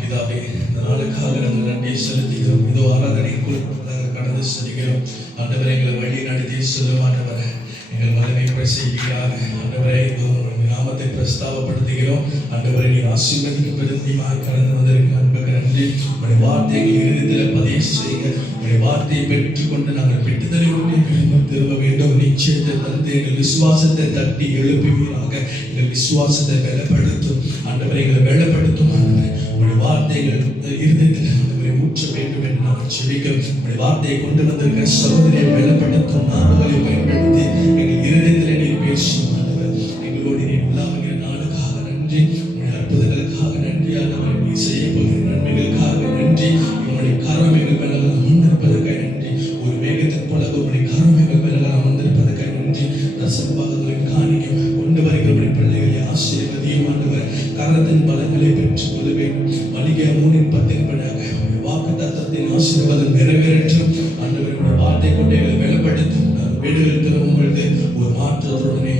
பிதாவே, இந்த நாளுக்காக நாங்கள் நன்றி செலுத்துகிறோம். இதோ ஆராதனைக்குள் கடந்து செல்கிறோம். ஆண்டவரை எங்களை வழி நடத்தி செல்லும் ஆண்டவரை எங்கள் மனதை பிரசையாக ஆண்டவரை நாமத்தை பிரஸ்தாபப்படுத்துகிறோம். ஆண்டவரை நீ ஆசீர்வதிக்கப்படுத்தியமாக கடந்து வந்திருக்க அன்புக்கு நன்றி. உடைய வார்த்தைகள் இருதயத்தில் பதிவு செய்யுங்க. உடைய வார்த்தையை பெற்றுக்கொண்டு நாங்கள் பெற்றுதலையோடு திரும்ப வேண்டும். நிச்சயத்தை தந்து எங்கள் விசுவாசத்தை தட்டி எழுப்புவீராக. எங்கள் விசுவாசத்தை பலப்படுத்தும் ஆண்டவரை, எங்களை பலப்படுத்தும் ஆண்டவரை. உடைய வார்த்தைகள் இருதயத்தில் ஆண்டவரை ஊற்ற வேண்டும் என்று நாங்கள் செபிக்கிறோம். உடைய வார்த்தையை கொண்டு வந்திருக்கிற சகோதரியை பலப்படுத்தும் நாடுகளை பயன்படுத்தி எங்கள் இருதயத்தில் நீர் பேசும் ஆண்டவர். எங்களோடு நீர் உள்ளாகிற நாளுக்காக நன்றி. உடைய அற்புதங்களுக்காக நன்றி. ஆண்டவர் நீர் செய்ய போகிற நன்மைகளுக்காக நன்றி. உங்களுடைய கரம் எங்கள் மேல அமர்ந்திருப்பதற்காக நன்றி. ஒரு வேகத்தின் போல உங்களுடைய கரம் எங்கள் மேல அமர்ந்திருப்பதற்காக நன்றி. தசம்பாகங்களின் காணிக்கை கொண்டு வருகிற பிள்ளைகளை ஆசீர்வதியும் ஆண்டவர். கரத்தின் பலங்களை பெற்றுக் கொள்ள வேண்டும். மளிகை 3:10 வாக்கு தத்தத்தின் ஆசீர்வாதம் நிறைவேற்றும் ஆண்டவருடைய வார்த்தை கொண்டு எங்களை பலப்படுத்தும். வீடுகள் திரும்பும் பொழுது ஒரு மாற்றத்துடனே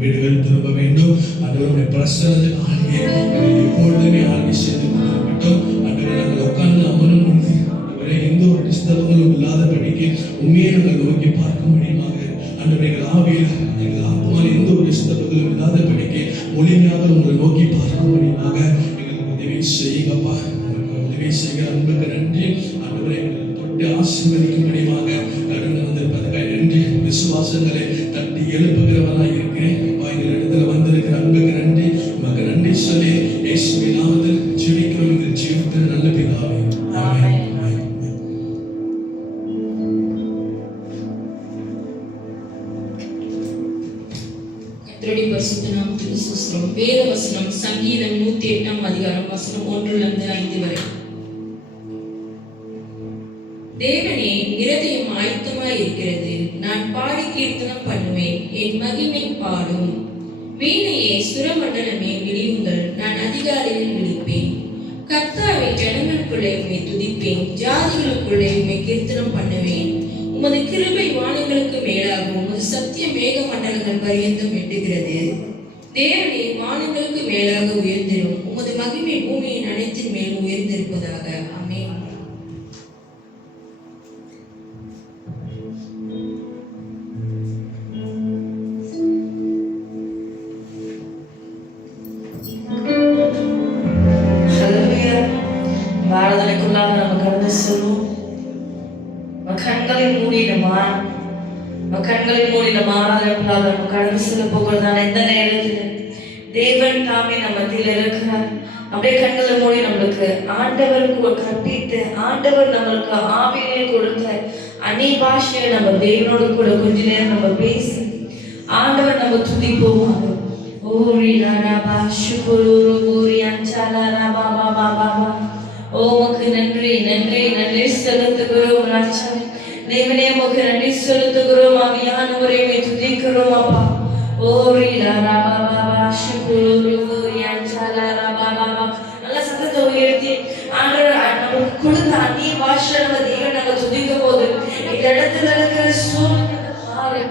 வீடுகள் திரும்ப வேண்டும். ஆண்டவருடைய பிரசனத்தில் ஆகிய எப்பொழுதுமே ஆகி செய்து கொண்டிருக்கட்டும். ஆண்டவரை நாங்கள் உட்கார்ந்து அமரும் பொழுது ஆண்டவரை எந்த ஒரு டிஸ்டர்பங்களும் இல்லாதபடிக்கு உண்மையை நாங்கள் நோக்கி பார்க்க முடியுமாக. ஆண்டவரை எங்கள் ஆவியில் எங்கள் ஆத்மாவில் எந்த ஒரு டிஸ்டர்பங்களும் இல்லாதபடிக்கு ஒளிமையாக உங்களை நோக்கி பார்க்க முடியுமாக. எங்களுக்கு உதவி செய்யுங்கப்பா. உதவி செய்கிற அன்புக்கு நன்றி. ஆண்டவரை எங்களை தொட்டு ஆசீர்வதிக்க முடியுமாக கடந்து வந்திருப்பதற்காக நன்றி. விசுவாசங்களை தட்டி எழுப்புகிறவனாக இருக்கிறேன். எங்கள் இடத்துல வந்திருக்கிற அன்புக்கு நன்றி. உமக்கு நன்றி சொல்லி இயேசுவின் நாமத்தில் ஜெபிக்கிறோம். இந்த ஜீவத்தில் நல்ல பிதாவே, ஆமென். பரிசுத்த நாமத்துக்கு ஸ்தோத்திரம். வேத வசனம் சங்கீதம் 108 வசனம் 1-5 வரை. தேவனே, இருதயம் ஆயத்தமாய் இருக்கிறது. நான் பாடி கீர்த்தனம் பண்ணுவேன். என் மகிமை பாடும். வீணையே, சுரமண்டலமே விழியுங்கள். நான் அதிகாலையில் விழிப்பேன். கர்த்தாவை, ஜனங்களுக்குள்ளே உம்மை துதிப்பேன். ஜாதிகளுக்குள்ளே உம்மை கீர்த்தனம் பண்ணுவேன். உமது கிருபை வானங்களுக்கு மேலாகும். உமது சத்திய மேக மண்டலங்கள் பரியந்தம் எட்டுகிறது. தேவனே, வானங்களுக்கு மேலாக உயர்ந்திரும். உமது மகிமை பூமியின் அனைத்தின் மேல் உயர்ந்திருப்பதாக. ஆமென். ஆராதனைக்குள்ளாக நம்ம கடந்து செல்வோம். கண்களில் மூடி நம்ம ஆராதனைக்குள்ளாக நம்ம கடந்து செல்ல போகிறதான எந்த நேரத்தில் தேவன் தாமே நம்ம மத்தியில் இருக்கிறார். அப்படியே கண்களை மூடி நம்மளுக்கு ஆண்டவருக்கு கற்பித்து ஆண்டவர் நம்மளுக்கு ஆவியை கொடுத்த அநேக பாஷையை நம்ம தேவனோடு கூட கொஞ்ச நேரம் நம்ம பேசி ஆண்டவர் நம்ம துதிப்போம். ஓரி லாரா சுகுரு ஓரி அஞ்சாலா பாபா பாபா. உமக்கு நன்றி நன்றி நன்றி செலுத்துகிறோம் ராஜா. தேவனே, உமக்கு நன்றி செலுத்துகிறோம். ஆவியானவரை துதிக்கிறோம் அப்பா. ஓரி லாரா பாபா சுகுரு ஓரி அஞ்சாலா பாபா. நல்ல சத்தத்தை உயர்த்தி ஆண்டவர் நமக்கு கொடுத்த அந்நிய பாஷை நம்ம தேவன் நம்ம துதிக்கும் போது இந்த இடத்துல இருக்கிற சூழ்நிலை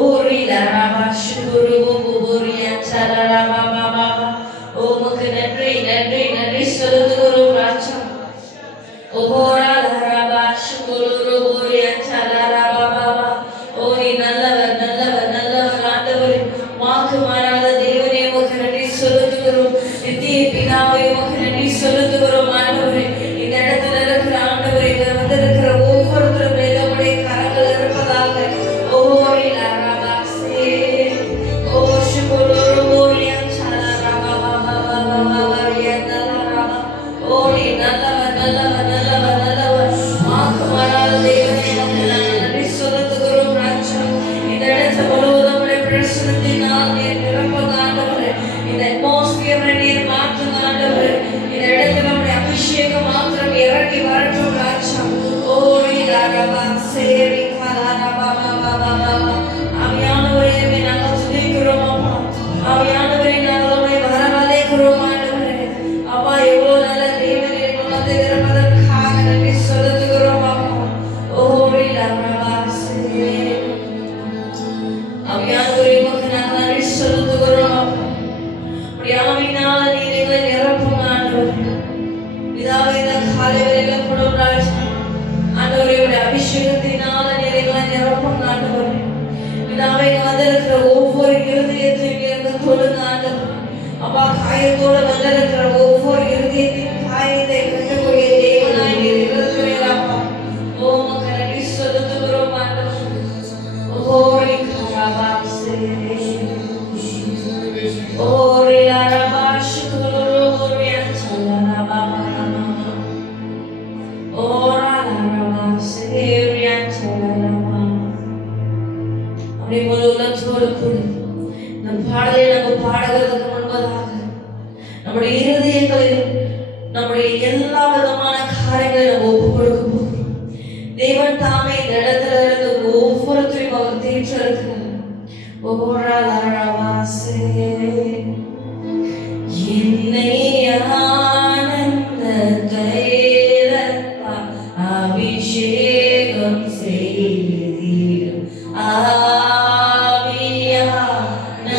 ஓரி லாரா சுகுரு ஓரி அஞ்சாலா பாபா. உமக்கு நன்றி நன்றி நன்றி செலுத்துகிறோம் ராஜா. ஓரா லாரா சுகுரு ஓரி அஞ்சாலா பாபா. ஓரி நல்லவர் நல்லவர் நல்லவர் ஆண்டவரே, வாக்கு மாறாத தேவனே, உமக்கு நன்றி செலுத்துகிறோம். நித்திய பிதாவே, உமக்கு நன்றி செலுத்துகிறோம் ஆண்டவரே. இந்த இடத்துல இருக்கிற ஆண்டவரே, இங்க வந்திருக்கிற ஒவ்வொருத்தரும் மேல உடைய கரங்கள் இருப்பதாக. ஓரி லாரா சே ஓ சுகுரு ஓரி அஞ்சாலா பாபா. ஓரி நல்லவர் நல்லவர் நல்லவர் நல்லவர் வாக்கு மாறாத தேவனே, உமக்கு நன்றி செலுத்துகிறோம் ராஜா. இந்த இடத்துல முழுவதும் உடைய பிரசன்னத்தினால் நீர் நிரப்புங்க ஆண்டவரே. இந்த அட்மாஸ்பியரை நீர் மாற்றுங்க ஆண்டவரே. இந்த இடத்துல உடைய அபிஷேகம் மாத்திரம் இறங்கி வரட்டும் ராஜா. ஓரி லாரா சேரி கலாரா பாபா பாபா. ஆவியானவரே, நாங்கள் துதிக்கிறோம் அப்பா. ஆவியானவரே, நாங்கள் உம்மை வரவழைக்கிறோம் ஆண்டவரே. அப்பா, எவ்வளவு நல்ல தேவனே, உமக்கு இருப்பதற்காக நன்றி செலுத்துகிறோம் அப்பா. ஓரி லாரா சே அவையானவரே உமக்கு நாங்கள் நன்றி செலுத்துகிறோம். உம்முடைய ஆவியினால நீர் எங்களை நிரப்புங்க ஆண்டவரே. பிதாவே, இந்த காலை வேளையில கூட ராஜா ஆண்டவரே உம்முடைய அபிஷேகத்தினால நீர் எங்களை நிரப்புங்க ஆண்டவரே. பிதாவே, இங்க வந்திருக்கிற ஒவ்வொரு இருதயத்தையும் நீங்க தொடுங்க ஆண்டவரே. அப்பா, காயத்தோடு வந்திருக்கிற ஒவ்வொரு இருதயத்தின் காயத்தை கட்டக்கூடிய தேவனாய் நீர் இருக்கிறீர் அப்பா. உமக்கு நன்றி செலுத்துகிறோம் ஆண்டவரே. ஓரி கராபாசே ஓரி அரபாஷுகுரு ஓரி அச்சலரபா ஓரா அரபாசே ஓரி அச்சலரபா. அப்படி முழு உள்ளத்தோடு கூட நம் பாடலை நம்ம பாடுகிறதுக்கு முன்பதாக நம்முடைய இருதயங்களையும் நம்முடைய எல்லா விதமான காரியங்களையும் நம்ம ஒப்புக் கொடுக்க போகிறோம். தேவன் தாமே இந்த இடத்துல இருந்து ஒவ்வொருத்தரையும் அவர் தேற்றிருக்கிறார். என்னை ஆனந்த தைலப்பா அபிஷேகம் செய்தீர்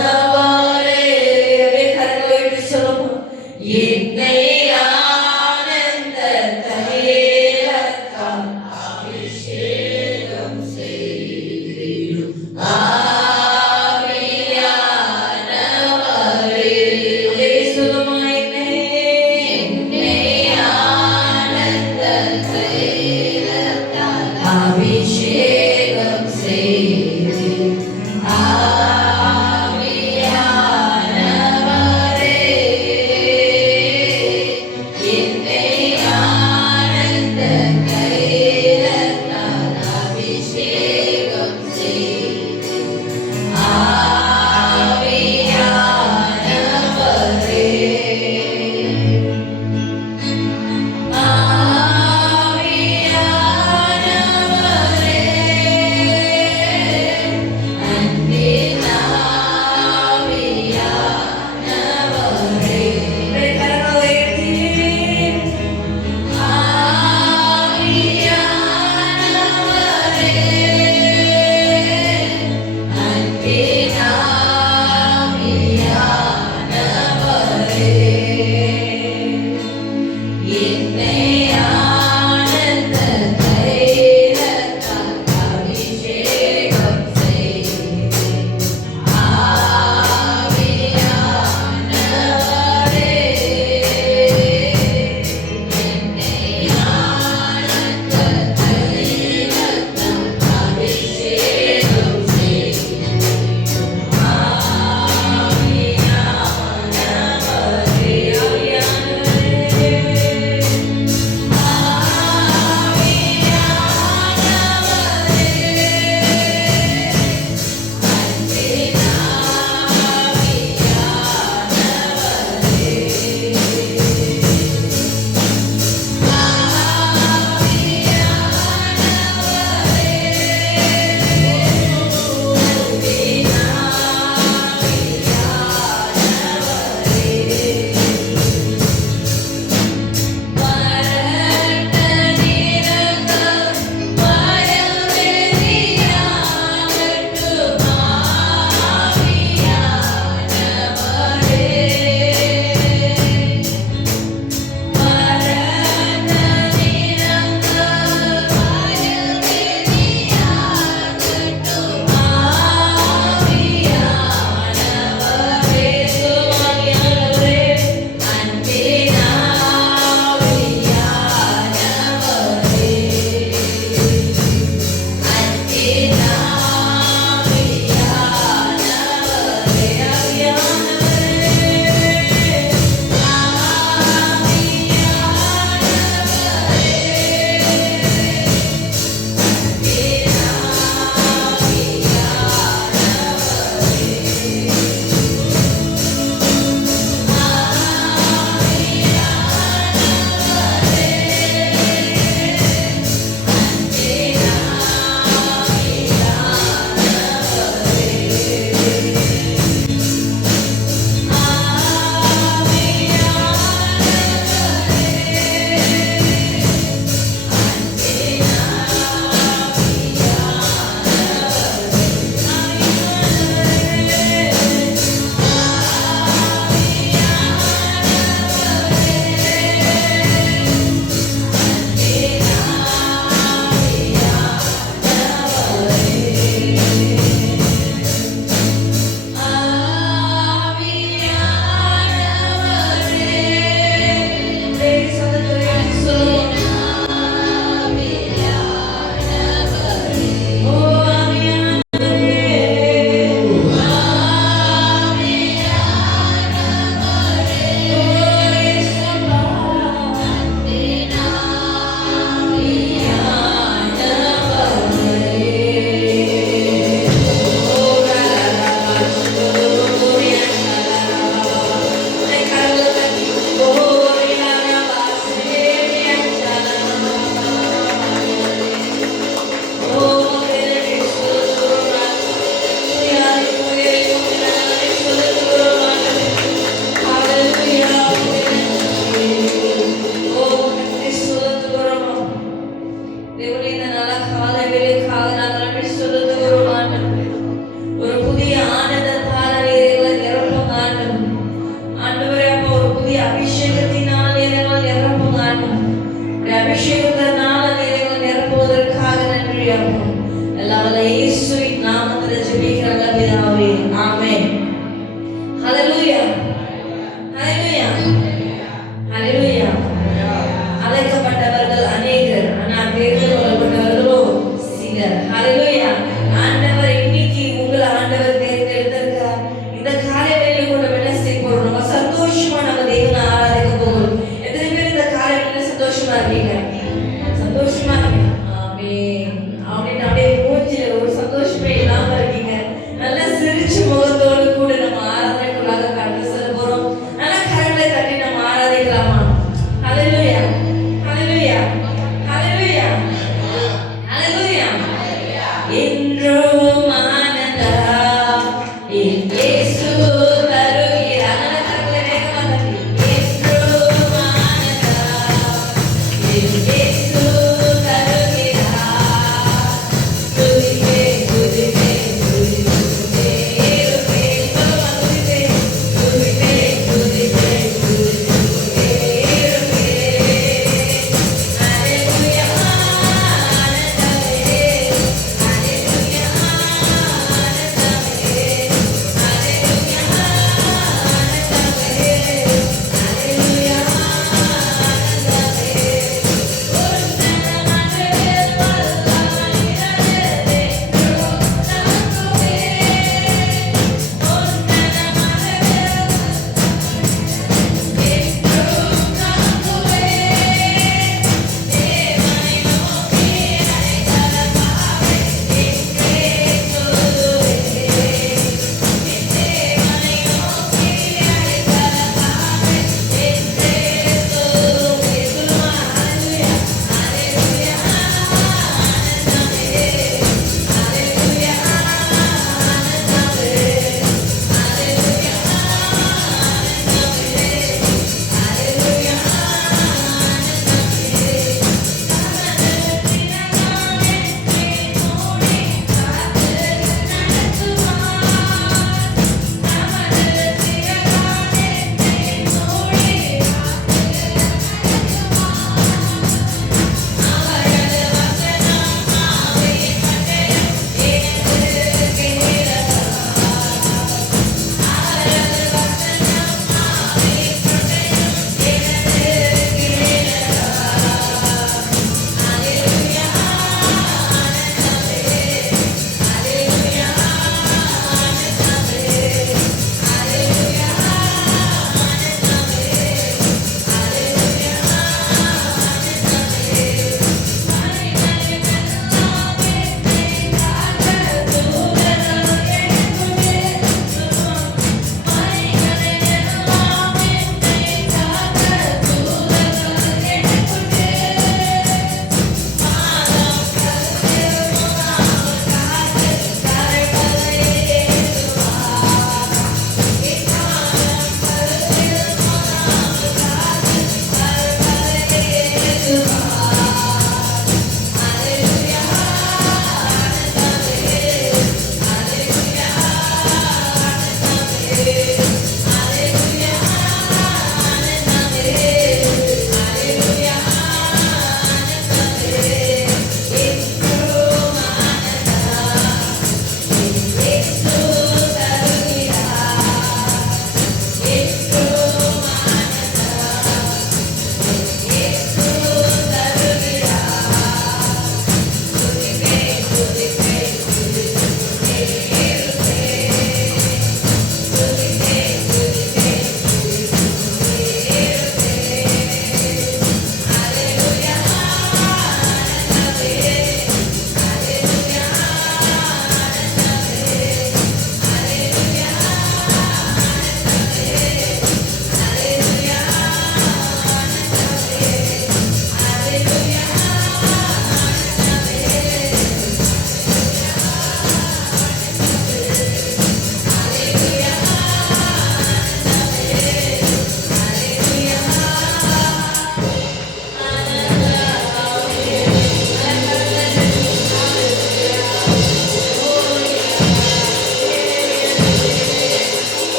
ஆவியானவரே. கரங்களை எடுத்து சொல்லுவோம். என்னை ஆனந்த தைலப்பா அபிஷேகம் செய்தீர் ஆவியானவரே. சொல்லுமா, என்னை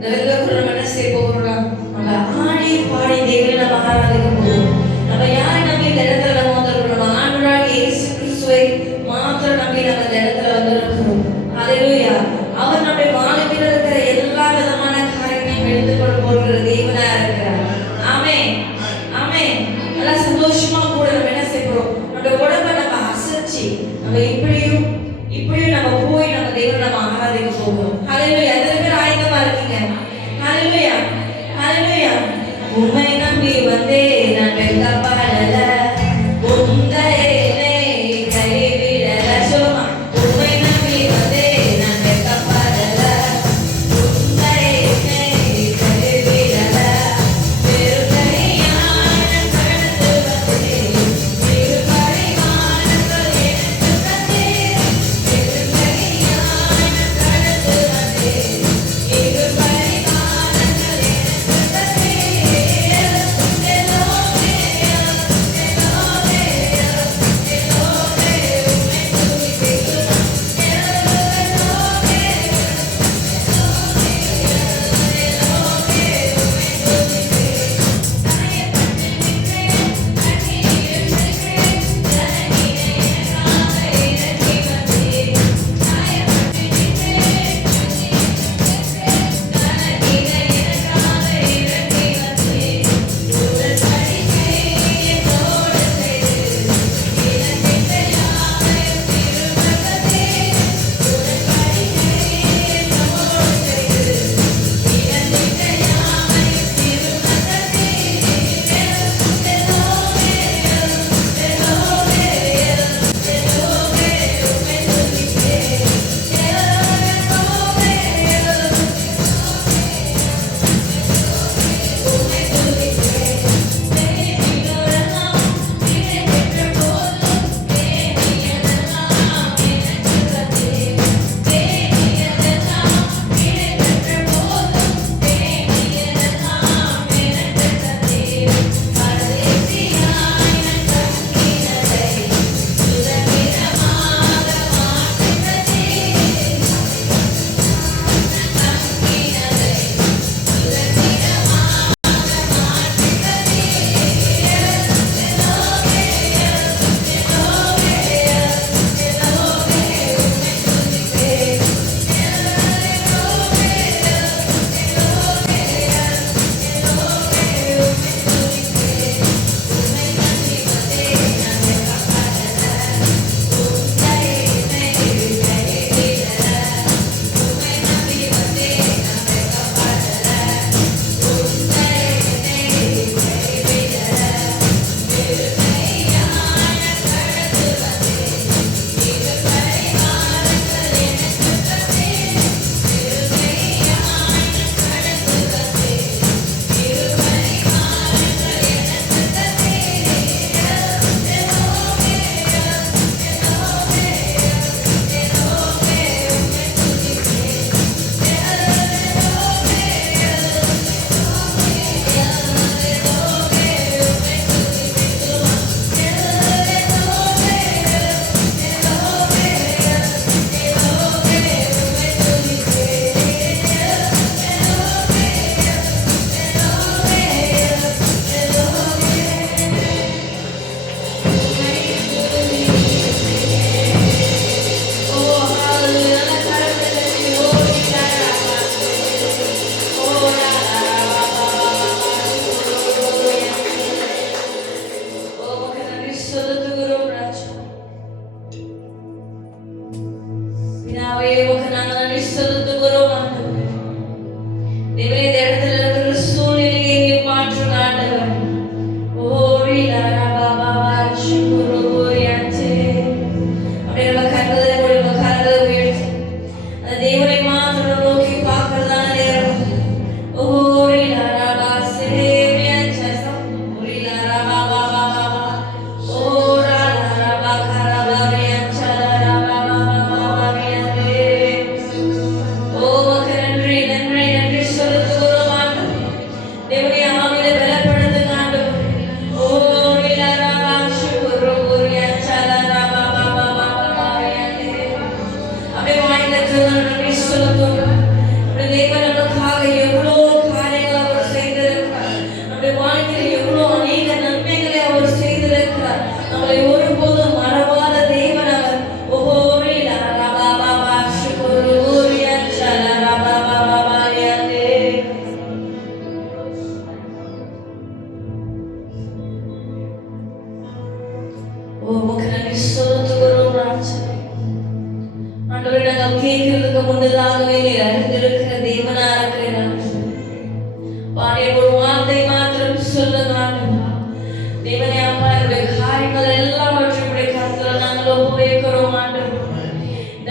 நிறைய நம்ம என்ன செய்ய போகிறோம்? நம்ம ஆடி பாடி தேவனை நம்ம ஆராதிக்க போகிறோம். நம்ம யாரை நம்பி இந்த இடத்துல நம்ம வந்திருக்கிறோம்? நம்ம ஆண்டவராகிய இயேசு கிறிஸ்துவை மாத்திரம் நம்பி நம்ம இந்த இடத்துல வந்திருக்கிறோம். ஹல்லேலூயா. அவர் நம்முடைய வாழ்க்கையில் இருக்கிற எல்லா விதமான காரியங்களையும் எடுத்துக்கொள்ள போகிற தேவனா இருக்கிறார். ஆமென், ஆமென். நல்லா சந்தோஷமா கூட நம்ம என்ன செய்ய போறோம்? நம்முடைய உடம்பை நம்ம அசைச்சு நம்ம இப்படியும் நம்ம போய் நம்ம தேவனை நம்ம ஆராதிக்க போகிறோம். ஹல்லேலூயா. எத்தனை பேர் ஆயத்தமா இருக்கீங்க? ஹல்லேலூயா.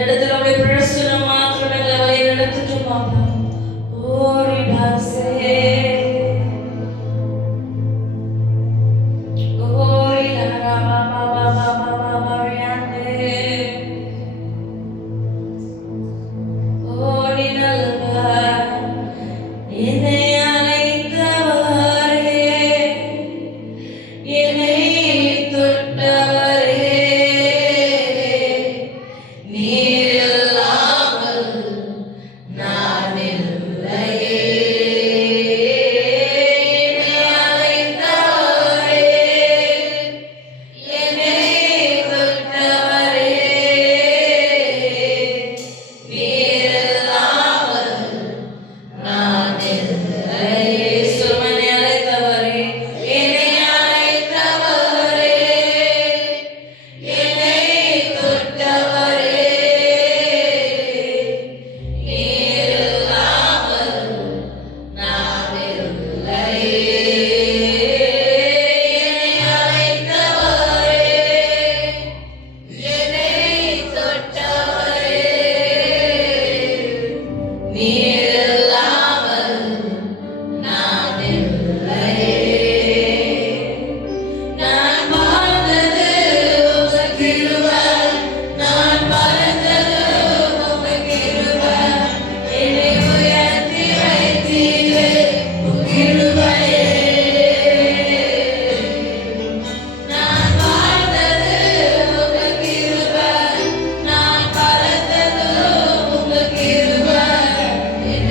இடத்துல உடைய பிரசனம் மாத்திரம் எங்களை வழி நடத்தட்டும் அப்பா. ஓரி பாசே ஓரி லாரா பாபா பாபா பாபா பாரியாந்தே ஓரி நல்லவா என்னை அழைத்தவரே என்னை தொட்டவரே நீர் இல்லாமல் நான் இல்லையே. என்னை அழைத்தவரே என்னை தொட்டவரே நீர் இல்லாமல் நான் இல்லையே. சுமனை அழைத்தவரே என்னை அழைத்தவரே என்னை தொட்டவரே நீர் இல்லாமல் நான் இல்லையே. என்னை அழைத்தவரே என்னை தொட்டவரே நீர் இல்லாமல் நான் இல்லையே. நான் வாழ்ந்தது உமது கிருபை, நான் பறந்தது உமது கிருபை, என்னை உயர்த்தி வைத்தீரே உம் கிருபையே. நான் வாழ்ந்தது உமது கிருபை, நான் பறந்தது உமது கிருபை, என்னை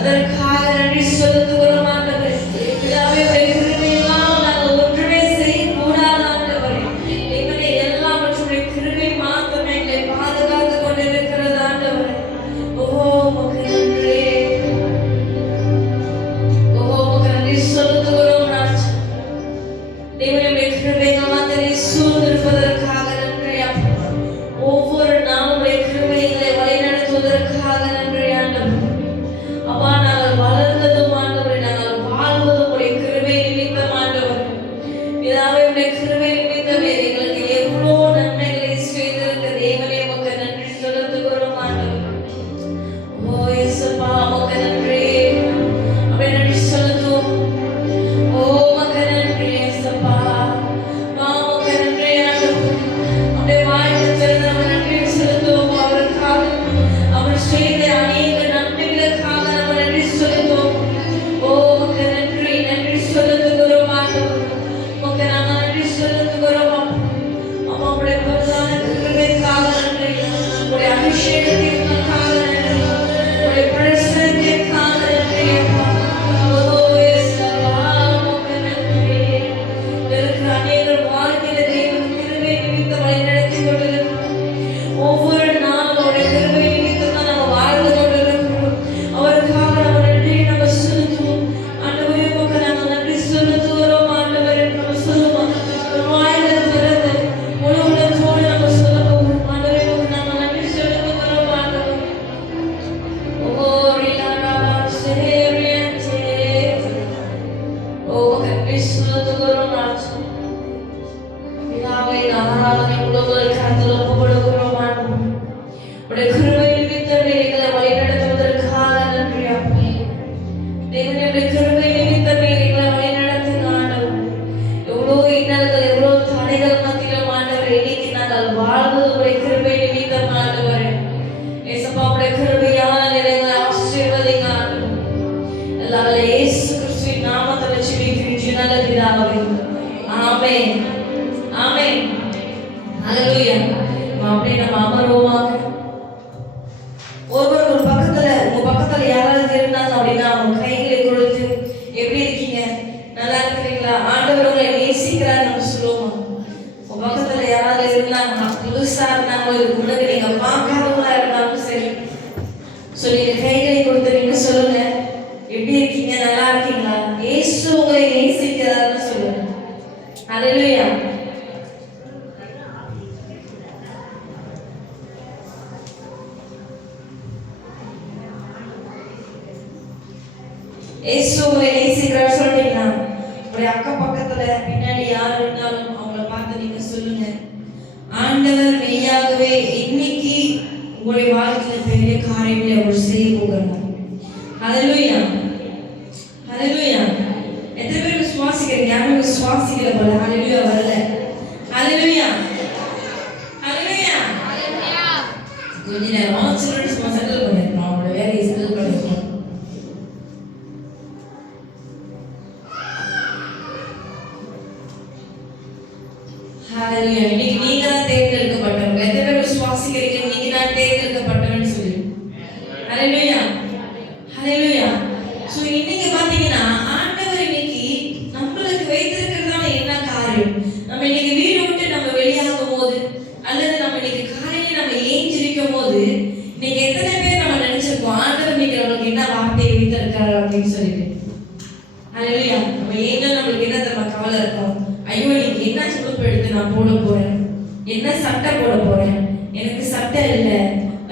அதற்காக நன்றி செலுத்துகிறோம் ஆண்டவரே. பிதாவே, உம்முடைய கிருபையினால் நாங்கள் ஒன்றுமே செய்யக்கூடாது ஆண்டவரே. தேவனே, எல்லாவற்றும் உம்முடைய கிருபை மாத்திரமே எங்களை பாதுகாத்து கொண்டிருக்கிறது ஆண்டவரே. ஓ உமக்கு நன்றி. ஓ உமக்கு நன்றி செலுத்துகிறோம் ராஜா. தேவனே, உம்முடைய கிருபையினால் மாத்திரமே சூழ்ந்திருப்பதற்காக நன்றி அப்பா. ஒவ்வொரு நாளும் உம்முடைய கிருபை எங்களை வழிநடத்துவதற்காக நன்றி ஆண்டவரே. அப்பா, நாங்கள் வளர்ந்ததும் ஆண்டவரே, நாங்கள் வாழ்வதும் உடைய கிருபை நிமித்தம் ஆண்டவரே. பிதாவே, உடைய கிருபை நிமித்தமே எங்களுக்கு எவ்வளோ நன்மைகளை செய்திருக்க தேவனே உமக்கு நன்றி செலுத்துகிறோம் ஆண்டவரே. ஓ இயேசுப்பா, உமக்கு நன்றி. அப்படியே நன்றி செலுத்துவோம். ஓ உமக்கு நன்றி இயேசுப்பா. உமக்கு நன்றி ஆண்டவரே. அப்படியே வாய்ப்பு திறந்து நம்ம நன்றி செலுத்துவோம். அவருக்காக அவர் செய்த அநேக நன்மைகளுக்காக நம்ம நன்றி செலுத்துவோம். ஓ உமக்கு நன்றி. நன்றி செலுத்துகிறோம் ஆண்டவரே. உமக்கு நாங்கள் நன்றி செலுத்துகிறோம் அப்பா. உம்முடைய பிரதான கிருபைக்காக நன்றி. உம்முடைய அபிஷேகத்திற்காக நன்றி. உம்முடைய பிரசன்னத்திற்காக நன்றி அப்பா. ஓ இயேசுவா, உமக்கு நன்றி. இதற்கு அநேகர் வாழ்க்கையில தேவன் கிருபை நிமித்தம் வழிநடத்தி கொண்டிருக்கிறார். ஒவ்வொரு நாளும் அவருடைய கிருபை நிமித்தம் தான் நம்ம வாழ்ந்து கொண்டிருக்கிறோம். அவருக்காக நம்ம நன்றியை நம்ம செலுத்துவோம். ஆண்டவரே, உமக்கு நாங்கள் நன்றி செலுத்துகிறோம் ஆண்டவரே. நம்ம சொல்லுவோம். ஒரு வாயில திறந்து முழு உள்ளத்தோடு நம்ம சொல்லுவோம். ஆண்டவரே, உமக்கு நாங்கள் நன்றி செலுத்துகிறோம் ஆண்டவரே. ஓ ரிலாரா சேரியன்சே. ஓ உமக்கு நன்றி செலுத்துகிறோம் ராஜா. பிதாவே, ஆராதனை முழுவதும் கருத்தில் ஒப்புக்கொடுக்கிறோம் ஆண்டவரே. உடைய கிருபை நிமித்தம் எங்களை வழிநடத்துவதற்காக நன்றி அப்பா. தேவனே, உடைய கிருபை நிமித்தம் எங்களை வழிநடத்துங்க ஆண்டவரே. எவ்வளோ இன்னல்கள், எவ்வளோ தடைகள் மத்தியிலும் ஆண்டவரே, இன்னைக்கு நாங்கள் வாழ்வது உடைய கிருபை நிமித்தம் ஆண்டவரே. ஏசப்பா, உடைய கிருபையால் எங்களை ஆசீர்வதிங்க ஆண்டவரே. எல்லாரும் இயேசு கிறிஸ்துவின் நாமத்தில் ஜெபிக்கிறேன் நல்ல பிதாவே. ஆமென். ஆமென். ஹல்லேலூயா. அப்படியே நம்ம அமர்வோமாக. ஒருவர் ஒரு பக்கத்துல, உங்க பக்கத்துல யாராவது இருந்தாங்க அப்படின்னா அவங்க கைகளை கொடுத்து, எப்படி இருக்கீங்க, நல்லா இருக்கிறீங்களா, ஆண்டவர் உங்களை நேசிக்கிறார் நம்ம சொல்லுவோம். உங்க பக்கத்துல யாராவது இருந்தாங்க, புதுசா இருந்தாங்க, இதுக்கு முன்னாடி நீங்க பார்க்காதவங்களா இருந்தாலும் சரி, நீங்க கைகளை கொடுத்து நீங்க சொல்லுங்க, எப்படி இருக்கீங்க, நல்லா இருக்கீங்களா, இயேசு உங்களை நேசிக்கிறார்னு சொல்லுங்க. ஹல்லேலூயா. இயேசு உங்களை நேசிக்கிறார் சொல்றீங்களா? உங்களுடைய அக்க பக்கத்துல பின்னாடி யார் இருந்தாலும் அவங்கள பார்த்து நீங்க சொல்லுங்க, ஆண்டவர் மெய்யாகவே இன்னைக்கு உங்களுடைய வாழ்க்கையில பெரிய காரியங்களை அவர் செய்ய போகிறார். ஹல்லேலூயா. ஹல்லேலூயா. எத்தனை பேர் விசுவாசிக்கிறீங்க? யாரும் விசுவாசிக்கல போல. ஹல்லேலூயா வரல. ஹல்லேலூயா. ஹல்லேலூயா. கொஞ்ச நேரம் சில்ட்ரன்ஸ் செட்டில் பண்ணிருக்கோம். அவங்களோட வேலையை செட்டில் பண்ணிருக்கோம். ஹல்லேலூயா. இன்னைக்கு நீங்க தான் தேர்ந்தெடுக்கப்பட்டவங்க. எத்தனை பேர் விசுவாசிக்கிறீங்க நீங்க தான் தேர்ந்தெடுக்கப்பட்டவன்னு சொல்லி? ஹல்லேலூயா. ஹல்லேலூயா. சோ இன்னைக்கு பாத்தீங்கன்னா ஆண்டவர் இன்னைக்கு நம்மளுக்கு வைத்திருக்கிறதான என்ன காரியம், நம்ம இன்னைக்கு வீடு விட்டு நம்ம வெளியாகும் போது அல்லது நம்ம இன்னைக்கு காலையில நம்ம ஏஞ்சிருக்கும் போது இன்னைக்கு எத்தனை பேர் நம்ம நினைச்சிருக்கோம் ஆண்டவர் இன்னைக்கு நம்மளுக்கு என்ன வார்த்தையை வைத்திருக்காரு அப்படின்னு சொல்லிட்டு? ஹல்லேலூயா. நம்ம ஏன்னா நம்மளுக்கு என்ன நம்ம கவலை இருக்கும், ஐயோ இன்னைக்கு என்ன சுடுப்பு எடுத்து நான் போட போறேன், என்ன சட்டை போட போறேன், எனக்கு சட்டை இல்லை,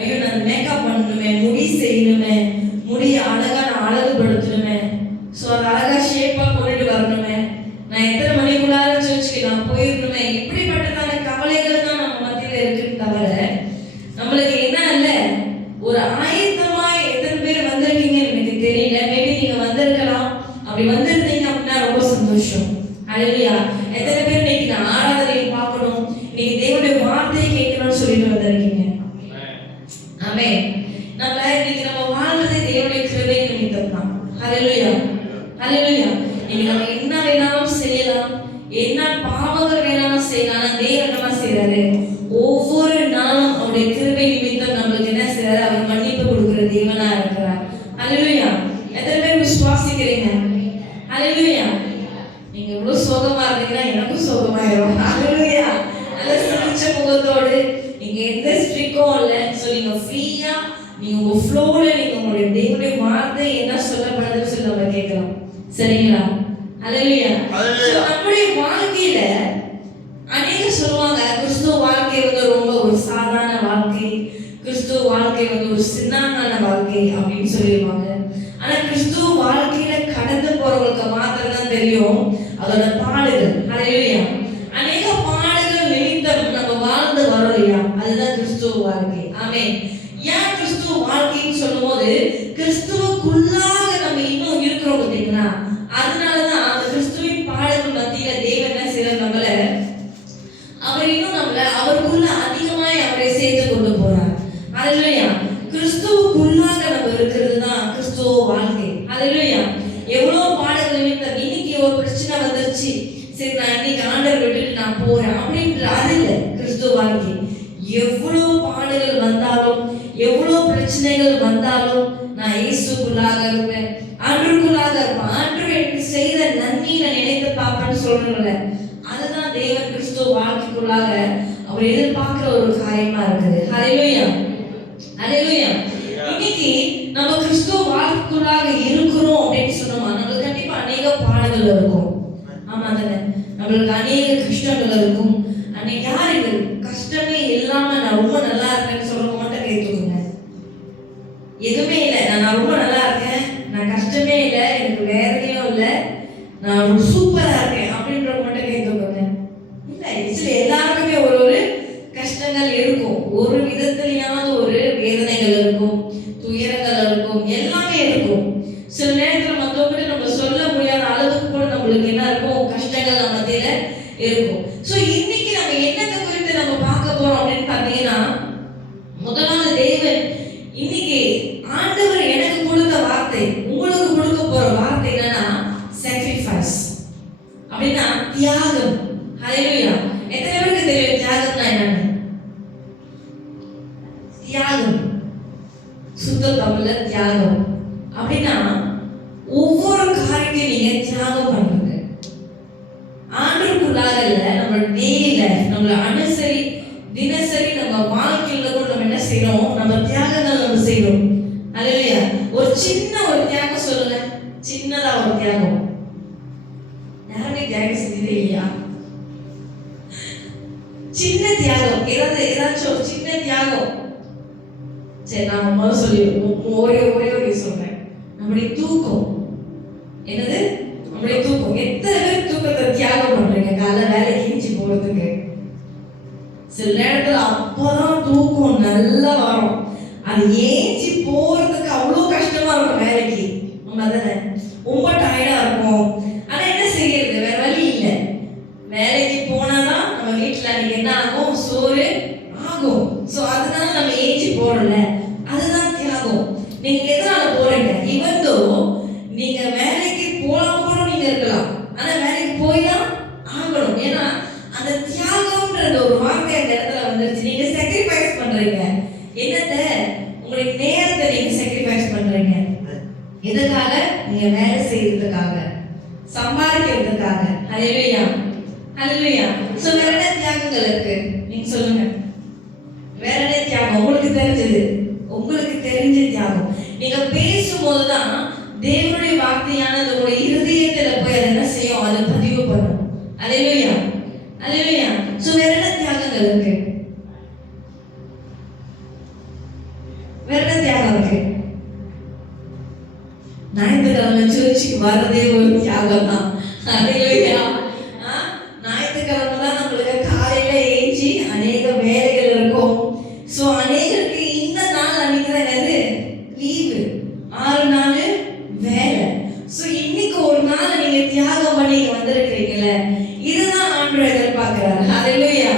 ஐயோ நான் மேக்கப் பண்ணணுமே, முடி செய்யணுமே, முடி அழகா நான் அழகுபடுத்தணுமே, ஸோ அதை அழகா ஷேப்பா கொண்டுட்டு வரணுமே, நான் எத்தனை மணிக்குள்ளார சர்ச்சுக்கு நான் போயிடணுமே, இப்படிப்பட்டதான கவலைகள் தான் நம்ம மத்தியில இருக்குன்னு தவிர நம்மளுக்கு என்ன இல்லை ஒரு ஆயத்தமாய் எத்தனை பேர் வந்திருக்கீங்கன்னு எனக்கு தெரியல. மேபி நீங்க வந்திருக்கலாம். அப்படி வந்திருந்தீங்க அப்படின்னா ரொம்ப சந்தோஷம். ஹல்லேலூயா. எத்தனை பேர் இன்னைக்கு நான் ஆராதனையை பார்க்கணும், இன்னைக்கு தேவனுடைய வார்த்தையை கேட்கணும்னு சொல்லிட்டு வந்திருக்கீங்க? ஆமென். நம்ம இன்னைக்கு நம்ம வாழ்றதே தேவனுடைய கிருபை நிமித்தம் தான். ஹல்லேலூயா. ஹல்லேலூயா. இன்னைக்கு நம்ம என்ன வேணாலும் செய்யலாம், என்ன பாவங்கள் வேணாலும் செய்யலாம். ஆனா தேவன் என்ன செய்யறாரு? ஒவ்வொரு நாளும் அவருடைய கிருபை நிமித்தம் நம்மளுக்கு என்ன செய்யறாரு? அவர் மன்னிப்பு கொடுக்கிற தேவனா இருக்கிறார். ஹல்லேலூயா. ஃப்ளோல நீங்க உங்களுடைய தேவனுடைய வார்த்தை என்ன சொல்லப்படுதுன்னு சொல்லி நம்ம கேட்கலாம். சரிங்களா? ஹalleluya. நம்முடைய வாழ்க்கையில அநேக சொல்லுவாங்க கிறிஸ்துவ வாழ்க்கை வந்து ரொம்ப ஒரு சாதாரண வாழ்க்கை, கிறிஸ்துவ வாழ்க்கை வந்து ஒரு சின்னான வாழ்க்கை அப்படின்னு சொல்லிடுவாங்க. ஆனா கிறிஸ்துவ வாழ்க்கையில கடந்து போறவங்களுக்கு மாத்திரம் தான் தெரியும் அதோட பாடுகள். ஹalleluya. அநேக பாடுகள் நிமித்தம் நம்ம வாழ்ந்து வரோம் இல்லையா, அதுதான் கிறிஸ்துவ வாழ்க்கை. ஆமென். ஏன் கிறிஸ்துவ வாழ்க்கைன்னு சொல்லும்போது கிறிஸ்துவுக்குள்ளாக நம்ம இன்னும் இருக்கிறோம் பார்த்தீங்களா, அதனாலதான் அந்த கிறிஸ்துவின் பாடுகள் மத்தியில தேவன் என்ன செய்யறார், நம்மள அவர் இன்னும் நம்மள அவருக்குள்ள அதிகமாய் அவரை சேர்த்து கொண்டு போறார். ஹalleluya. கிறிஸ்துவுக்குள்ளாக நம்ம இருக்கிறது தான் கிறிஸ்துவ வாழ்க்கை. ஹalleluya. எவ்வளவு பாடுகள் நிமித்தம் இன்னைக்கு ஒரு பிரச்சனை வந்துருச்சு, சரி நான் இன்னைக்கு ஆண்டவர் விட்டுட்டு நான் போறேன் அப்படின்ற அது இல்லை கிறிஸ்துவ வாழ்க்கை. எவ்வளவு பாடுகள் வந்தாலும் எவ்வளவு பிரச்சனைகள் வந்தாலும் நான் இயேசுக்குள்ளாக இருப்பேன், ஆண்டவருக்குள்ளாக இருப்பேன், ஆண்டவர் எனக்கு செய்த நன்மை நான் நினைத்து பார்ப்பேன்னு சொல்றேன்ல, அதுதான் தேவன் கிறிஸ்துவ வாழ்க்கைக்குள்ளாக அவர் எதிர்பார்க்கிற ஒரு காரியமா இருக்குது. ஹalleluya. ஹalleluya. இன்னைக்கு நம்ம கிறிஸ்துவ வாழ்க்கைக்குள்ளாக இருக்கிறோம் அப்படின்னு சொன்னோமா, நம்மளுக்கு கண்டிப்பா அநேக பாடுகள் இருக்கும். ஆமா தானே, நம்மளுக்கு அநேக கஷ்டங்கள் இருக்கும். அன்னைக்கு யாருக்கு கஷ்டமே இல்லாம நான் ரொம்ப நல்லா இருக்கேன்னு சொல்றவங்க மட்டும் கேட்டுக்கோங்க. எதுவுமே இல்லை, நான் ரொம்ப நல்லா இருக்கேன், நான் கஷ்டமே இல்லை, எனக்கு வேதனையும் இல்லை, நான் சூப்பரா இருக்கேன் அப்படின்றவங்க மட்டும் கேட்டுக்கோங்க. இல்லை, இதுல எல்லாருக்குமே ஒரு ஒரு கஷ்டங்கள் இருக்கும், ஒரு விதத்திலேயாவது ஒரு வேதனைகள் இருக்கும், துயரங்கள் இருக்கும், எல்லாமே இருக்கும். சில நேரத்தில் மற்றவங்க நம்ம சொல்ல முடியாத அளவுக்கு கூட நம்மளுக்கு என்ன இருக்கும், கஷ்டங்கள் நம்ம மத்தியில இருக்கும். ஸோ இன்னைக்கு நம்ம என்னத்தை குறித்து நம்ம பார்க்க போறோம் அப்படின்னு பார்த்தீங்கன்னா, முதலாவது தேவன் இன்னைக்கு ஆண்டவர் எனக்கு கொடுத்த வார்த்தை உங்களுக்கு கொடுக்க போற வார்த்தை என்னன்னா sacrifice அப்படின்னா தியாகம். ஹalleluya. எத்தனை பேருக்கு தெரியும் தியாகம்னா என்னன்னு? தியாகம் சுத்த தமிழ்ல தியாகம் அப்படின்னா ஒவ்வொரு காரியத்தையும் நீங்க தியாகம் பண்றீங்க. ஆண்டவருக்குள்ளாக இல்ல, நம்ம டெய்லி லைஃப் நம்மள அனுசரி தினசரி நம்ம வாழ்க்கையில கூட நம்ம என்ன செய்யறோம், நம்ம தியாகங்கள் நம்ம செய்யறோம். ஹalleluya. ஒரு சின்ன ஒரு தியாகம் சொல்லுங்க, சின்னதா ஒரு தியாகம். யாருமே தியாகம் செஞ்சதே இல்லையா? சின்ன தியாகம், ஏதாச்சும் ஒரு சின்ன தியாகம். சரி, நான் முதல்ல சொல்லி ஒரே சொல்றேன். நம்முடைய தூக்கம். என்னது? நம்முடைய தூக்கம். எத்தனை பேர் தூக்கத்தை தியாகம் பண்றீங்க காலை வேலைக்கு கிழிச்சு போறதுக்கு? சில நேரத்துல அப்பதான் தூக்கம் நல்லா வரும், அது ஏஞ்சி போறதுக்கு அவ்வளோ கஷ்டமா இருக்கும் வேலைக்கு. நம்ம தானே ரொம்ப டயர்டா இருக்கும். ஆனா என்ன செய்யறது, வேற வழி இல்லை. வேலைக்கு போனாதான் நம்ம வீட்டுல அன்னைக்கு என்ன ஆகும், சோறு ஆகும். ஸோ அதனால நம்ம ஏஞ்சி போறோம்ல, அதுதான் தியாகம். நீங்க எதனால போறீங்க? இவந்தோ நீங்க வேலைக்கு போகாம நீங்க இருக்கலாம், ஆனா வேலைக்கு போய் தான் ஆகணும். ஏன்னா அந்த தியாகம்ன்ற ஒரு வார்த்தை அந்த இடத்துல வந்துருச்சு. நீங்க சாக்ரிஃபைஸ் பண்றீங்க. என்னத்தை? உங்களுடைய நேரத்தை நீங்க சாக்ரிஃபைஸ் பண்றீங்க. எதுக்காக? நீங்க வேலை செய்யறதுக்காக, சம்பாதிக்கிறதுக்காக. ஹalleluya. ஹalleluya. சோ வேற என்ன தியாகங்கள் இருக்கு நீங்க சொல்லுங்க. வேற என்ன தியாகம் உங்களுக்கு தெரிஞ்சது? உங்களுக்கு தெரிஞ்ச தியாகம். நீங்க பேசும்போது தான் தேவனுடைய வார்த்தையானது உங்களுடைய இருதயத்துல போய் அதை என்ன செய்யும், அதை பதிவு பண்ணும். ஹalleluya. ஹalleluya. சோ வேற என்ன தியாகங்கள் இருக்கு? வேற என்ன தியாகம் இருக்கு? ஞாயிற்றுக்கிழமை சர்ச்சுக்கு வர்றதே ஒரு தியாகம் தான். ஹalleluya. ஞாயிற்றுக்கிழமை தான் நம்மளுக்கு காலையில ஏஞ்சி அநேக வேலைகள் இருக்கும். சோ அநேகருக்கு இந்த நாள் அன்னைக்கு தான் என்னது, லீவு. 6 நாள் வேலை. சோ இன்னைக்கு ஒரு நாள் நீங்க தியாகம் பண்ணி வந்திருக்கிறீங்கல்ல, இதுதான் ஆண்டவர் எதிர்பார்க்கிறார். ஹalleluya.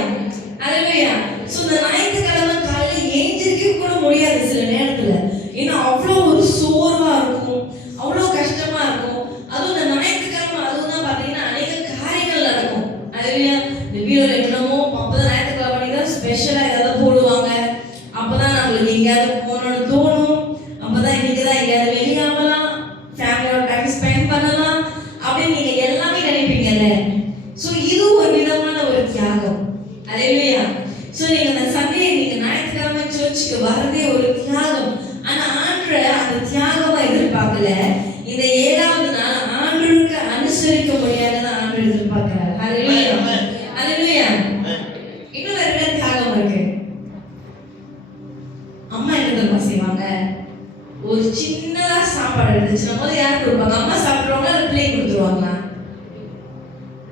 ஹalleluya. சோ இந்த ஞாயிற்றுக்கிழமை காலையில ஏஞ்சிருக்க கூட முடியாது சில நேரத்துல. ஏன்னா அவ்வளோ ஒரு சோர்வா இருக்கும், அவ்வளோ கஷ்டமா இருக்கும். அதுவும் இந்த ஞாயிற்றுக்கிழமை அதுவும் தான் பார்த்தீங்கன்னா அநேக காரியங்கள் நடக்கும். ஹalleluya. இந்த வீடியோல என்னமோ அப்பதான் ஞாயிற்றுக்கிழமை தான் ஸ்பெஷலா ஏதாவது போடுவாங்க. அப்பதான் நம்மளுக்கு எங்கேயாவது போகணும்னு தோணும். அப்பதான் இன்னைக்கு தான் எங்கேயாவது வெளியாகலாம், ஃபேமிலியோட டைம் ஸ்பெண்ட் பண்ணலாம் அப்படின்னு நீங்க எல்லாமே நினைப்பீங்கல்ல. ஸோ இது ஒரு விதமான ஒரு தியாகம். ஹalleluya. ஸோ நீங்க அந்த சண்டே நீங்க ஞாயிற்றுக்கிழமை சர்ச்சுக்கு வர்றதே ஒரு தியாகம். ஆனா அந்த தியாகமா எதிர்பார்க்கல. இந்த 7வது நாள் ஆண்டவருக்கு அனுசரிக்க முடியாததான் ஆண்டவர் எதிர்பார்க்கிறார். ஹல்லேலூயா, ஹல்லேலூயா. இன்னும் வேற என்ன தியாகம் இருக்கு? அம்மா என்ன தெரியுமா செய்வாங்க? ஒரு சின்னதா சாப்பாடு இருந்துச்சுன்னா போது யார் கொடுப்பாங்க? அம்மா சாப்பிடுவாங்களா இல்லை பிள்ளைங்க கொடுத்துருவாங்களா?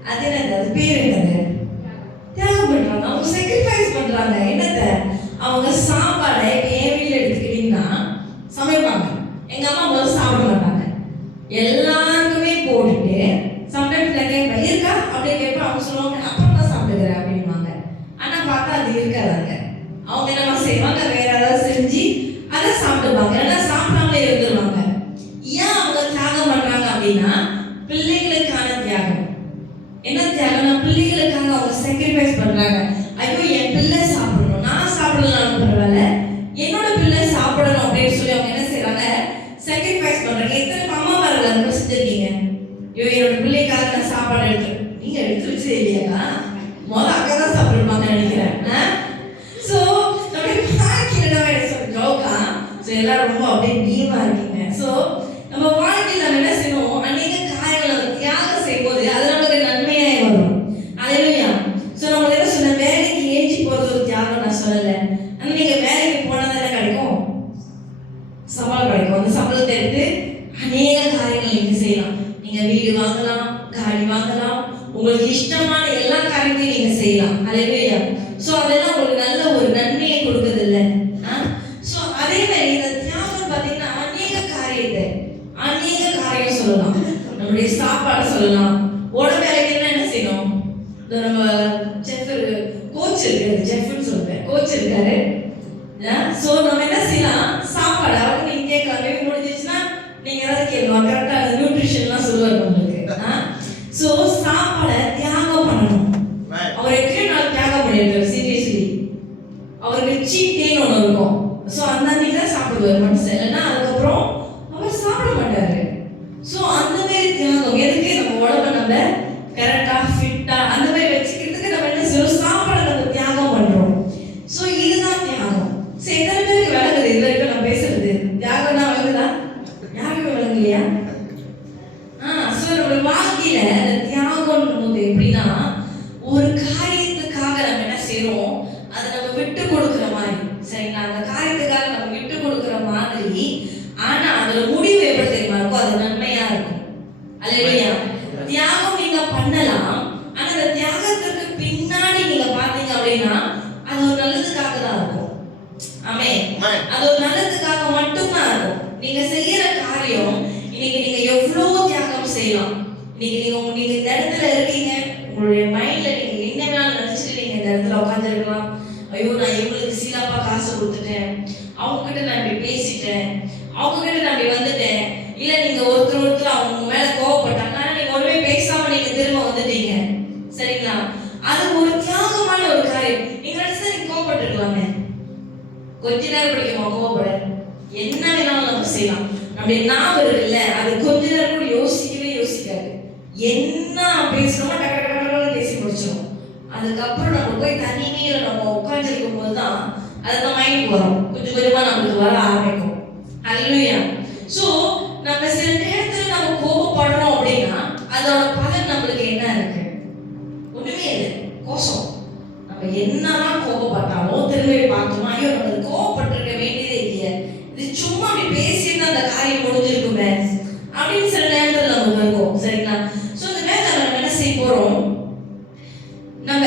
அது என்னது? அது பேர் என்னது? தியாகம் பண்றாங்க. அவங்க சாக்ரிஃபைஸ் பண்றாங்க. என்னத்த? அவங்க சாப்பாடை இப்போ என் வீட்டில் எடுத்துக்கிட்டீங்கன்னா சமைப்பாங்க. எங்க அம்மா முதல்ல சாப்பிட மாட்டாங்க. எல்லாருக்குமே போட்டுட்டு சம்டைம்ஸ் நான் கேட்பேன் இருக்கா அப்படின்னு கேட்பேன். அவங்க சொல்லுவாங்க அப்புறமா சாப்பிடுக்கிறேன் அப்படின்வாங்க. ஆனா பார்த்தா அது இருக்காதாங்க. அவங்க என்னமா செய்வாங்க? வேற ஏதாவது செஞ்சு அதை சாப்பிடுவாங்க. ஏன்னா சாப்பிடாமலே இருந்துருவாங்க. ஏன் அவங்க தியாகம் பண்றாங்க அப்படின்னா பிள்ளைகளுக்கான தியாகம். என்ன தியாகம்னா பிள்ளைகளுக்காக அவங்க சாக்ரிஃபைஸ் பண்றாங்க. ஐயோ என் பிள்ளை சாப்பிடணும், நான் சாப்பிடலாம் பரவாயில்ல, என்னோட பிள்ளை சாப்பிடணும் அப்படின்னு சொல்லி அவங்க என்ன செய்யறாங்க? சாக்ரிஃபைஸ் பண்றாங்க. எத்தனை அம்மாமார்கள் அந்த மாதிரி செஞ்சிருக்கீங்க? ஐயோ என்னோட பிள்ளைக்காக நான் சாப்பாடு எடுத்து நீங்க எடுத்து வச்சு இல்லையாக்கா முதல்ல அக்கா தான் சாப்பிடுவாங்க நினைக்கிறேன். ஸோ நம்மளுடைய வாழ்க்கையில ஜோக்கா ஸோ எல்லாரும் ரொம்ப அப்படியே டீமா இருக்கீங்க. ஸோ நம்ம வாழ்க்கையில் நம்ம என்ன செய்யணும்? அநேக காரியங்களை நம்ம தியாகம் செய்யும்போது அது நமக்கு நன்மையாக வரும். ஹல்லேலூயா. ஸோ நம்ம என்ன சொன்ன வேலைக்கு ஏஞ்சி போகிறது ஒரு தியாகம் நான் சொல்லலை. ஆனால் நீங்கள் வேலைக்கு போனால் தானே கிடைக்கும், சம்பளம் கிடைக்கும். அந்த சம்பளத்தை எடுத்து அநேக காரியங்கள் நீங்கள் செய்யலாம். நீங்கள் வீடு வாங்கலாம், காடி வாங்கலாம், உங்களுக்கு இஷ்டமான எல்லா காரியத்தையும் நீங்கள் செய்யலாம். ஹல்லேலூயா. ஸோ அதெல்லாம் உங்களுக்கு நல்ல ஒரு நன்மையை கொடுக்குது இல்லை? ஸோ அதே மாதிரி இந்த தியாகம் பார்த்தீங்கன்னா அநேக காரியம் சொல்லலாம். நம்மளுடைய சாப்பாடு சொல்லலாம். உடம்பு வேலைக்குன்னா என்ன செய்யணும்? நம்ம செஃப் கோச் இருக்காரு, செஃப்னு சொல்லுவேன், கோச் இருக்காரு. ஸோ நம்ம என்ன செய்யலாம்? சாப்பாடு அவங்க நீங்க கேட்கலாம் முடிஞ்சிச்சுன்னா நீங்க ஏதாவது கேட்கலாம். கரெக்டாக நியூட்ரிஷன்லாம் சொல்லுவார் உங்களுக்கு. ஸோ சாப்பாடை தியாகம் பண்ணணும். அவர் எத்தனை நாள் தியாகம் பண்ணியிருக்காரு? சீரியஸ்லி அவருக்கு சீட் டேன்னு ஒன்று இருக்கும். ஸோ அந்த அன்னைக்கு தான் சாப்பிடுவார் மனுஷன், இல்லைன்னா அதுக்கப்புறம் அவர் சாப்பிட மாட்டாரு. ஸோ அந்த மாதிரி தியாகம் எதுக்கு? நம்ம உடம்ப நம்ம கரெக்டா ஃபிட்டா அந்த மாதிரி வச்சுக்கிறதுக்கு நம்ம என்ன செய்யணும்? சாப்பாடை நம்ம தியாகம் பண்றோம். ஸோ இதுதான் தியாகம். ஸோ எத்தனை பேருக்கு விளங்குது இது வரைக்கும் நான் பேசுறது? தியாகம்னா விளங்குதா? யாருக்கும் விளங்கலையா? ஸோ நம்ம வாழ்க்கையில அந்த தியாகம் போது எப்படின்னா ஒரு காரியத்துக்காக நம்ம என்ன செய்யறோம்? அதை நம்ம விட்டு கொடுக்குற மாதிரி, சரிங்களா? அந்த காரியத்துக்காக நம்ம விட்டு கொடுக்குற மாதிரி. ஆனா அதுல முடிவு எப்படி தெரியுமா இருக்கும்? அது நன்மையா இருக்கும். அல்லேலூயா. தியாகம் நீங்க பண்ணலாம். ஆனா அந்த தியாகத்துக்கு பின்னாடி நீங்க பாத்தீங்க அப்படின்னா அது ஒரு நல்லதுக்காக தான் இருக்கும். ஆமென். அது ஒரு நல்லதுக்காக மட்டும்தான் இருக்கும். நீங்க செய்யற காரியம் இன்னைக்கு நீங்க எவ்வளவு தியாகம் செய்யலாம். நீங்க இந்த இடத்துல இருக்கீங்க, உங்களுடைய மைண்ட்ல நீங்க என்ன வேணாலும் நினைச்சிட்டு நீங்க இந்த இடத்துல உட்கார்ந்து இருக்கலாம். ஐயோ நான் இவங்களுக்கு சீலாப்பா காசு கொடுத்துட்டேன், அவங்க கிட்ட நான் இப்படி பேசிட்டேன், அவங்க கிட்ட நான் இப்படி வந்துட்டேன், இல்ல நீங்க ஒருத்தர் அவங்க மேல கோவப்பட்டாங்க, ஆனா நீங்க ஒண்ணுமே பேசாம நீங்க திரும்ப வந்துட்டீங்க, சரிங்களா? அது ஒரு தியாகமான ஒரு காரியம். நீங்க நினைச்சா நீங்க கோவப்பட்டுருக்கலாமே, கொஞ்ச நேரம் பிடிக்குமா கோவப்பட? என்ன வேணாலும் நம்ம செய்யலாம். நம்முடைய நாவல் இருக்குல்ல, அது கொஞ்ச நேரம் கூட யோசிக்கவே யோசிக்காது. என்ன பேசணுமோ டக்கு டக்கு பேசி முடிச்சிடும். அதுக்கப்புறம் நம்ம போய் தனிமையில நம்ம உட்காந்துருக்கும் போது தான் அதுதான் மைண்ட் வரும், கொஞ்சம் கொஞ்சமா நம்மளுக்கு வர ஆரம்பிக்கும். ஹல்லேலூயா. ஸோ நம்ம சில நேரத்தில் நம்ம கோபப்படுறோம் அப்படின்னா அதோட பலன் நம்மளுக்கு என்ன இருக்கு? ஒண்ணுமே இல்லை, கோஷம். நம்ம என்னதான் கோபப்பட்டாலும் திரும்பி பார்த்தோமா, ஐயோ நம்ம கோபப்பட்டிருக்க வேண்டியதே இல்லையே, இது சும்மா அப்படி பேசியிருந்தா அந்த காரியம் முடிஞ்சிருக்குமே அப்படின்னு சில நேரத்தில் நமக்கு இருக்கும், சரிங்களா? ஸோ இந்த நேரத்தில் நம்ம என்ன செய்ய போறோம்? நம்ம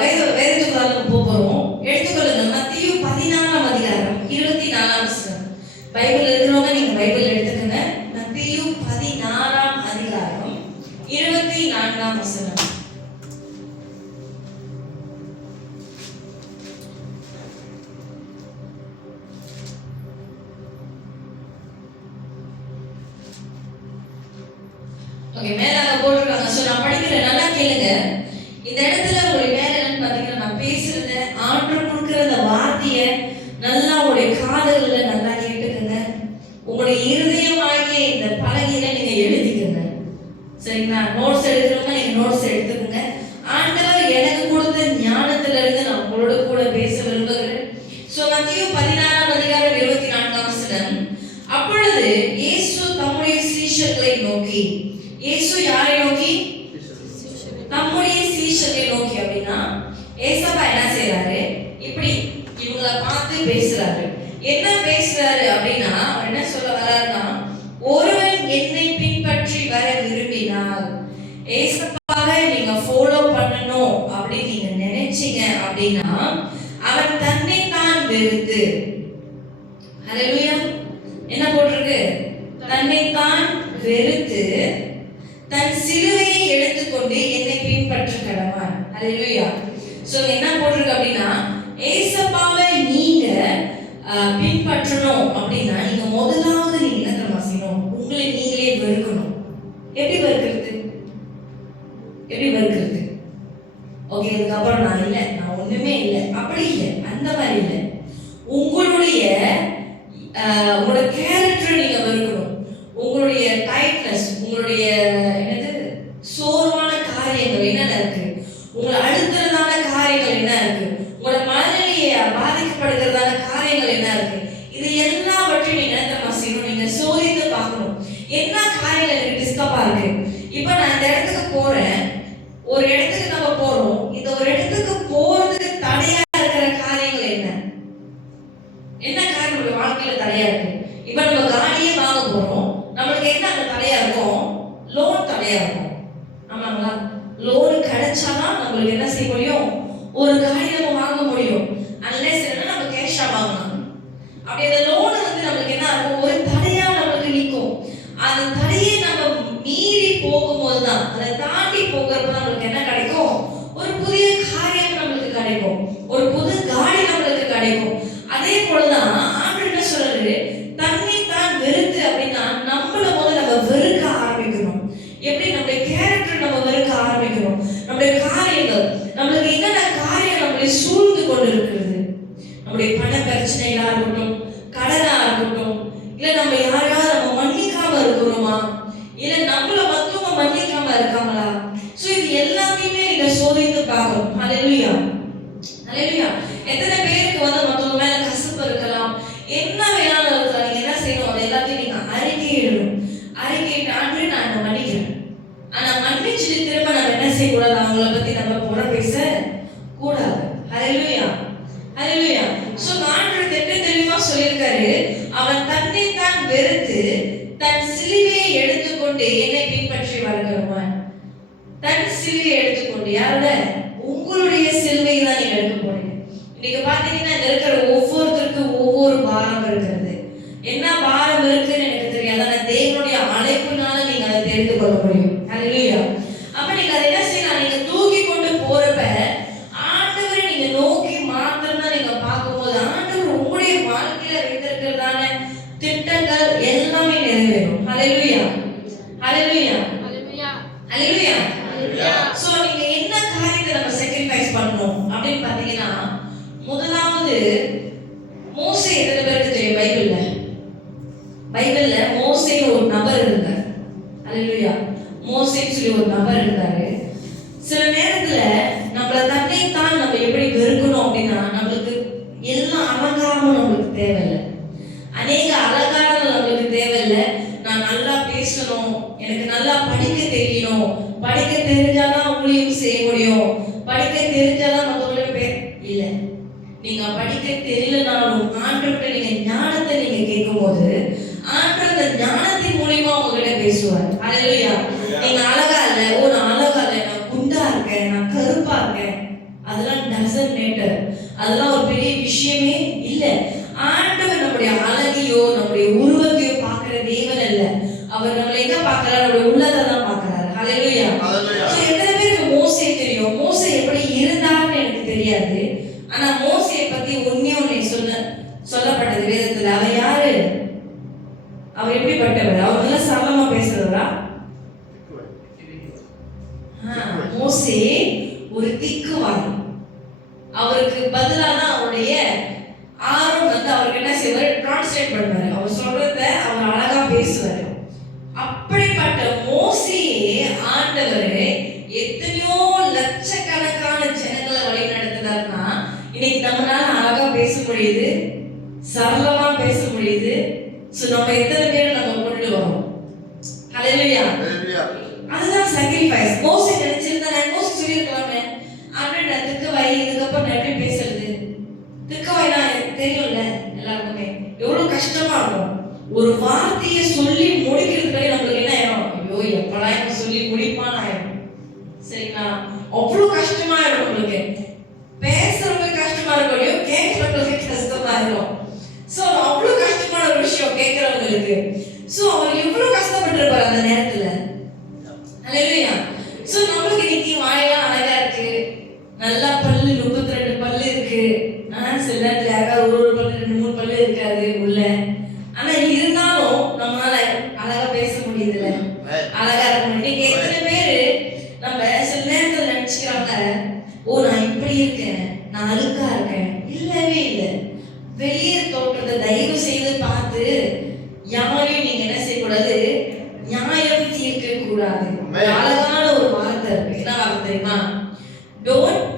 வேதத்துக்குள்ள நம்ம போறோம். எடுத்துக்கொள்ளுங்க மத்தேயு 14ஆம் அதிகாரம் 24ஆம் வசனம். பைபிள் இருக்கிறவங்க நீங்க பைபிள் எடுத்துக்கங்க. மத்தேயு 14ஆம் அதிகாரம் 24ஆம் வசனம். ஓகே, மேல அங்க போட்டுருக்காங்க. ஸோ நான் படிக்கிறேன், நல்லா கேளுங்க. இந்த இடத்துல உங்களுக்கு மேல என்னன்னு பாத்தீங்கன்னா நான் பேசுறத ஆண்டவர் கொடுக்குற அந்த வார்த்தையை நல்லா உங்களுடைய காதுகள்ல நல்லா கேட்டுக்கங்க. உங்களுடைய இருதயமாகிய இந்த பலகையில நீங்க எழுதிக்கங்க, சரிங்களா? நோட்ஸ் எடுக்கிறவங்க நீங்க நோட்ஸ் எடுத்துக்கங்க. ஆண்டவர் எனக்கு கொடுத்த ஞானத்துல இருந்து நான் உங்களோட கூட பேச விரும்புகிறேன். ஸோ மத்தேயு 14ஆம் அதிகாரம் 24ஆம் வசனம். இயேசு தம்முடைய சீஷர்களை நோக்கி, இயேசு யாரை நோக்கி? நம்முடைய சீஷர்களை நோக்கி. அப்படின்னா ஏசப்பா என்ன செய்யறாரு? இப்படி இவங்களை பார்த்து பேசுறாரு. என்ன பேசுறாரு அப்படின்னா, அவர் என்ன சொல்ல வர்றாருன்னா, ஒருவன் என்னை பின்பற்றி வர விரும்பினால், ஏசப்பாவை நீங்க ஃபாலோ பண்ணணும் அப்படி நீங்க நினைச்சீங்க அப்படின்னா, அவன் தன்னை தான் வெறுத்து, ஹல்லேலூயா, என்ன போட்டிருக்கு? தன்னை தான் வெறுத்து தன் சிலுவையை எடுத்துக்கொண்டு என்னை பின்பற்ற கடவான். ஹல்லேலூயா. சோ என்ன போட்டிருக்கு அப்படின்னா, ஏசப்பாவை நீங்க பின்பற்றணும் அப்படின்னா நீங்க முதலாவது நீங்க என்ன தெரியுமா செய்யணும்? உங்களை நீங்களே வெறுக்கணும். எப்படி வெறுக்கிறது? எப்படி வெறுக்கிறது? ஓகே, இதுக்கப்புறம் நான் இல்லை, நான் ஒண்ணுமே இல்லை, அப்படி இல்லை, அந்த மாதிரி இல்லை. உங்களுடைய உங்களோட கேரக்டரை நீங்க வெறுக்கணும். உங்களுடைய டைட்னஸ், உங்களுடைய என்னது சோர்வான காரியங்கள் என்னென்ன இருக்கு, உங்களை அழுத்துறதான காரியங்கள் என்ன இருக்கு, உங்களோட மனநிலையை பாதிக்கப்படுகிறதான காரியங்கள் என்ன இருக்கு, இது எல்லாவற்றையும் நீங்க என்ன செய்யணும்? நீங்க சோதித்து பார்க்கணும். என்ன காரியங்கள் எனக்கு டிஸ்டர்பா இருக்கு? இப்ப நான் இந்த இடத்துக்கு போறேன், ஒரு இடத்துக்கு நம்ம போறோம், இந்த ஒரு இடத்துக்கு போறதுக்கு தடையா இருக்கிற காரியங்கள் என்ன? என்ன காரியம் நம்மளுடைய வாழ்க்கையில தடையா இருக்கு? இப்ப நம்ம காடியே வாங்க போறோம், நம்மளுக்கு என்ன அந்த தடையா இருக்கும்? லோன் தடையா இருக்கும். ஆமாங்களா? லோன் கிடைச்சாதான் நம்மளுக்கு என்ன செய்ய முடியும்? ஒரு காடி நம்ம வாங்க முடியும். அன்லெஸ் என்ன நம்ம கேஷா வாங்கலாம். அப்படி அந்த லோன் நம்மளுக்கு என்ன ஆகும்? ஒரு தடையா நம்மளுக்கு நிற்கும். அந்த தடையை நம்ம மீறி போகும்போது தான், அதை தாண்டி போகிறப்ப நம்மளுக்கு என்ன கிடைக்கும்? ஒரு புதிய காரியம் நம்மளுக்கு கிடைக்கும், ஒரு புது காடி நம்மளுக்கு கிடைக்கும். அதே போலதான் ஆண்டவர் என்ன சொல்றாரு? தன்னை தான் வெறுத்து அப்படின்னா நம்மள முதல்ல நம்ம வெறுக்க ஆரம்பிக்கணும். எப்படி? நம்முடைய கேரக்டர் நம்ம வெறுக்க ஆரம்பிக்கணும். நம்முடைய காரியங்கள், நம்மளுக்கு என்னென்ன காரியங்கள் நம்மளை சூழ்ந்து கொண்டு இருக்கிறது, நம்முடைய பண பிரச்சனைகளா இருக்கட்டும், கடனா இருக்கட்டும், இல்ல நம்ம யாரையாவது நம்ம மன்னிக்காம இருக்கிறோமா, இல்ல நம்மள மத்தவங்க மன்னிக்காம இருக்காங்களா? சோ இது எல்லாத்தையுமே நீங்க சோதித்து பார்க்கணும். ஹல்லேலூயா, ஹல்லேலூயா. எத்தனை பேருக்கு மத்தவங்க மேல கசப்பு இருக்கலாம், என்ன வேணாலும் இருக்கலாம். நீங்க என்ன செய்யணும்? அது எல்லாத்தையும் நீங்க அறிக்கையிடணும். அறிக்கையிட்டு ஆண்டு நான் என்ன மன்னிக்கிறேன், ஆனா மன்னிச்சுட்டு திரும்ப நம்ம என்ன செய்யக்கூடாது? அவங்கள பத்தி நம்ம புற பேச கூடாது. ஹல்லேலூயா, ஹல்லேலூயா. சோ ஆண்டவர் தெட்ட தெளிவா சொல்லியிருக்காரு, அவன் தன்னை தான் வெறுத்து தன் சிலுவையை எடுத்துக்கொண்டு என்னை பின்பற்றி வருகிறவன். தன் சிலுவையை எடுத்துக்கொண்டு, யாரோட? உங்களுடைய சிலுவை தான் நீங்க எடுக்க போறீங்க. இன்னைக்கு பாத்தீங்கன்னா இந்த இருக்கிற ஒவ்வொருத்தருக்கும் ஒவ்வொரு பாரம் இருக்கிறது. என்ன பாரம் இருக்குன்னு எனக்கு தெரியாது, ஆனா தேவனுடைய அழைப்புனால நீங்க அதை தெரிந்து கொள்ள முடியும். ஹல்லேலூயா. அப்ப நீங்க அதை என்ன செய்யலாம்? நீங்க தூக்கி கொண்டு போறப்ப ஆண்டவரை நீங்க நோக்கி மாத்திரம் தான் நீங்க பார்க்கும்போது ஆண்டவர் உங்களுடைய வாழ்க்கையில வைத்திருக்கிறதான திட்டங்கள் எல்லாமே நிறைவேறும். ஹல்லேலூயா, ஹல்லேலூயா, ஹல்லேலூயா, ஹல்லேலூயா. சோ நீங்க என்ன காரியத்தை நம்ம சாக்ரிஃபைஸ் பண்ணணும் அப்படின்னு பாத்தீங்கன்னா, முதலாவது மோசே. எத்தனை பேருக்கு தெரியும்? பைபிள்ல மோசே ஒரு நபர் இருந்தார். ஹல்லேலூயா. மோசேன்னு சொல்லி ஒரு நபர் இருந்தாரு. சில நேரத்துல நம்மள தன்னை தான் நம்ம எப்படி வெறுக்கணும் அப்படின்னா, நம்மளுக்கு எல்லா அலங்காரமும் நம்மளுக்கு தேவையில்லை, அநேக அலங்காரங்கள் நம்மளுக்கு தேவையில்லை. நான் நல்லா பேசணும், எனக்கு நல்லா படிக்க தெரியணும், படிக்க தெரிஞ்சாதான் ஊழியம் செய்ய முடியும், படிக்க தெரிஞ்சாதான் மற்றவங்களுக்கு இல்லை. நீங்க படிக்க தெரியலனாலும் ஆண்டவர்கிட்ட நீங்க ஞானத்தை நீங்க கேட்கும் போது ஆண்டவர் அந்த ஞானத்தின் மூலியமா உங்ககிட்ட பேசுவார். ஹல்லேலூயா. நீங்க அழகா இல்ல, ஓ நான் அழகா இல்ல, நான் குண்டா இருக்கேன், நான் கருப்பா இருக்கேன், அதெல்லாம் டசன்ட் மேட்டர், அதெல்லாம் ஒரு பெரிய விஷயமே இல்ல. ஆண்டவர் நம்முடைய அழகையோ நம்முடைய உருவத்தையோ பார்க்கிற தேவன் அல்ல. அவர் நம்மளை எங்க பார்க்கிறார்? நம்முடைய உள்ளத்தை தான் பார்க்கிறார். ஹல்லேலூயா. எத்தனை பேருக்கு மோசே தெரியும்? மோசே எப்படி இருந்தார்னு எனக்கு தெரியாது, ஆனா மோசேயை பத்தி ஒன்னே சொல்லப்பட்டது வேதத்துல. அவர் யாரு? அவர் எப்படிப்பட்டவர்? அவர் நல்லா சரளமா பேசுறவரா? மோசே ஒரு திக்குவாதி. அவருக்கு பதிலா தான் அவருடைய ஆர்வம் அவருக்கு என்ன செய்வார்? டிரான்ஸ்லேட் பண்ணுவாரு. அவர் சொல்றத அவர் அழகா பேசுவாரு. அப்படிப்பட்ட மோசேயே ஆண்டவர் எத்தனையோ லட்சக்கணக்கான ஜனங்களை வழி நடத்தினார்னா, இன்னைக்கு நம்மளால அழகா பேச முடியுது, சரளமா பேச முடியுது. சோ நம்ம எத்தனை பேர் நம்ம ஒரு வார்த்தையை சொல்லி முடிக்கிறதுக்காக நம்மளுக்கு என்ன ஆயிடும், ஐயோ எப்படா என்ன சொல்லி முடிப்பான்னு ஆயிடும். சரிங்களா? அவ்வளவு கஷ்டமா இருக்கும். நம்மளுக்கு பேசுறவங்க கஷ்டமா இருக்கும், இல்லையோ கேட்கறவங்களுக்கு கஷ்டமா இருக்கும். சோ அவ்வளவு கஷ்டமான ஒரு விஷயம் கேட்கறவங்களுக்கு. சோ அவர் எவ்வளவு கஷ்டப்பட்டிருப்பாரு அந்த நேரத்துல. அல்லேலூயா. சோ நம்மளுக்கு இன்னைக்கு வாயெல்லாம் அழகா இருக்கு, நல்லா பல்லு 32 பல்லு இருக்கு. சில நேரத்துல யாராவது ஒரு பல்லு 2-3 பல்லு இருக்காது உள்ள. ஆனா இருந்தாலும் நம்மளால அழகா பேச முடியுதுல்ல, அழகா இருக்க முடியும். நீங்க எத்தனை பேரு நம்ம சில நேரத்துல நினைச்சுக்கிறாங்க, ஓ நான் இப்படி இருக்கேன், நான் அழுக்கா இருக்கேன். இல்லவே இல்லை. வெளியே தோற்றத்தை தயவு செய்து பார்த்து யாரையும் நீங்க என்ன செய்யக்கூடாது, நியாயம் தீர்க்க கூடாது. அழகான ஒரு வார்த்தை இருக்கு. என்ன வார்த்தை தெரியுமா? டோன்ட்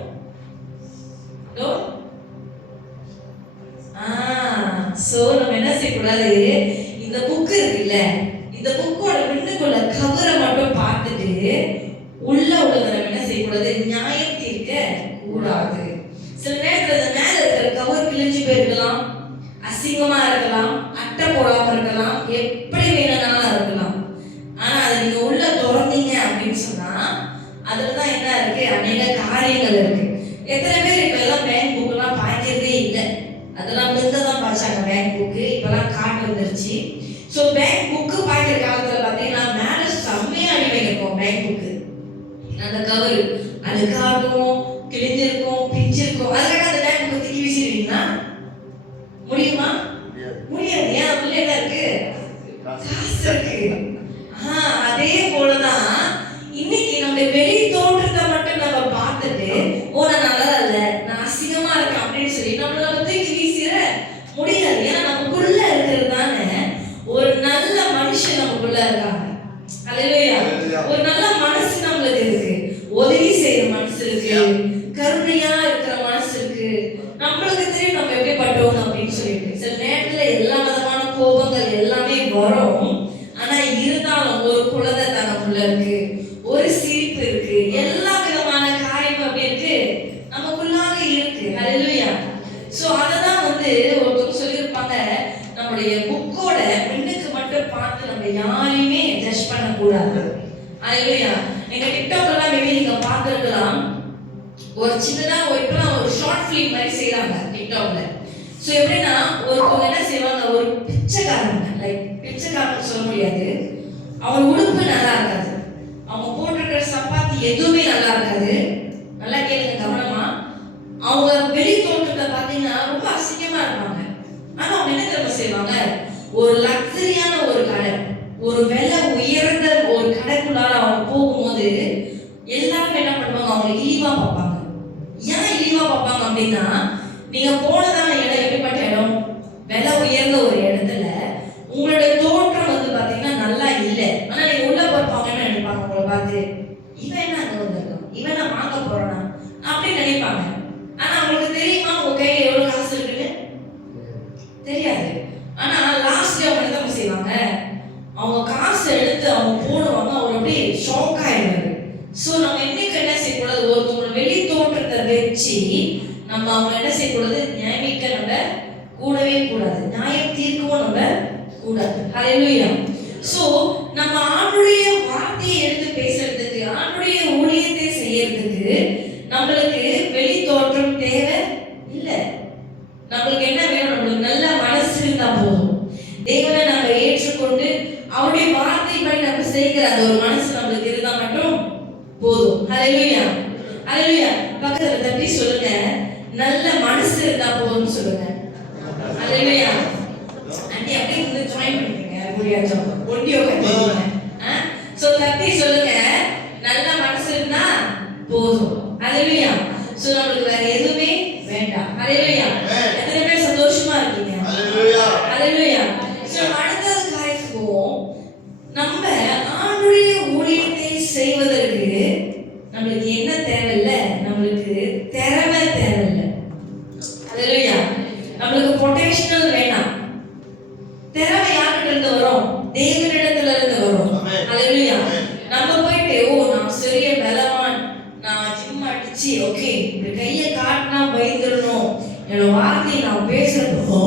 சோ நம்ம என்ன செய்யக்கூடாது, இந்த புக் இருக்குல்ல, இந்த புக்கோட பின்னுக்குள்ள கவரை மட்டும் பார்த்துட்டு உள்ள உள்ளதை நம்ம என்ன செய்யக்கூடாது, நியாயம் தீர்க்க கூடாது. சில நேரத்துல இந்த மேல இருக்கிற கவர் கிழிஞ்சு போயிருக்கலாம், அசிங்கமா இருக்கலாம், அட்டை போடாம இருக்கலாம், எப்படி வேணும்னாலும் இருக்கலாம். ஆனா அதை நீங்க உள்ள திறந்தீங்க அப்படின்னு சொன்னா அதுலதான் என்ன இருக்கு, அநேக காரியங்கள் இருக்கு. எத்தனை பேர் இப்ப எல்லாம் பேங்க் புக் எல்லாம் பாய்க்கிறதே இல்லை, அதெல்லாம் தான் பாய்ச்சாங்க பேங்க் புக்கு. இப்பெல்லாம் கார்டு வந்துருச்சு. ஸோ பேங்க் புக்கு பாய்க்கிற காலத்துல பாத்தீங்கன்னா மேல செம்மையா அடி வைக்கும் பேங்க் புக்கு. அந்த கவர் அழுக்காகும், கிழிஞ்சிருக்கும், பிஞ்சிருக்கும். அதுக்காக அந்த பேங்க் புக்கு தூக்கி வீசிடுவீங்களா? முடியுமா? முடியாது. ஏன் உள்ள என்ன இருக்கு, காசு இருக்கு. அதே போலதான் இன்னைக்கு நம்ம வெளி தோற்றத்தை மட்டும் நம்ம பார்த்துட்டு, ஓ நான் நல்லா இல்ல, நான் அசிங்கமா இருக்கேன் அப்படின்னு சொல்லி நம்மள தூக்கி வீசிட முடியாது. ஏன்னா நமக்குள்ள இருக்கிறது தானே ஒரு நல்ல மனுஷன் நமக்குள்ள இருக்காங்க. அல்லேலூயா. ஒரு நல்ல மனசு நம்மளுக்கு இருக்கு, உதவி செய்யற மனசு இருக்கு, கருணையா இருக்கிற மனசு இருக்கு. நம்மளுக்கு தெரியும் நம்ம எப்படி பட்டோம் அப்படின்னு சொல்லிட்டு. சில நேரத்துல எல்லா விதமான கோபங்கள் எல்லாமே வரும். ஆனா இருந்தாலும் ஒரு குழந்தை நமக்குள்ள இருக்கு, ஒரு சிரிப்பு இருக்கு, எல்லா விதமான காரியம் அப்படி இருக்கு நமக்குள்ளாக இருக்கு. அல்லேலூயா. சோ அததான் ஒருத்தர் சொல்லியிருப்பாங்க, நம்முடைய புக்கோட முன்னுக்கு மட்டும் பார்த்து நம்ம யாரையுமே ஜட்ஜ் பண்ணக்கூடாது. அல்லேலூயா. எங்க டிக்டாக் எல்லாம் மேபி நீங்க பார்த்திருக்கலாம், ஒரு சின்னதா இப்பெல்லாம் ஒரு ஷார்ட் ஃபிலிம் மாதிரி செய்யறாங்க டிக்டாக்ல. சோ எப்படின்னா ஒருத்தவங்க என்ன செய்வாங்க, ஒரு பிச்சைக்காரங்க, லைக் பிச்சைக்காரன்னு சொல்ல முடியாது, அவங்க உடுப்பு நல்லா இருக்காது, அவங்க போட்டிருக்கிற சப்பாத்தி எதுவுமே நல்லா இருக்காது. நல்லா கேளுங்க கவனமா. அவங்க வெளி தோற்றத்தை பார்த்தீங்கன்னா ரொம்ப அசிங்கமா இருப்பாங்க. ஆனா அவங்க என்ன தெரியுமா செய்வாங்க, ஒரு லக்ஸரியான ஒரு கடை, ஒரு விலை உயர்ந்த ஒரு கடைக்குள்ளார அவங்க போகும்போது எல்லாரும் என்ன பண்ணுவாங்க, அவங்க இழிவா பார்ப்பாங்க. ஏன் இழிவா பார்ப்பாங்க அப்படின்னா, நீங்க போனதான இடம் எப்படிப்பட்ட இடம், விலை உயர்ந்த ஒரு இடத்துல உங்களுடைய தோற்றம் பாத்தீங்கன்னா நல்லா இல்லை. ஆனா நீங்க உள்ள பார்ப்பாங்க என்ன நினைப்பாங்க, உங்களை பார்த்து இவன் என்ன அங்க வந்திருக்கான், இவன் நான் வாங்க போறானா அப்படின்னு நினைப்பாங்க. ஆனா அவங்களுக்கு தெரியுமா உங்க கையில எவ்வளவு காசு இருக்குன்னு தெரியாது. ஆனா லாஸ்ட்ல அவங்க என்ன செய்வாங்க, அவங்க காசு எடுத்து அவங்க போடுவாங்க, அவங்க அப்படியே ஷாக் ஆயிடுவாங்க. சோ நம்ம என்னைக்கு என்ன செய்யக்கூடாது, ஒருத்தவங்க வெளி தோற்றத்தை வச்சு நம்ம அவங்க என்ன செய்யக்கூடாது, நியாயமிக்க நம்ம கூடவே கூடாது, நியாயம் தீர்க்கவும் நம்ம கூடாது. ஹல்லேலூயா. சோ நம்ம ஆண்டுடைய வார்த்தையை எடுத்து பேசுறதுக்கு, ஆண்டுடைய ஊழியத்தை செய்யறதுக்கு நம்மளுக்கு வெளி தோற்றம் தேவை இல்லை. நம்மளுக்கு என்ன வேணும், நம்மளுக்கு நல்ல மனசு இருந்தா போதும். தேவனை நம்ம ஏற்றுக்கொண்டு அவருடைய வார்த்தைப்படி நம்ம செய்கிற அந்த ஒரு மனசு நம்மளுக்கு இருந்தா மட்டும் போதும். ஹல்லேலூயா. ஹல்லேலூயா. பக்கத்துல தட்டி சொல்லுங்க, நல்ல மனசு இருந்தா போதும்னு சொல்லுங்க. ஹல்லேலூயா. அண்டி அப்படியே வந்து ஜாயின் பண்ணிக்கங்க, புரியாச்சோம் ஒண்டியோ கட்டிக்கோங்க. சோ தட்டி சொல்லுங்க, நல்ல மனசு இருந்தா போதும். ஹல்லேலூயா. சோ நமக்கு வேற எதுவுமே வேண்டாம். ஹல்லேலூயா. எத்தனை பேர் சந்தோஷமா இருக்கீங்க? ஹல்லேலூயா. ஹல்லேலூயா. சோ அடுத்த காரியத்துக்கு நம்ம ஆண்டுடைய ஊழியத்தை செய்வதற்கு நம்மளுக்கு என்ன தேவையில்லை, நம்மளுக்கு திறமை தேவையில்லை. ஹல்லேலூயா. நம்மளுக்கு பொட்டன்ஷியல் வேணாம். திறமை யார்கிட்ட இருந்து வரும், தேவனிடத்துல இருந்து வரும். ஹல்லேலூயா. நம்ம போயிட்டு ஓ நான் சரியா பலவான், நான் ஜிம் அடிச்சு ஓகே இந்த கையை காட்டினா பயந்துடணும், என்னோட வார்த்தையை நான் பேசுறப்போ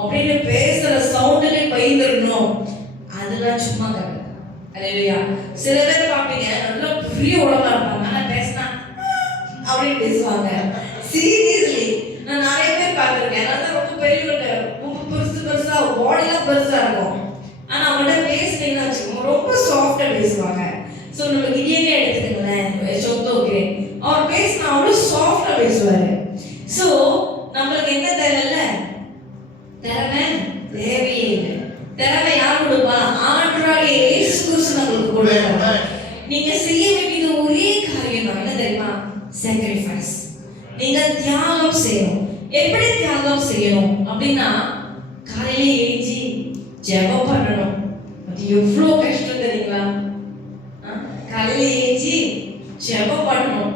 அப்படின்னு பேசுற சவுண்டுல பயந்துடணும் இதெல்லாம் சும்மா கதை. அல்லேலூயா. சில பேர் பாப்பீங்க நல்லா பெரிய உலகமா இருப்பாங்க, ஆனா பேசினா அப்படின்னு பேசுவாங்க. சீரியஸ்லி நான் நிறைய பேர் பார்த்திருக்கேன். அதனால ரொம்ப பெரியவங்க, ரொம்ப பெருசா பாடிலாம் பெருசா இருக்கும், ஆனா அவங்கள்ட்ட பேசுனீங்கன்னா வச்சுக்கோங்க ரொம்ப சாஃப்டா பேசுவாங்க. ஸோ நம்ம கிடியனே எடுத்துக்கங்களேன், சொந்தோக்கே அவர் பேசினா அவ்வளோ சாஃப்டா பேசுவாரு. ஸோ நம்மளுக்கு என்ன தேவையில்ல, திறமை தேவையே இல்லை. திறமை யார் கொடுப்பா? ஆண்டவராகிய இயேசு கிறிஸ்து நம்மளுக்கு கொடுப்பார். நீங்க செய்ய வேண்டியது ஒரே காரியம் தான், என்ன தெரியுமா? சாக்ரிஃபைஸ். நீங்க தியாகம் செய்யணும். எப்படி தியாகம் செய்யணும் அப்படின்னா, காலையில எழுந்து ஜெபம் பண்ணணும். அது எவ்வளோ கஷ்டம் தெரியுங்களா? காலையில எழுந்து ஜெபம் பண்ணணும்.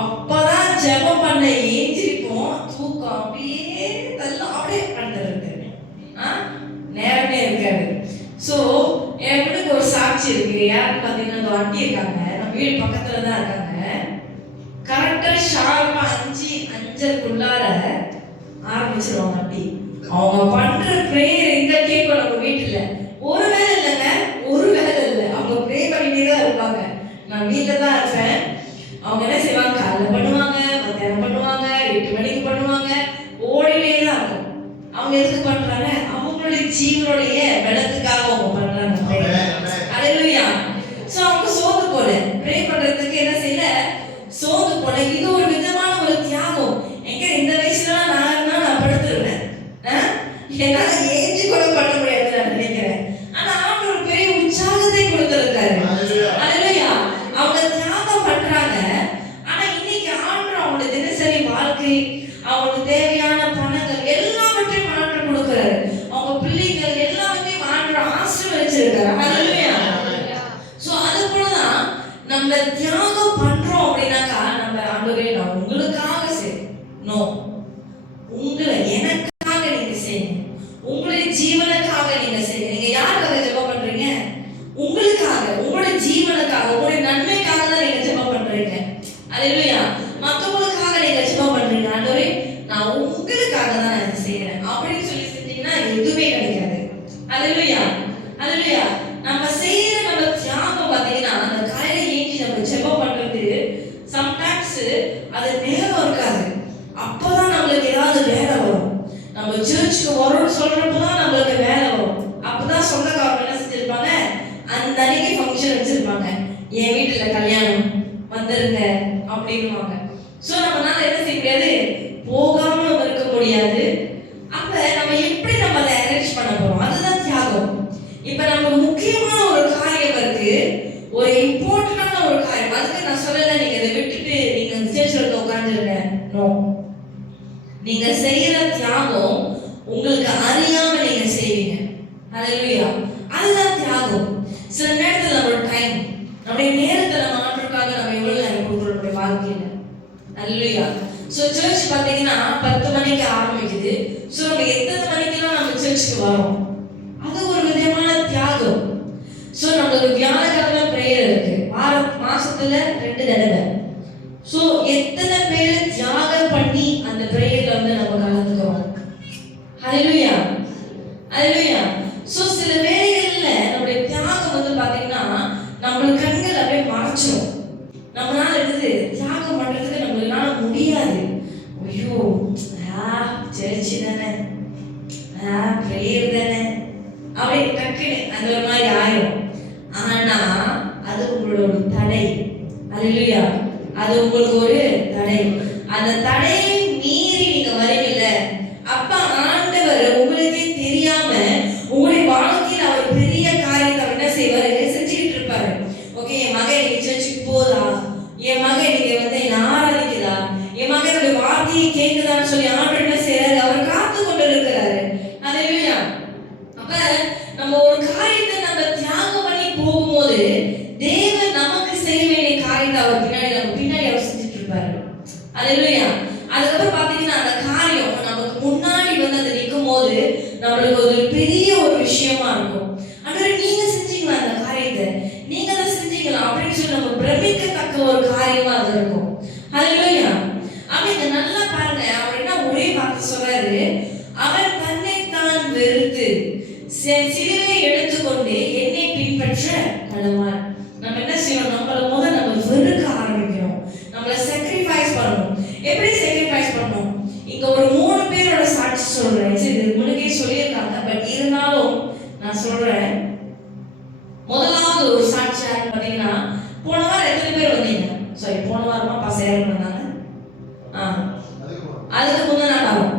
அப்பதான் ஜெபம் பண்ண ஏஞ்சிருப்போம், தூக்கம் அப்படியே எல்லாம் அப்படியே பண்றது நேரமே இருக்காது. ஸோ என் வீட்டுக்கு ஒரு சாட்சி இருக்கு. யாருன்னு பார்த்தீங்கன்னா அந்த வண்டி இருக்காங்க, நம்ம வீடு பக்கத்துல தான் இருக்காங்க. கரெக்டா ஷார்ப்பா 5:05 ஆரம்பிச்சிருவாங்க வண்டி. அவங்க பண்ற ப்ரேயர் எங்க கேட்கும் நம்ம வீட்டுல? ஒரு வேலை இல்லைங்க, ஒரு வேலை இல்லை, அவங்க ப்ரே பண்ணிட்டே தான் இருப்பாங்க. நான் வீட்டில் தான் இருப்பேன். அவங்க என்ன செய்வாங்க, காலைல பண்ணுவாங்க, மத்தியானம் பண்ணுவாங்க, 8 மணிக்கு பண்ணுவாங்க, ஓடிலே தான் இருக்கும். அவங்க எதுக்கு பண்றாங்க? அவங்களுடைய ஜீவனுடைய பலத்துக்காக அவங்க பண்றாங்க. அல்லேலூயா. சோ அவங்க சோது போல ப்ரே பண்றதுக்கு என்ன செய்யல, சோது போல. இது ஒரு விதமான ஒரு தியாகம். எங்க இந்த வயசுல நான் படுத்துருவேன், என்னால ஏஞ்சி கூட பண்ண முடியாது நான் நினைக்கிறேன். ஆனா ஆண்டவர் ஒரு பெரிய உற்சாகத்தை கொடுத்திருக்காரு. அல்லேலூயா. அவங்க தியாகம் பண்றாங்க. ஆனா இன்னைக்கு ஆண்டவர் அவங்களுடைய தினசரி வாழ்க்கை, அவங்களுக்கு தேவையான பணங்கள் எல்லாவற்றையும் ஆண்டவர் கொடுக்கிறாரு. அவங்க பிள்ளைகள் எல்லாத்தையும் ஆண்டவர் ஆசீர்வதிச்சிருக்காரு. அல்லேலூயா. சோ அது போலதான் நம்ம தியாகம் பண்றோம் அப்படின்னாக்கா, நம்ம ஆண்டவரே நான் உங்களுக்காக செய்யணும், உங்களை எனக்காக நீங்க செய்யணும், உங்களுடைய ஜீவனுக்காக நீங்க செய்யணும். நீங்க யாருக்காக ஜெபம் பண்றீங்க? உங்களுக்காக, உங்களுடைய ஜீவனுக்காக, உங்களுடைய நன்மைக்காக தான் நீங்க ஜெபம் பண்றீங்க. அல்லேலூயா. மத்தவங்களுக்காக நீங்க ஜெபம் பண்றீங்க. ஆண்டவரே நான் உங்களுக்காக தான் நான் இதை செய்யறேன் அப்படின்னு சொல்லி செஞ்சீங்கன்னா எதுவுமே கிடைக்காது. அல்லேலூயா. அல்லேலூயா. நம்ம செய்யற நம்ம தியாகம் பார்த்தீங்கன்னா, அந்த காலையில ஏஞ்சி நம்ம ஜெபம் பண்றது சம்டைம்ஸ் அது நேரம் இருக்காது. அப்பதான் நம்மளுக்கு ஏதாவது வேலை வரும். நம்ம சர்ச்சுக்கு வரோம்னு சொல்றப்பதான் நம்மளுக்கு வேலை வரும். அப்பதான் சொந்தக்காரங்க என்ன செஞ்சிருப்பாங்க, அந்த அன்னைக்கு ஃபங்க்ஷன் வச்சிருப்பாங்க, என் வீட்டுல கல்யாணம் வந்துருங்க அப்படின்னுவாங்க. சோ நம்மளால என்ன செய்ய முடியாது, போகாம இருக்க முடியாது. அப்ப நம்ம எப்படி நம்ம அதை அரேஞ்ச் பண்ண போறோம்? அதுதான் தியாகம். இப்ப நம்ம முக்கியமான ஒரு காரியம் இருக்கு, ஒரு இம்பார்ட்டன்டான ஒரு காரியம். அதுக்கு நான் சொல்லல நீங்க இதை விட்டுட்டு நீங்க ஸ்டேஜ்ல வந்து உட்கார்ந்துருங்க. நோ, நீங்க செய்யற தியாகம் உங்களுக்கு அறியாம நீங்க செய்வீங்க. அல்லேலூயா. அதுதான் தியாகம். சில நேரத்துல நம்மளோட டைம், நம்முடைய நேரத்தை நம்ம ஆண்டவருக்காக நம்ம எவ்வளவு நேரம் கொடுக்குறோம் நம்முடைய வாழ்க்கையில. அல்லேலூயா. சோ சர்ச் பாத்தீங்கன்னா 10 மணிக்கு ஆரம்பிக்குது. சோ நம்ம எத்தனை மணிக்கெல்லாம் நம்ம சர்ச்சுக்கு வரோம்? அது ஒரு விதமான தியாகம். சோ நம்மளுக்கு வியாழக்கிழமை பிரேயர் இருக்கு, மாசத்துல 2 தடவை. சோ எத்தனை பேர் தியாகம் பண்ணி அந்த பிரேயர்ல வந்து நம்ம கலந்துக்கிறோம்? ஹல்லேலூயா. ஹல்லேலூயா. சோ சில வேளைகள்ல நம்மளுடைய தியாகம் வந்து பாத்தீங்கன்னா நம்மளுக்கு கண்கள் அப்படியே மறைச்சிடும். நம்மளால எடுத்து தியாகம் பண்றதுக்கு நம்மளால முடியாது. ஐயோ, சர்ச் தானே, பிரேயர் தானே, அப்படி டக்குன்னு அந்த ஒரு மாதிரி ஆயிரும். ஆனா அது உங்களோட தடை. அல்லேலூயா. அது உங்களுக்கு ஒரு தடை. அந்த தடையை மீறி நீங்க வரீங்கல்ல, அப்ப ஆண்டவர் உங்களுக்கே தெரியாம உங்களுடைய வாழ்க்கையில அவர் பெரிய காரியத்தை என்ன செய்வாரு, செஞ்சுக்கிட்டு இருப்பாரு. ஓகே, என் மகன் இன்னைக்கு சர்ச்சுக்கு போதா, என் மகன் இன்னைக்கு வந்து என்ன ஆராதிக்குதா, என் மகனுடைய வார்த்தையை கேட்குதான்னு சொல்லி ஆண்டவர் என்ன செய்யறாரு, அவர் காத்து கொண்டு இருக்கிறாரு. அல்லேலூயா. அப்ப நம்ம ஒரு காரியத்தை நம்ம தியாகம் பண்ணி போகும்போது தேவன் நமக்கு செய்ய வேண்டிய காரியத்தை அவர் பின்னாடி அவர் செஞ்சுட்டு இருப்பாரு. அல்லேலூயா. அதுக்கப்புறம் பாத்தீங்கன்னா அந்த காரியம் நமக்கு முன்னாடி வந்து அது நிற்கும் போது நம்மளுக்கு ஒரு பெரிய ஒரு விஷயமா இருக்கும். ஆனா நீங்க செஞ்சீங்களா அந்த காரியத்தை, நீங்க அதை செஞ்சீங்களா அப்படின்னு சொல்லி நம்ம பிரமிக்கத்தக்க ஒரு காரியமா அது இருக்கும். அல்லேலூயா. அப்ப நல்லா பாருங்க, அவர் என்ன ஒரே வார்த்தை சொல்றாரு, அவர் தன்னை தான் வெறுத்து சிலுவையை எடுத்துக்கொண்டு என்னை பின்பற்ற கடவுள். நம்ம என்ன செய்யணும்? நம்மள நம்ம வெறுக்க ஆரம்பிக்கணும். நம்மள sacrifice பண்ணணும். எப்படி sacrifice பண்ணணும்? இங்க ஒரு 3 பேரோட சாட்சி சொல்றேன். இது முன்னே சொல்லியிருக்காங்க, பட் இருந்தாலும் நான் சொல்றேன். முதலாவது ஒரு சாட்சி யாருன்னு பார்த்தீங்கன்னா, போன வாரம் எத்தனை பேர் வந்தீங்க? சாரி, போன வாரமா பாஸ்டர் ஏரன் வந்தாங்க. அதுக்கு முந்தின வாரம்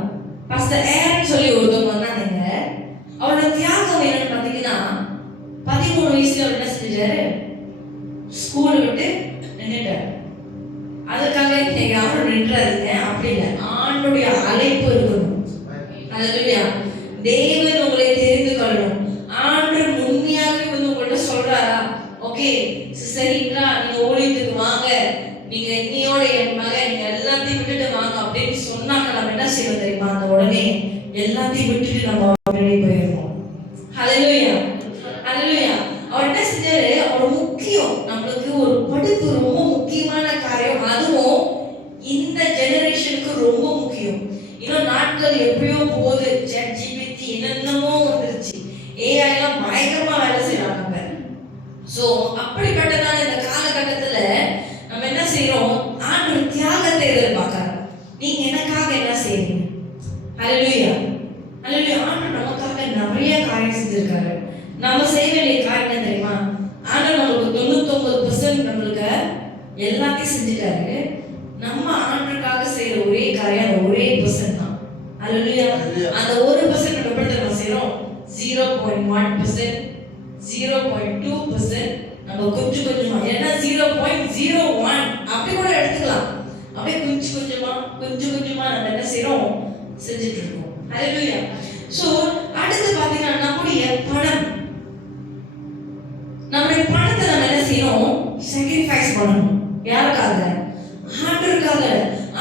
பாஸ்டர் ஏரன் சொல்லி ஒருத்தவங்க வந்தாங்க. அவரோட தியாகம் என்னன்னு பார்த்தீங்கன்னா, 13 வயசுல அவர் என்ன செஞ்சாரு? ஸ்கூல் விட்டு நின்றுட்டார். அதுக்காக நீங்க யாரும் நின்றாதீங்க, அப்படி இல்லை. ஆண்டுடைய அழைப்பு இருக்கணும். அல்லேலூயா. தேவன் உங்களை தெரிந்து கொள்ளணும். ஆண்டு உண்மையாகவே வந்து உங்கள்ட்ட சொல்றாரா, ஓகே சரிங்களா, நீங்க ஊழியத்துக்கு வாங்க, நீங்க இன்னையோட என் மகன் நீங்க எல்லாத்தையும் விட்டுட்டு வாங்க அப்படின்னு சொன்னாங்க, நம்ம என்ன செய்வோம் தெரியுமா? அந்த உடனே எல்லாத்தையும் விட்டுட்டு நம்ம வெளியே போயிடுவோம். ஹல்லேலூயா, ஹல்லேலூயா. அவர் என்ன செஞ்சாரு? அவர் முக்கியம், நம்மளுக்கு ஒரு படிப்பு ரொம்ப முக்கியமான காரியம். அதுவும் இந்த ஜெனரேஷனுக்கு ரொம்ப முக்கியம். இன்னும் நாட்கள் எப்படியோ போகுது. ChatGPT என்னென்னமோ வந்துருச்சு. AI எல்லாம் பயங்கரமா வேலை செய்யறாங்க. சோ அப்படிப்பட்டதான இந்த காலகட்டத்துல நம்ம என்ன செய்யறோம்? ஆண்டவர் தியாகத்தை எதிர்பார்க்கிறார். நீங்க எனக்காக என்ன செய்றீங்க? ஹல்லேலூயா, ஹல்லேலூயா. ஆண்டவர் நமக்காக நிறைய காரியம் செஞ்சிருக்காரு. நம்ம செய்ய வேண்டிய காரியம் என்ன தெரியுமா? ஆண்டவர் நமக்கு 99% நம்மளுக்கு எல்லாத்தையும் செஞ்சுட்டாரு. நம்ம ஆண்டவருக்காக செய்யற ஒரே காரியம் அந்த ஒரே % தான். ஹல்லேலூயா. அந்த 1% நம்ம எப்படி நம்ம செய்றோம்? 0.1%, 0.2% நம்ம கொஞ்சம் கொஞ்சமா, ஏன்னா 0.01 அப்படி கூட எடுத்துக்கலாம். அப்படியே கொஞ்சம் கொஞ்சமா நம்ம என்ன செய்றோம்? செஞ்சுட்டு இருக்கோம். ஹல்லேலூயா. சோ அடுத்து பாத்தீங்கன்னா நம்முடைய பணம், நம்முடைய பணத்தை நம்ம என்ன செய்யணும்? sacrifice பண்ணணும். யாருக்காக? ஆண்டவருக்காக,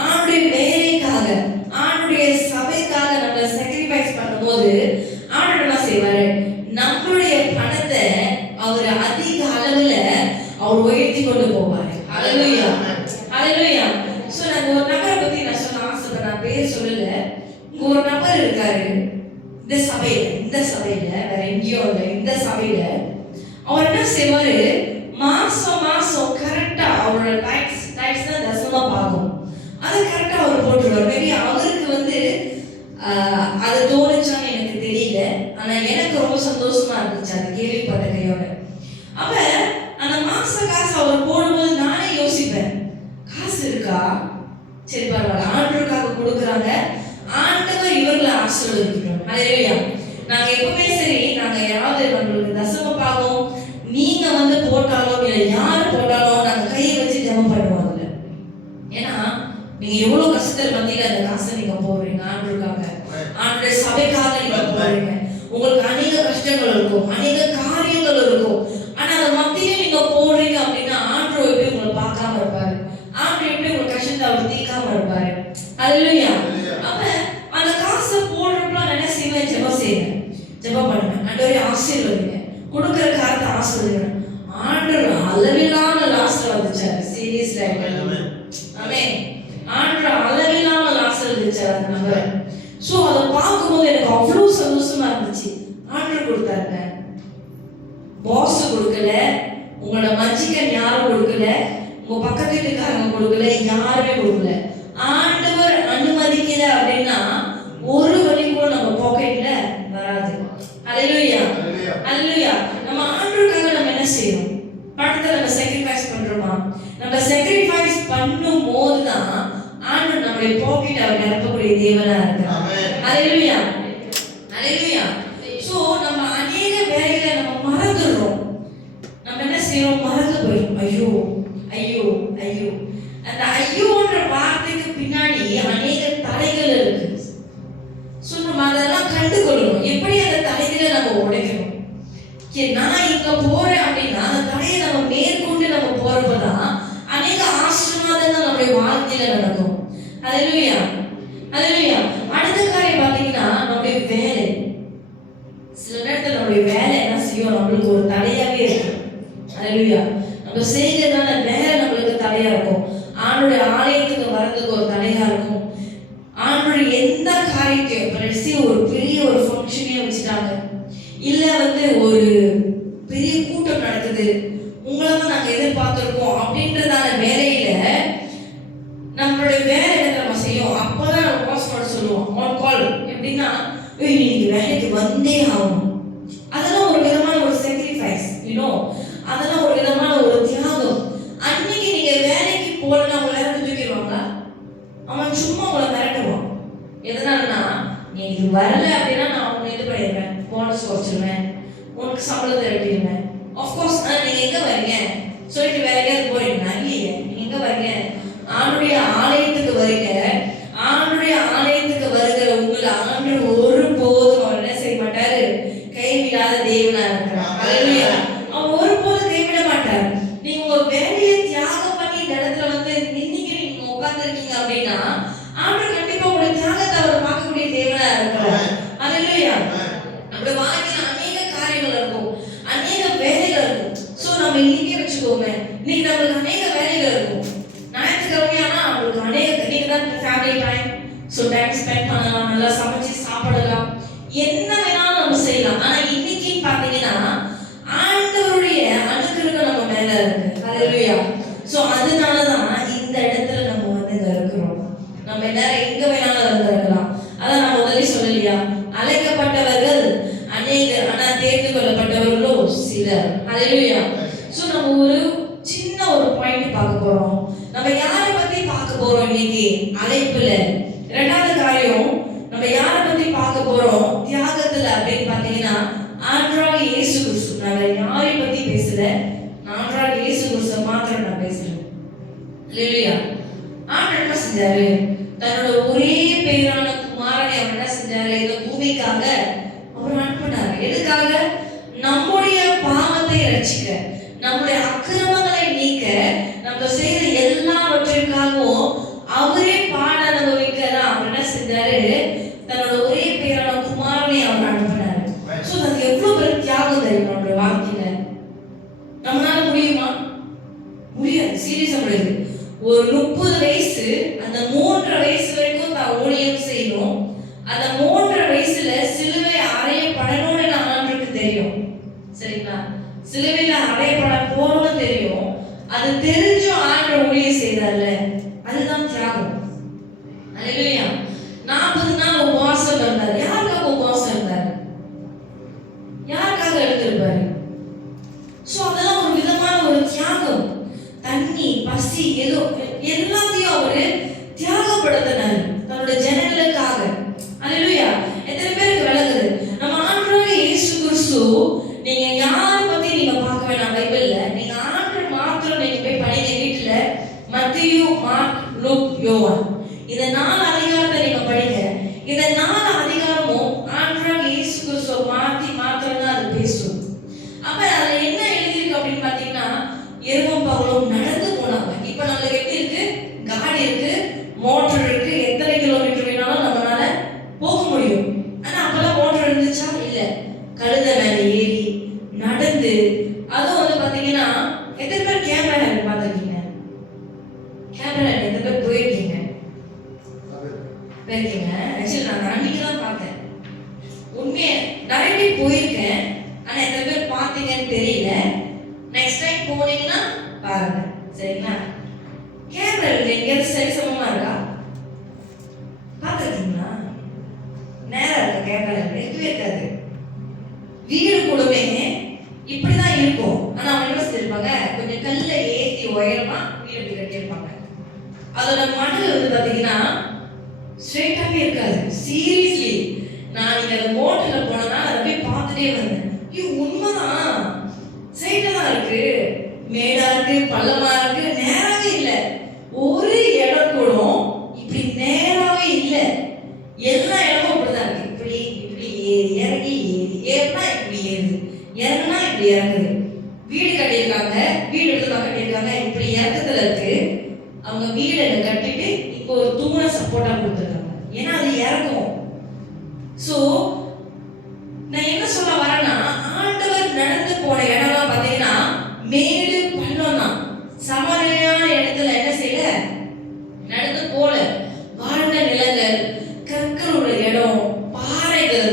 ஆண்டுடைய வேலைக்காக, ஆண்டுடைய சபைக்காக நம்ம sacrifice பண்ணும்போது ஆண்டவர் என்ன செய்வாரு? நம்மளுடைய பணத்தை அவர் அதிக அளவுல அவர் உயர்த்தி கொண்டு போவாரு. ஹல்லேலூயா, ஹல்லேலூயா. சோ நான் ஒரு நபரை பத்தி நான் சொல்ல ஆசைப்படுறேன். நான் பேர் சொல்லல. இங்க ஒரு நபர் இருக்காரு இந்த சபையில வேற எங்கேயோ இல்லை, இந்த சபையில அவர் என்ன செய்வாரு? மாசம் கரெக்டா அவரோட டாக்ஸ் தான் தசமா பாகம், அதை கரெக்டா அவர் போட்டுருவார். மேபி அவருக்கு வந்து அது தோணுச்சான்னு எனக்கு தெரியல. ஆனா எனக்கு ரொம்ப சந்தோஷமா இருந்துச்சு அது கேள்விப்பட்ட கையோட. அப்ப அந்த மாச காசு அவர் போடும்போது நானே யோசிப்பேன், காசு இருக்கா? சரி பரவாயில்ல, ஆண்டவருக்காக கொடுக்குறாங்க, ஆண்டவர் இவர்களை ஆசீர்வதிக்கணும். ஹல்லேலூயா. நாங்க எப்பவுமே சரி, நாங்க யாராவது நம்மளுக்கு தசம பாகம் நீங்க வந்து போட்டாலும் இல்லை யாரு போட்டாலும் நாங்க கையை வச்சு ஜெபம் பண்ணுவோம். அதுல ஏன்னா நீங்க எவ்வளவு கஷ்டத்தில் மத்தியில அந்த காசை நீங்க போடுறீங்க ஆண்டவருக்காக, ஆண்டவருடைய சபைக்காக நீங்க போடுறீங்க. உங்களுக்கு அநேக கஷ்டங்கள் இருக்கும், அநேக காரியங்கள் இருக்கும். ஆனா அந்த மத்தியில நீங்க போடுறீங்க அப்படின்னா ஆண்டவர் எப்படி உங்களை பார்க்காம இருப்பாரு? ஆண்டவர் எப்படி உங்க கஷ்டத்தை அவர் தீர்க்காம இருப்பாரு? ஹல்லேலூயா. அப்ப அந்த காசை போடுறப்ப நான் என்ன செய்வேன்? ஜெபம் பண்ணுவேன். ஆண்டவரே ஆசீர்வதிங்க, கொடுக்கிற காரியத்தை ஆசீர்வதிங்க. ஆண்டவர் அளவில்லாம லாஸ்ட்ல வந்துச்சாரு. சீரியஸ்லா ஆமென். ஆண்டவர் அளவில்லாம லாஸ்ட்ல வந்துச்சாரு அந்த நபர். சோ அதை பார்க்கும்போது எனக்கு அவ்வளவு சந்தோஷமா இருந்துச்சு. ஆண்டவர் கொடுத்தாருங்க. பாஸ் கொடுக்கல, உங்களோட மஞ்சிக்கன் யாரும் கொடுக்கல, உங்க பக்கத்து வீட்டுக்காரங்க கொடுக்கல, யாருமே கொடுக்கல. ஆண்டவர் அனுமதிக்கல அப்படின்னா ஒரு வழி கூட நம்ம பாக்கெட்ல வராது. ஹல்லேலூயா, ஹல்லேலூயா. நம்ம ஆண்டவருக்காக நம்ம என்ன செய்யணும்? பணத்தை நம்ம sacrifice பண்றோமா? நம்ம sacrifice பண்ணும் போதுதான் ஆண்டவர் நம்மளுடைய பாக்கெட் அவர் நிரப்பக்கூடிய தேவனா இருக்கிறார். ஹல்லேலூயா, ஹல்லேலூயா. சோ நம்ம அநேக வேலைகளை நம்ம மறந்துடுறோம். நம்ம என்ன செய்யறோம்? மறந்து போயிடும். ஐயோ ஐயோ ஐயோ. அந்த ஐயோன்ற வார்த்தைக்கு பின்னாடி அநேக தடைகள் இருக்கு. சோ நம்ம அதெல்லாம் கண்டுகொள்ளணும். எப்படி அந்த தடைகளை நம்ம உடைக்கணும்? நான் இங்க போறேன் அப்படின்னா அந்த தடையை நம்ம மேற்கொண்டு நம்ம போறப்பதான் அநேக ஆசீர்வாதங்கள் நம்முடைய வாழ்க்கையில நடக்கும். ஹல்லேலூயா, ஹல்லேலூயா. அடுத்த காரியம் பாத்தீங்கன்னா நம்முடைய வேலை. சில நேரத்தில் நம்முடைய வேலை என்ன செய்யும்? நம்மளுக்கு ஒரு தடையாவே இருக்கும். ஹல்லேலூயா. நம்ம செய்யறதான வேலை நம்மளுக்கு தடையா இருக்கும். ஆண்டுடைய ஆலயத்துக்கு வரதுக்கு ஒரு தடையா இருக்கும். ஆண்டுடைய எந்த காரியத்தையும் ஒரு பெரிய ஒரு ஃபங்க்ஷனே வச்சுட்டாங்க, இல்ல வந்து ஒரு அற்புதம் நடக்குது, உங்களை தான் நாங்க எதிர்பார்த்திருக்கோம் அப்படின்றதான வேலையில நம்மளுடைய வேலை என்ன நம்ம செய்யும். அப்பதான் நம்ம பாஸ் சொல்லுவோம் ஆன் கால். எப்படின்னா இன்னைக்கு வேலைக்கு வந்தே ஆகணும். அதெல்லாம் ஒரு விதமான ஒரு sacrifice, அதெல்லாம் ஒரு விதமான ஒரு தியாகம். அன்னைக்கு நீங்க வேலைக்கு போலன்னா உங்களை யாரும் தூக்கிடுவாங்களா? அவன் சும்மா உங்களை மிரட்டுவான். எதனாலன்னா நீ இது வரல அப்படின்னா நான் உன்னை இது பண்ணிடுவேன், போனஸ் குறைச்சிருவேன், உனக்கு சம்பளத்தை எடுத்துடுவேன். ஆஃப்கோர்ஸ் நீங்க எங்க வரீங்க சொல்லிட்டு வேற எங்கேயாவது போறீங்களா? இல்லையே. நீங்க எங்க வரீங்க? ஆண்டுடைய ஆலயத்துக்கு வரீங்க. ஆண்டுடைய ஆலயத்துக்கு வருகிற உங்களை ஆண்டு ஒருபோதும் அவர் என்ன செய்ய மாட்டாரு? கைவிடாத தேவனா இருக்கிறார். ஹல்லேலூயா. அவர் ஒருபோதும் கைவிட மாட்டார். நீங்க உங்க வேலையை தியாகம் பண்ணி இந்த இடத்துல வந்து இன்னைக்கு நீங்க உட்கார்ந்து இருக்கீங்க அப்படின்னா ஆண்டு கண்டிப்பா உங்களுடைய தியாகத்தை அவர் பார்க்கக்கூடிய தேவனா இருக்கிறார். ஹல்லேலூயா. நம்முடைய வாழ்க்கையில அநேக காரியங்கள் இருக்கும், அநேக வேலைகள் இருக்கும். சோ நம்ம இன்னைக்கே வச்சுக்கோங்க, இன்னைக்கு நம்மளுக்கு அநேக வேலைகள் இருக்கும். ஞாயிற்றுக்கிழமையானா அவங்களுக்கு அநேக நீங்க தான் family time, so time spend பண்ணலாம், நல்லா சமைச்சு சாப்பிடலாம், என்ன வேணாலும் நம்ம செய்யலாம். ஆனா இன்னைக்குன்னு பாத்தீங்கன்னா ஆண்டவருடைய அனுகிரகம் நம்ம மேல இருக்கு. ஹல்லேலூயா. ஸோ அதனாலதான் இந்த இடத்துல நம்ம வந்து இங்க இருக்கிறோம். நம்ம எல்லாரும் எங்க வேணாலும் இருக்கலாம். அதான் நான் முதல்ல சொல்லலையா, அழைக்கப்பட்டவர்கள் அநேகர் ஆனா தேர்ந்து கொள்ளப்பட்டவர்களோ சிலர். ஹல்லேலூயா. ஸோ நம்ம ஒரு சின்ன ஒரு பாயிண்ட் பார்க்க போறோம். நம்ம யாரை பத்தி பார்க்க போறோம் இன்னைக்கு அழைப்புல? இரண்டாவது காரியம் நம்ம யாரை பத்தி பார்க்க போறோம் தியாகத்துல அப்படின்னு பாத்தீங்கன்னா ஆண்டவராகிய இயேசு கிறிஸ்து. நான் யாரை பத்தி பேசல, ஆண்டவராகிய இயேசு கிறிஸ்து மாத்திரம் நான் பேசுறேன். ஹல்லேலூயா. ஆண்டவர் என்ன செஞ்சாரு? தன்னோட ஒரே பேரான குமாரனை அவர் என்ன செஞ்சாரு? இந்த பூமிக்காக அவர் அனுப்பினார். எதுக்காக? நம்முடைய பாவத்தை ரட்சிக்க, நம்முடைய அக்கிரமங்களை நீக்க, நம்ம செய்த எல்லாவற்றிற்காகவும் அவரே பாட அனுபவிக்க தான் அவர் என்ன செஞ்சாரு? தன்னோட ஒரே பேரான குமாரனை அவர் அனுப்பினார். சோ அது எவ்வளவு பெரிய தியாகம் தெரியும் நம்மளுடைய வாழ்க்கையில. நம்மளால முடியுமா? முடியாது. சீரியஸா முடியாது. ஒரு 30 வயசு அந்த 3 வயசு வரைக்கும் தான் ஊழியம் செய்யணும். அந்த 3 வயசுல சிலுவை அறையப்படணும்னு ஆண்டவருக்கு தெரியும். சரிங்களா? சிலுவையில அறையப்பட போறோம்னு தெரியும். அது தெரிஞ்சும் ஆண்டவர் ஊழியம் செய்தார்ல, அதுதான் தியாகம். ஹல்லேலூயா. 40 நாள் உபவாசம் இருந்தார். யாருக்காக உபவாசம் இருந்தார்? யாருக்காக எடுத்திருப்பாரு? சோ அதெல்லாம் ஒரு விதமான ஒரு தியாகம். தண்ணி, பசி, ஏதோ எல்லாத்தையும் அவரு தியாகப்படுத்தினார் தன்னோட ஜனங்களுக்காக. ஹல்லேலூயா. எத்தனை பேருக்கு விளங்குது? நம்ம ஆண்டவராகிய இயேசு கிறிஸ்து நீங்க யாரை பத்தி நீங்க பார்க்க வேணாம் பைபிள்ல. நீங்க ஆண்டவர் மாத்திரம் நீங்க போய் படிங்க வீட்டுல. மத்தேயு, மார்க், லூக், யோவான் இந்த 4 அதிகாரத்தை நீங்க படிங்க. இந்த 4 அதிகாரமும் ஆண்டவராகிய இயேசு கிறிஸ்து மாத்திரம் தான் அது பேசும். அப்ப அதுல என்ன எழுதிருக்கு அப்படின்னு பாத்தீங்கன்னா இரவும் பகலும் நடந்து போனாங்க. இப்ப நம்மளுக்கு எப்படி இருக்கு? காடி இருக்கு, மோட்டர் இருக்கு, எத்தனை கிலோமீட்டர் வேணாலும் நம்மளால போக முடியும். ஆனா அப்பெல்லாம் மோட்டர் இருந்துச்சா? இல்ல. கழுதை மேல ஏறி நடந்து, அதுவும் வந்து பாத்தீங்கன்னா எத்தனை பேர் கேமரா பார்த்துருக்கீங்க? கேமரா எத்தனை பேர் போயிருக்கீங்க? போயிருக்கீங்க. ஆக்சுவலி நான் அன்னைக்கு தான் பார்த்தேன். உண்மையை நிறைய பேர் போயிருக்கேன், ஆனா எத்தனை பேர் பார்த்தீங்கன்னு தெரியல. நெக்ஸ்ட் டைம் போனீங்கன்னா பாருங்க. சரிங்களா? கேமரா எங்கேயாவது சரி சமமா இருக்கா? பார்த்துருக்கீங்களா? நேரம் இருக்க கேமரா எதுவே இருக்காது. வீடு கூடவே இப்படிதான் இருக்கும். ஆனா அவங்க என்ன செஞ்சிருப்பாங்க? கொஞ்சம் கல்ல ஏத்தி உயரமா வீடு இப்படி கட்டியிருப்பாங்க. அதோட மணல் வந்து பாத்தீங்கன்னா ஸ்ட்ரெயிட்டாவே இருக்காது. சீரியஸ்லி நான் நீங்க அந்த மோட்டர்ல போனா அதை போய் பார்த்துட்டே வந்தேன். உண்மைதான், ஸ்ட்ரெயிட்டா தான் இருக்கு, மேடா இருக்கு, பள்ளமா இருக்கு, நேராவே இல்லை. ஒரு இடம் கூட இப்படி நேராவே இல்லை. எல்லா இடமும் அப்படிதான் இருக்கு. இப்படி இப்படி ஏறி இறங்கி ஏறினா இப்படி ஏறுது, இறங்குனா இப்படி இறங்குது. வீடு கட்டியிருக்காங்க, வீடு எடுத்து கட்டியிருக்காங்க, இப்படி இறக்கத்துல இருக்கு. அவங்க வீடு கட்டிட்டு இப்போ ஒரு தூணை சப்போர்ட்டா கொடுத்துருக்காங்க. ஏன்னா அது இறக்கும். சோ நான் என்ன சொல்ல வரேன்னா, ஆண்டவர் நடந்து போன இடம்லாம் பாத்தீங்கன்னா மேடு பள்ளம் தான். சமநிலையான இடத்துல என்ன செய்யல? நடந்து போல. வறண்ட நிலங்கள், கற்கள் உள்ள இடம், பாறைகள்,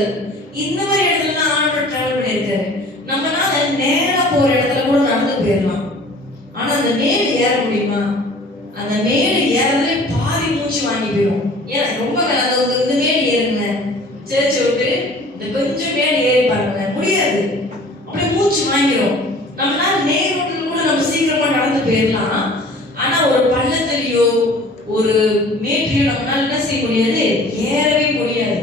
இந்த மாதிரி இடத்துல தான் ஆண்டவர் டிராவல் பண்ணியிருக்காரு. நம்மளால நேரா போற இடத்துல போயிடலாம். ஆனா அந்த மேடு ஏற முடியுமா? அந்த மேடு ஏறதுல பாதி மூச்சு வாங்கி போயிடும். ஏன்னா ரொம்ப அந்த இந்த மேடு ஏறுங்க சேர்ச்சி விட்டு இந்த கொஞ்சம் மேடு ஏறி பாருங்க, முடியாது, அப்படியே மூச்சு வாங்கிடும். நம்மளால நேர் ரோட்டில் கூட நம்ம சீக்கிரமா நடந்து போயிடலாம். ஆனா ஒரு பள்ளத்திலையோ ஒரு மேட்லையோ நம்மளால என்ன செய்ய முடியாது, ஏறவே முடியாது.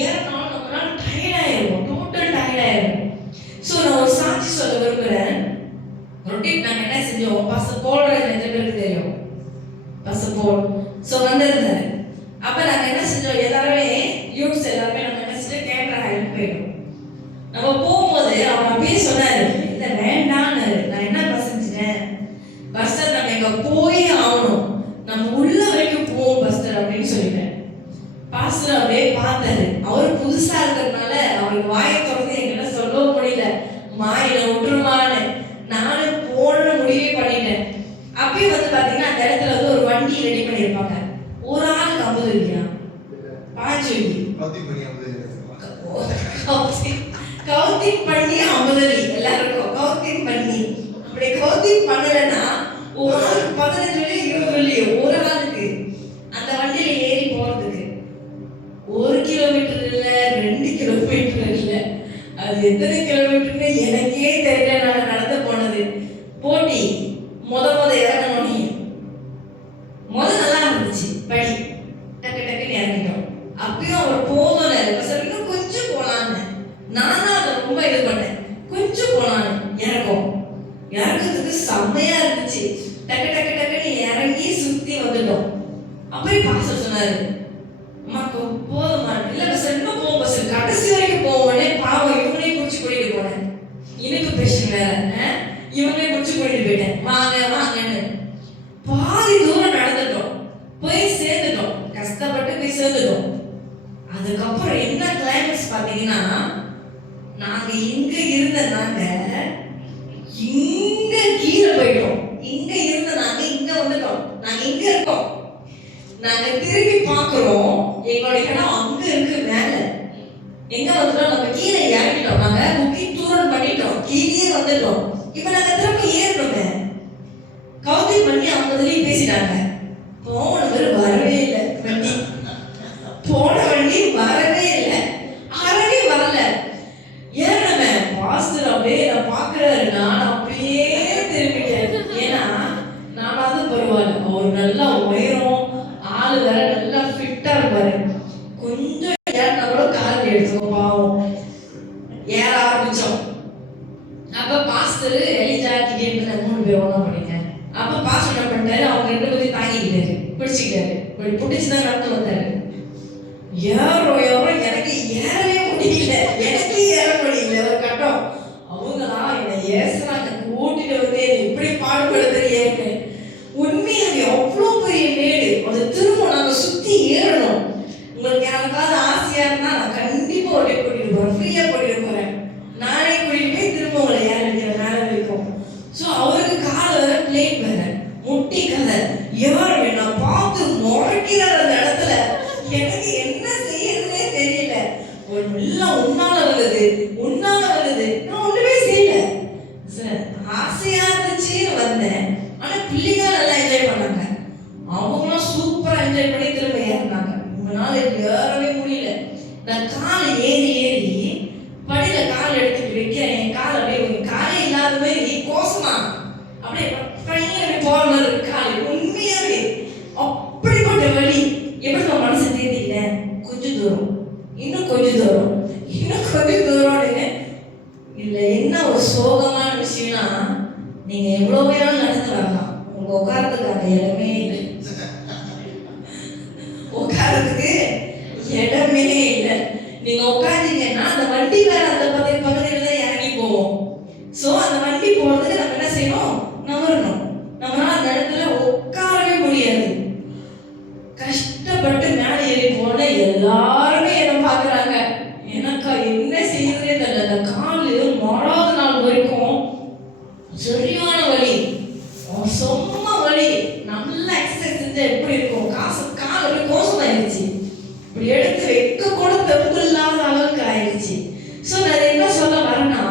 ஏறினாலும் நம்மளால டயர்ட் ஆயிடும், டோட்டல் டயர்ட் ஆயிடும். ஸோ நான் ஒரு சாட்சி சொல்ல விரும்புகிறேன். ரொட்டீன் நாங்கள் என்ன செஞ்சோம், போல் எத்தனை பேருக்கு தெரியும், போல். ஸோ வந்திருந்தாரு. அப்போ நாங்கள் என்ன செஞ்சோம், எல்லாருமே யூத்ஸ் எல்லாருமே நம்ம என்ன செஞ்சோம், கேமரா ஹைட் போயிட்டோம். நம்ம போகும்போது அவர் அப்படியே சொன்னார், இல்லை வேண்டான்னு. நான் என்ன செஞ்சுட்டேன், பஸ்டர் நம்ம இங்கே போய் ஆகணும், நம்ம உள்ள வரைக்கும் போவோம் பஸ்டர் அப்படின்னு சொல்லிட்டேன். பாஸ்டர் அப்படியே பார்த்தாரு. அவர் புதுசா இருக்கிறதுனால அவருக்கு வாயை திறந்து எங்கிட்ட சொல்லவும் முடியல, மாயில விட்டுருமான்னு. நானும் போன முடிவே பண்ணிட்டேன். அப்பயே பாத்தீங்கன்னா அந்த இடத்துல ஒரு வண்டி ரெடி பண்ணியிருப்பாங்க. ஒரு ஆளுக்கு 50 ரூபாயா, 5 கவுத்திங் பண்ணி 50 எல்லாருக்கும் கவுத்திங் பண்ணி. அப்படி கவுத்திங் பண்ணலன்னா ஒரு ஆளுக்கு 15 20 ஒரு ஆளுக்கு அந்த வண்டியில ஏறி போறதுக்கு 1 கிலோமீட்டர் இல்ல 2 கிலோமீட்டர் இல்ல, அது எத்தனை கிலோமீட்டர்னு எனக்கே தெரியல. நான் நடந்து போனது போட்டி முத இறங்கணும். நல்லா இருந்துச்சு, படி டக்கு டக்குன்னு இறங்கிட்டோம். அப்பயும் அவர் போகல, இன்னும் கொஞ்சம் போலான்னு. நான் தான் அதை ரொம்ப இது பண்ணேன், கொஞ்சம் போலான்னு. இறங்கிறதுக்கு செம்மையா இருந்துச்சு. டக்கு டக்கு டக்குன்னு இறங்கி சுத்தி வந்துட்டோம். அப்பயும் பாஸ்டர் சொன்னாரு, போதுமா, இல்ல பஸ் இன்னும் போவோம், பஸ் கடைசி வரைக்கும் போவோன்னே. பாவம் இவனே குடிச்சு கூட்டிட்டு போனேன், இனிப்பு பேஷன் வேற, இவனே குடிச்சு கூட்டிட்டு போயிட்டேன், வாங்க வாங்கன்னு. பாதி தூரம் நடந்துட்டோம், போய் சேர்ந்துட்டோம், கஷ்டப்பட்டு போய் சேர்ந்துட்டோம். அதுக்கப்புறம் என்ன கிளைமேக்ஸ் பாத்தீங்கன்னா, நாங்க இங்க இருந்த நாங்க இங்க கீழே போயிட்டோம், இங்க இருந்த நாங்க இங்க வந்துட்டோம். நாங்க இங்க இருக்கோம், நாங்க திரும்பி பார்க்கிறோம், எங்களுடைய இடம் அங்க இருக்கு மேல. எங்க வந்துட்டோம், நம்ம கீழே இறங்கிட்டோம், நாங்க முக்கி தூரம் பண்ணிட்டோம், கீழே வந்துட்டோம். இப்ப நாங்க திரும்ப ஏறணுமே. கவுத்தி பண்ணி 50 பேசிட்டாங்க. போன வரவே இல்லை வண்டி, போன வண்டி வரவே இல்லை, அறவே வரல. ஏறணுமே. பாஸ்டர் அப்படியே நான் பாக்குறாரு, நான் அப்படியே திரும்பிட்டேன். ஏன்னா நானாவது பரவாயில்ல, ஒரு நல்லா உயரம், ஆளு வேற நல்லா ஃபிட்டா இருப்பாரு. கொஞ்சம் ஏறினா கூட கால் எடுத்துக்கோ, பாவம். ஏற ஆரம்பிச்சோம். அப்ப பாஸ்டர் எலிஜா கிட்டே 3 பேர் ஒண்ணா பண்ணிட்டாரு. அப்ப பாஸ்டர் என்ன பண்ணிட்டாரு, அவங்க 2 பேரையும் தாங்கிக்கிட்டாரு, பிடிச்சிக்கிட்டாரு. பிடிச்சுதான் நடந்து வந்தாரு. ஏறோம் எனக்கு ஏறவே முடியல, எனக்கு ஏற முடியல. ஒரு கட்டம் அவங்களா என்னை ஏசுறாங்க, கூட்டிட்டு வந்து எப்படி பாடுபடுத்துறீங்க. உண்மையாக அவ்வளோ பெரிய மேடு, அதை திரும்ப நாங்கள் சுத்தி ஏறணும். உங்களுக்கு யாருக்காவது ஆசையா இருந்தா நான் கண்டிப்பா உடனே கூட்டிட்டு போறேன், ஃப்ரீயா கூட்டிட்டு போறேன். நானே கூட்டிட்டு போய் திரும்ப உங்களை ஏற வைக்கிறேன் மேல வரைக்கும். ஸோ அவருக்கு காலை வேற பிளேட் வேற முட்டி கதை ஏற நான் பார்த்து முறைக்கிறார் அந்த இடத்துல. எனக்கு என்ன செய்யறதுனே தெரியல. ஒரு எல்லாம் உன்னால வருது நான் ஒண்ணுமே செய்யல. ஆசையா இருந்துச்சுன்னு வந்தேன். ஆனா பிள்ளைங்க நல்லா என்ஜாய் பண்ணாங்க, அவங்களும் சூப்பரா என்ஜாய் பண்ணி திரும்ப ஏறினாங்க. உங்களால ஏறவே முடியல. நான் காலை ஏறி படியில கால் எடுத்துட்டு வைக்கிறேன், என் கால் அப்படியே காலே இல்லாத மாதிரி கோசமா அப்படியே பையன் போற மாதிரி இருக்கு கால். உண்மையாவே அப்படிப்பட்ட வழி. எப்படி நான் மனசை தேர்த்திக்கிட்டேன், கொஞ்சம் தூரம், இன்னும் கொஞ்சம் தூரம், இன்னும் கொஞ்சம் தூரம்னு. இதுல என்ன ஒரு சோகமான விஷயம்னா, நீங்க எவ்வளவு வேணாலும் நடந்து வரலாம், உங்க உட்காரத்துக்கு அந்த இடமே இல்லை. உட்காரத்துக்கு இடமே இல்லை. நீங்க உட்காந்தீங்கன்னா அந்த வண்டி வேற அந்த பகுதியில தான் இறங்கி போவோம். சோ அந்த வண்டி போறதுக்கு நம்ம என்ன செய்யணும், நவரணும். நம்மளால அந்த இடத்துல உட்காரவே முடியாது. கஷ்டப்பட்டு மேலே ஏறி போன எல்லாருமே என்ன பாக்குறாங்க. எனக்கா என்ன செய்யறதே தெரியல. அந்த காலு மாறாத நாள் வரைக்கும் சரியான வலி, சொம்ம வலி. நல்ல எக்ஸசைஸ் செஞ்சா எப்படி இருக்கும், கால் அப்படி கோசமாயிருச்சு. இப்படி எடுத்து வைக்க கூட தெம்பு இல்லாத அளவுக்கு ஆயிடுச்சு. ஸோ நான் என்ன சொல்ல வரேன்னா,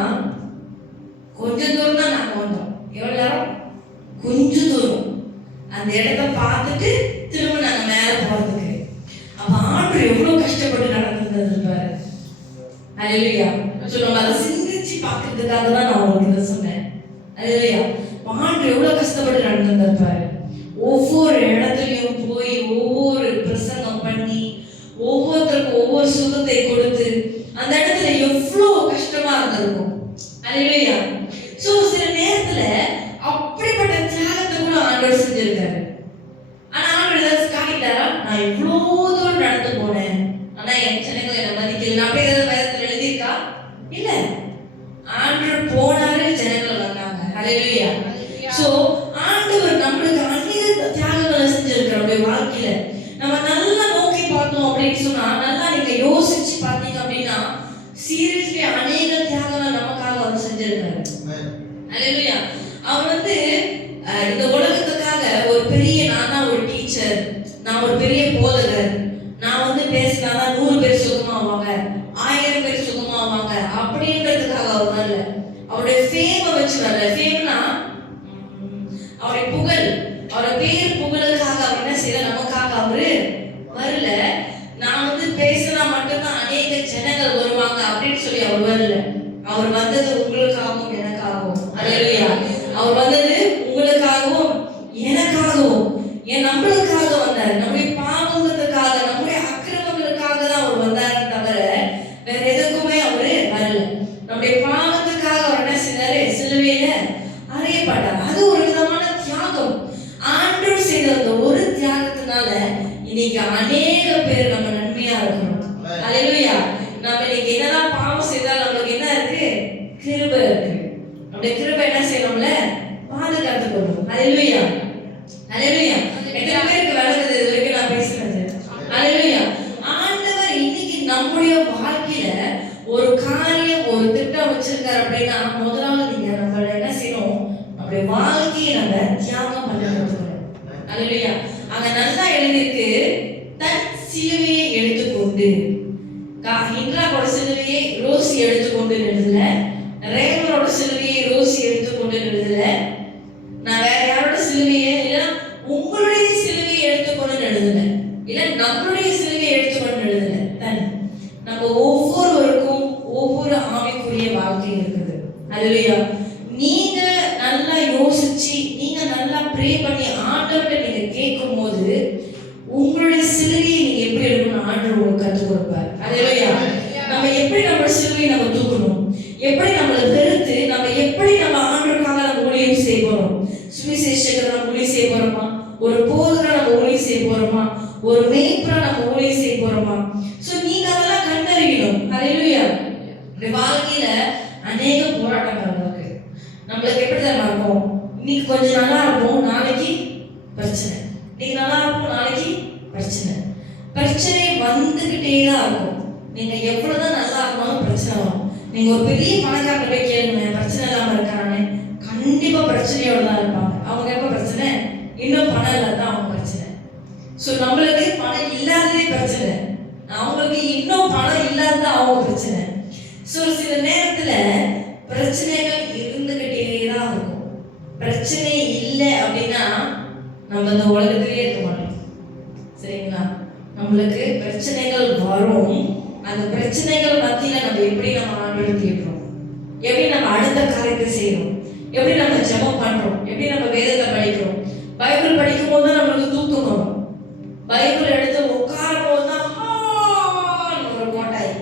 கொஞ்சம் தூரம் தான் நாங்கள் வந்தோம். இடத்த பார்த்துட்டு திரும்ப நாங்க மேல போறதுக்கு. அப்ப ஆண்டவர் எவ்வளவு கஷ்டப்பட்டு நடந்திருந்தது பாரு. அல்லேலூயா. சோ நம்ம அதை சிந்திச்சு பார்க்கிறதுக்காக தான் நான் உங்களுக்கு இதை சொன்னேன். அல்லேலூயா. ஆண்டவர் எவ்வளவு கஷ்டப்பட்டு நடந்திருந்தார் பாரு. ஒவ்வொரு இடத்துலயும் போய் ஒவ்வொரு பிரசங்கம் பண்ணி ஒவ்வொருத்தருக்கும் ஒவ்வொரு சுகத்தை கொடுத்து அந்த இடத்துல எவ்வளவு கஷ்டமா இருந்திருக்கும். அல்லேலூயா. சோ சில நேரத்துல அப்படிப்பட்ட தியாகத்தை கூட ஆண்டவர் செஞ்சிருக்காரு. ஆனா ஆண்டவர் ஏதாவது காட்டிட்டாரா? நான் இவ்வளவு தூரம் நடந்து போனேன், ஆனா என் ஜனங்களை என்ன மதிக்கல, அப்படியே ஏதாவது வேதத்துல எழுதியிருக்கா? இல்ல. ஆண்டவர் போனாரு, ஜனங்கள் வந்தாங்க. அல்லேலூயா. சோ ஆண்டவர் நம்மளுக்கு அநேக தியாகங்களை செஞ்சிருக்காரு நம்முடைய வாழ்க்கையில. நம்ம நல்லா நோக்கி பார்த்தோம் அப்படின்னு சொன்னா, நல்லா நீங்க யோசிச்சு பார்த்தீங்க அப்படின்னா சீரியஸ்லி அநேக தியாகங்கள் நமக்காக அவர் செஞ்சிருக்காரு. அல்லேலூயா. அவர் வந்து இந்த உலகத்துக்காக ஒரு பெரிய, நானா ஒரு டீச்சர், நான் ஒரு பெரிய போதகர், நான் வந்து பேசினாதான் 100 பேர் சுகமாவாங்க, 1000 பேர் சுகமாவாங்க அப்படின்றதுக்காக அவர் வரல. அவருடைய ஃபேமை வச்சு வரல. ஃபேம்னா அவருடைய புகழ், அவருடைய பேர் புகழுக்காக அவர் என்ன செய்யல, நமக்காக அவரு வரல. நான் வந்து பேசினா மட்டும்தான் அநேக ஜனங்கள் வருவாங்க அப்படின்னு சொல்லி அவர் வரல. அவர் வந்தது உங்களுக்காகவும் எனக்காகவும். அல்லேலூயா. அவர் வந்தது உங்களுக்காகவும் எனக்காகவும், நம்மளுக்காக வந்தார். நம்முடைய பாவங்களுக்காக, நம்முடைய அக்கிரமங்களுக்காக தான் அவர் வந்தார் தவிர வேற எதுக்குமே அவரு வரல. நம்முடைய பாவத்துக்காக அவர் என்ன செய்தாரு? சிலுவையில அறையப்பட்டார். அது ஒரு விதமான தியாகம். ஆண்டவர் செய்த அந்த ஒரு தியாகத்தினால இன்னைக்கு அநேக பேர் நம்ம நன்மையா இருக்கணும். அல்லேலூயா. நம்ம இன்னைக்கு என்னதான் பாவம் செய்தாலும் நம்மளுக்கு என்ன இருக்கு? கிருபை இருக்கு. நம்முடைய கிருபை என்ன செய்யணும்ல? பாதுகாத்து கொள்ளணும். அல்லேலூயா. அல்லேலூயா. எத்தனை பேருக்கு விளங்குது இது வரைக்கும் நான் பேசுறது? அல்லேலூயா. ஆண்டவர் இன்னைக்கு நம்முடைய வாழ்க்கையில ஒரு காரியம், ஒரு திட்டம் வச்சிருக்காரு அப்படின்னா முதலாவது நீங்க நம்ம என்ன செய்யணும்? நம்முடைய வாழ்க்கையை நம்ம தியாகம் பண்ண கத்துக்கணும். அல்லேலூயா. அங்க நல்லா எழுதிருக்கு, தன் சிலுவையை எடுத்துக்கொண்டு. இன்றாவோட சிலுவையை ரோசி எடுத்துக்கொண்டு எழுதல, ரேவரோட சிலுவையை ரோசி எடுத்துக்கொண்டு எழுதல, நான் வேற யாரோட சிலுவையை இல்ல உங்களுடைய சிலுவையை எடுத்துக்கொண்டு எழுதல, இல்ல நம்மளுடைய சிலுவையை எடுத்துக்கொண்டு எழுதல. நம்ம ஒவ்வொருவருக்கும் ஒவ்வொரு ஆவிக்குரிய வாழ்க்கை இருக்குது. அல்லேலூயா. நீங்க நல்லா யோசிச்சு, நீங்க நல்லா ப்ரே பண்ணி ஆண்டவர்கிட்ட நீங்க கேட்கும் போது உங்களுடைய சிலுவையை நீங்க எப்படி எடுக்கணும் ஆண்டவர் உங்களுக்கு கற்றுக் கொடுப்பார். அல்லேலூயா. நம்ம எப்படி நம்ம சிலுவையை நம்ம தூக்கணும், எப்படி நம்மளை வெறுத்து நம்ம எப்படி நம்ம ஆண்டவருக்காக நம்ம ஊழியம் செய்ய போறோம். சுவிசேஷகர் நம்ம ஊழியம் செய்ய போறோமா? ஒரு போதகரா நம்ம ஊழியம் செய்ய போறோமா? ஒரு மேய்ப்பரா நம்ம ஊழியம் செய்ய போறோமா? சோ நீங்க அதெல்லாம் கண்டறியணும். அல்லேலூயா. வாழ்க்கையில அநேக போராட்டங்கள் இருக்கு. நம்மளுக்கு எப்படி தான் இருக்கும்? இன்னைக்கு கொஞ்சம் நல்லா இருக்கும், நாளைக்கு பிரச்சனை. இன்னைக்கு நல்லா இருக்கும், நாளைக்கு பிரச்சனை. பிரச்சனை வந்துகிட்டே தான் இருக்கும். நீங்க எவ்வளவுதான் நல்லா இருந்தாலும் பிரச்சனை வரும். நீங்க ஒரு பெரிய பணக்காரரை போய் கேளுங்க, பிரச்சனை இல்லாம இருக்கானே, கண்டிப்பா பிரச்சனையோட தான் இருப்பாங்க. அவங்க எப்ப பிரச்சனை? இன்னும் பணம் இல்லாதான் அவங்க பிரச்சனை. சோ நம்மளுக்கு பணம் இல்லாததே பிரச்சனை, அவங்களுக்கு இன்னும் பணம் இல்லாத அவங்க பிரச்சனை. சோ சில நேரத்துல பிரச்சனைகள் இருந்துகிட்டே தான் இருக்கும். பிரச்சனை இல்லை அப்படின்னா நம்ம இந்த உலகத்திலே இருக்க மாட்டோம். சரிங்களா? நம்மளுக்கு பிரச்சனைகள் வரும். அந்த பிரச்சனைகள் மத்தியில நம்ம எப்படி நம்ம ஆண்டவரை தேடுறோம், எப்படி நம்ம அடுத்த காரியத்தை செய்யறோம், எப்படி நம்ம ஜெபம் பண்றோம், எப்படி நம்ம வேதத்தை படிக்கிறோம். பைபிள் படிக்கும் போது தான் நம்மளுக்கு தூக்கம் வரும். பைபிள் எடுத்து உட்காரும் போது தான் ஒரு கோட்டாய்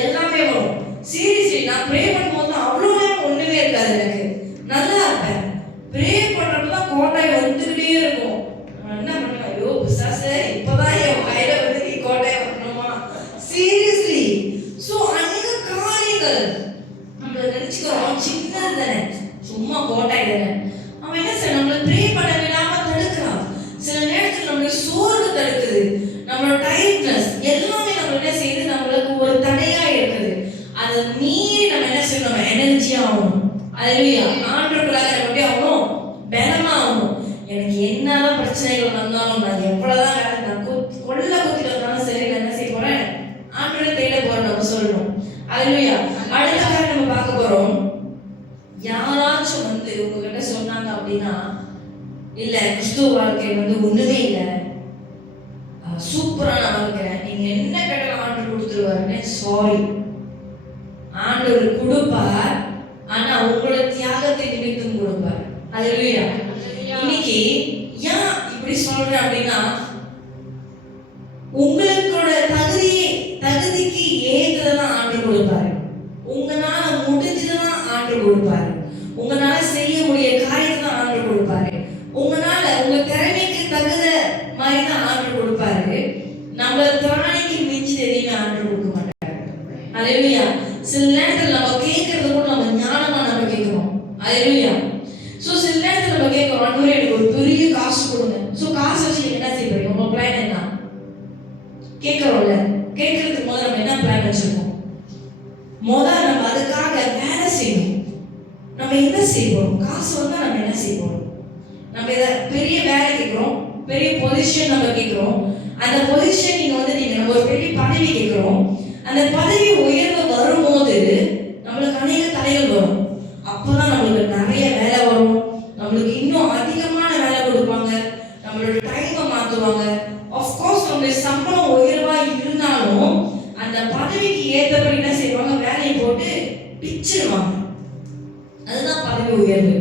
எல்லாமே வரும். சீரியஸ்லி நான் ப்ரே பண்ணும்போது அவ்வளோ நேரம் ஒண்ணுமே இருக்காது. எனக்கு நல்லா இருப்பேன். ப்ரே பண்றப்பதான் கோட்டாய் வந்துகிட்டே இருக்கும். என்ன பண்ணுவேன்? ஐயோ பிசாசே, இப்பதான் என் வாயில வந்து நீ கோட்டாய் வரணுமா? சீரியஸ்லி. சோ அநேக காரியங்கள் நம்மள நினைச்சுக்கிறோம் சின்னது தானே, சும்மா கோட்டாய் தானே. அவன் என்ன சார் நம்மள ப்ரே பண்ண விடாம தடுக்கிறான். சில நேரத்தில் நம்மளுடைய சோர்வு தடுக்குது, நம்மளோட டயர்ட்னஸ் எல்லாமே நம்ம என்ன செய்யுது, நம்மளுக்கு ஒரு தடையா இருக்குது. அதை மீறி நம்ம என்ன செய்யணும்? நம்ம எனர்ஜியா ஆகணும். அல்லேலூயா. ஆண்டவருக்குள்ளாக நம்ம எப்படி ஆகணும்? பலமா ஆகணும். எனக்கு என்னதான் பிரச்சனைகள் வந்தாலும், நான் எவ்வளவுதான் நான் கொள்ள குத்திட்டு வந்தாலும் சரி, நான் என்ன செய்ய போறேன்? ஆண்டவரை தேட போறேன் நம்ம சொல்லணும். அல்லேலூயா. அடுத்த காரியம் நம்ம பார்க்க போறோம். யாராச்சும் வந்து உங்ககிட்ட சொன்னாங்க அப்படின்னா இல்ல கிறிஸ்துவ வாழ்க்கை ஒண்ணுமே இல்லை, சூப்பரான வாழ்க்கை, நீங்க என்ன கேட்டாலும் ஆண்டவர் கொடுத்துருவாருன்னு, சாரி, ஆண்டவர் கொடுப்பார். ஆனா உங்களோட தியாகத்தை நிமித்தம் கொடுப்பார். அல்லேலூயா. இன்னைக்கு ஏன் இப்படி சொல்றேன் அப்படின்னா, உங்களோட தகுதிக்கு ஏற்றதான் ஆண்டவர் கொடுப்பாரு. உங்களால முடிஞ்சதான் ஆண்டவர் கொடுப்பாரு. உங்களால செய்ய முடிய காரியத்தை தான் ஆண்டவர் கொடுப்பாரு. உங்களால உங்க திறமைக்கு தகுந்த மாதிரி தான் ஆண்டவர் கொடுப்பாரு. நம்ம திறமைக்கு மிஞ்சி எதையுமே ஆண்டவர் கொடுக்க மாட்டாரு. அல்லேலூயா. சில நேரத்தில் நம்ம கேட்கறது கூட நம்ம ஞானமா நம்ம கேட்கிறோம். அல்லேலூயா. சோ சில நேரத்தில் நம்ம கேட்கிறோம், ஆண்டவரே எனக்கு ஒரு பெரிய காசு கொடுங்க. சோ காசு வச்சு நீங்க என்ன செய்ய போறீங்க? உங்க பிளான் என்ன? கேட்கிறோம்ல, கேட்கறதுக்கு முதல்ல நம்ம என்ன பிளான் வச்சிருக்கோம்? முதல்ல நம்ம அதுக்காக வேலை செய்யணும். நம்ம என்ன செய்வோம்? காசு வந்தா நம்ம என்ன செய்வோம்? நம்ம இதை பெரிய வேலை கேட்கிறோம், பெரிய பொசிஷன் நம்ம கேட்கிறோம். அந்த பொசிஷன் நீங்க நம்ம ஒரு பெரிய பதவி கேட்கிறோம். அந்த பதவி உயர்வு வரும்போது நம்மளுக்கு அநேக தடைகள் வரும். அப்பதான் நம்மளுக்கு நிறைய வேலை வரும், நம்மளுக்கு இன்னும் அதிகமான வேலை கொடுப்பாங்க, நம்மளோட டைமை மாத்துவாங்க. ஆஃப்கோர்ஸ் நம்மளுடைய சம்பளம் உயர்வா இருந்தாலும் அந்த பதவிக்கு ஏற்றபடி என்ன செய்வாங்க? வேலையை போட்டு பிச்சிருவாங்க. அதுதான் பதவி உயர்வு.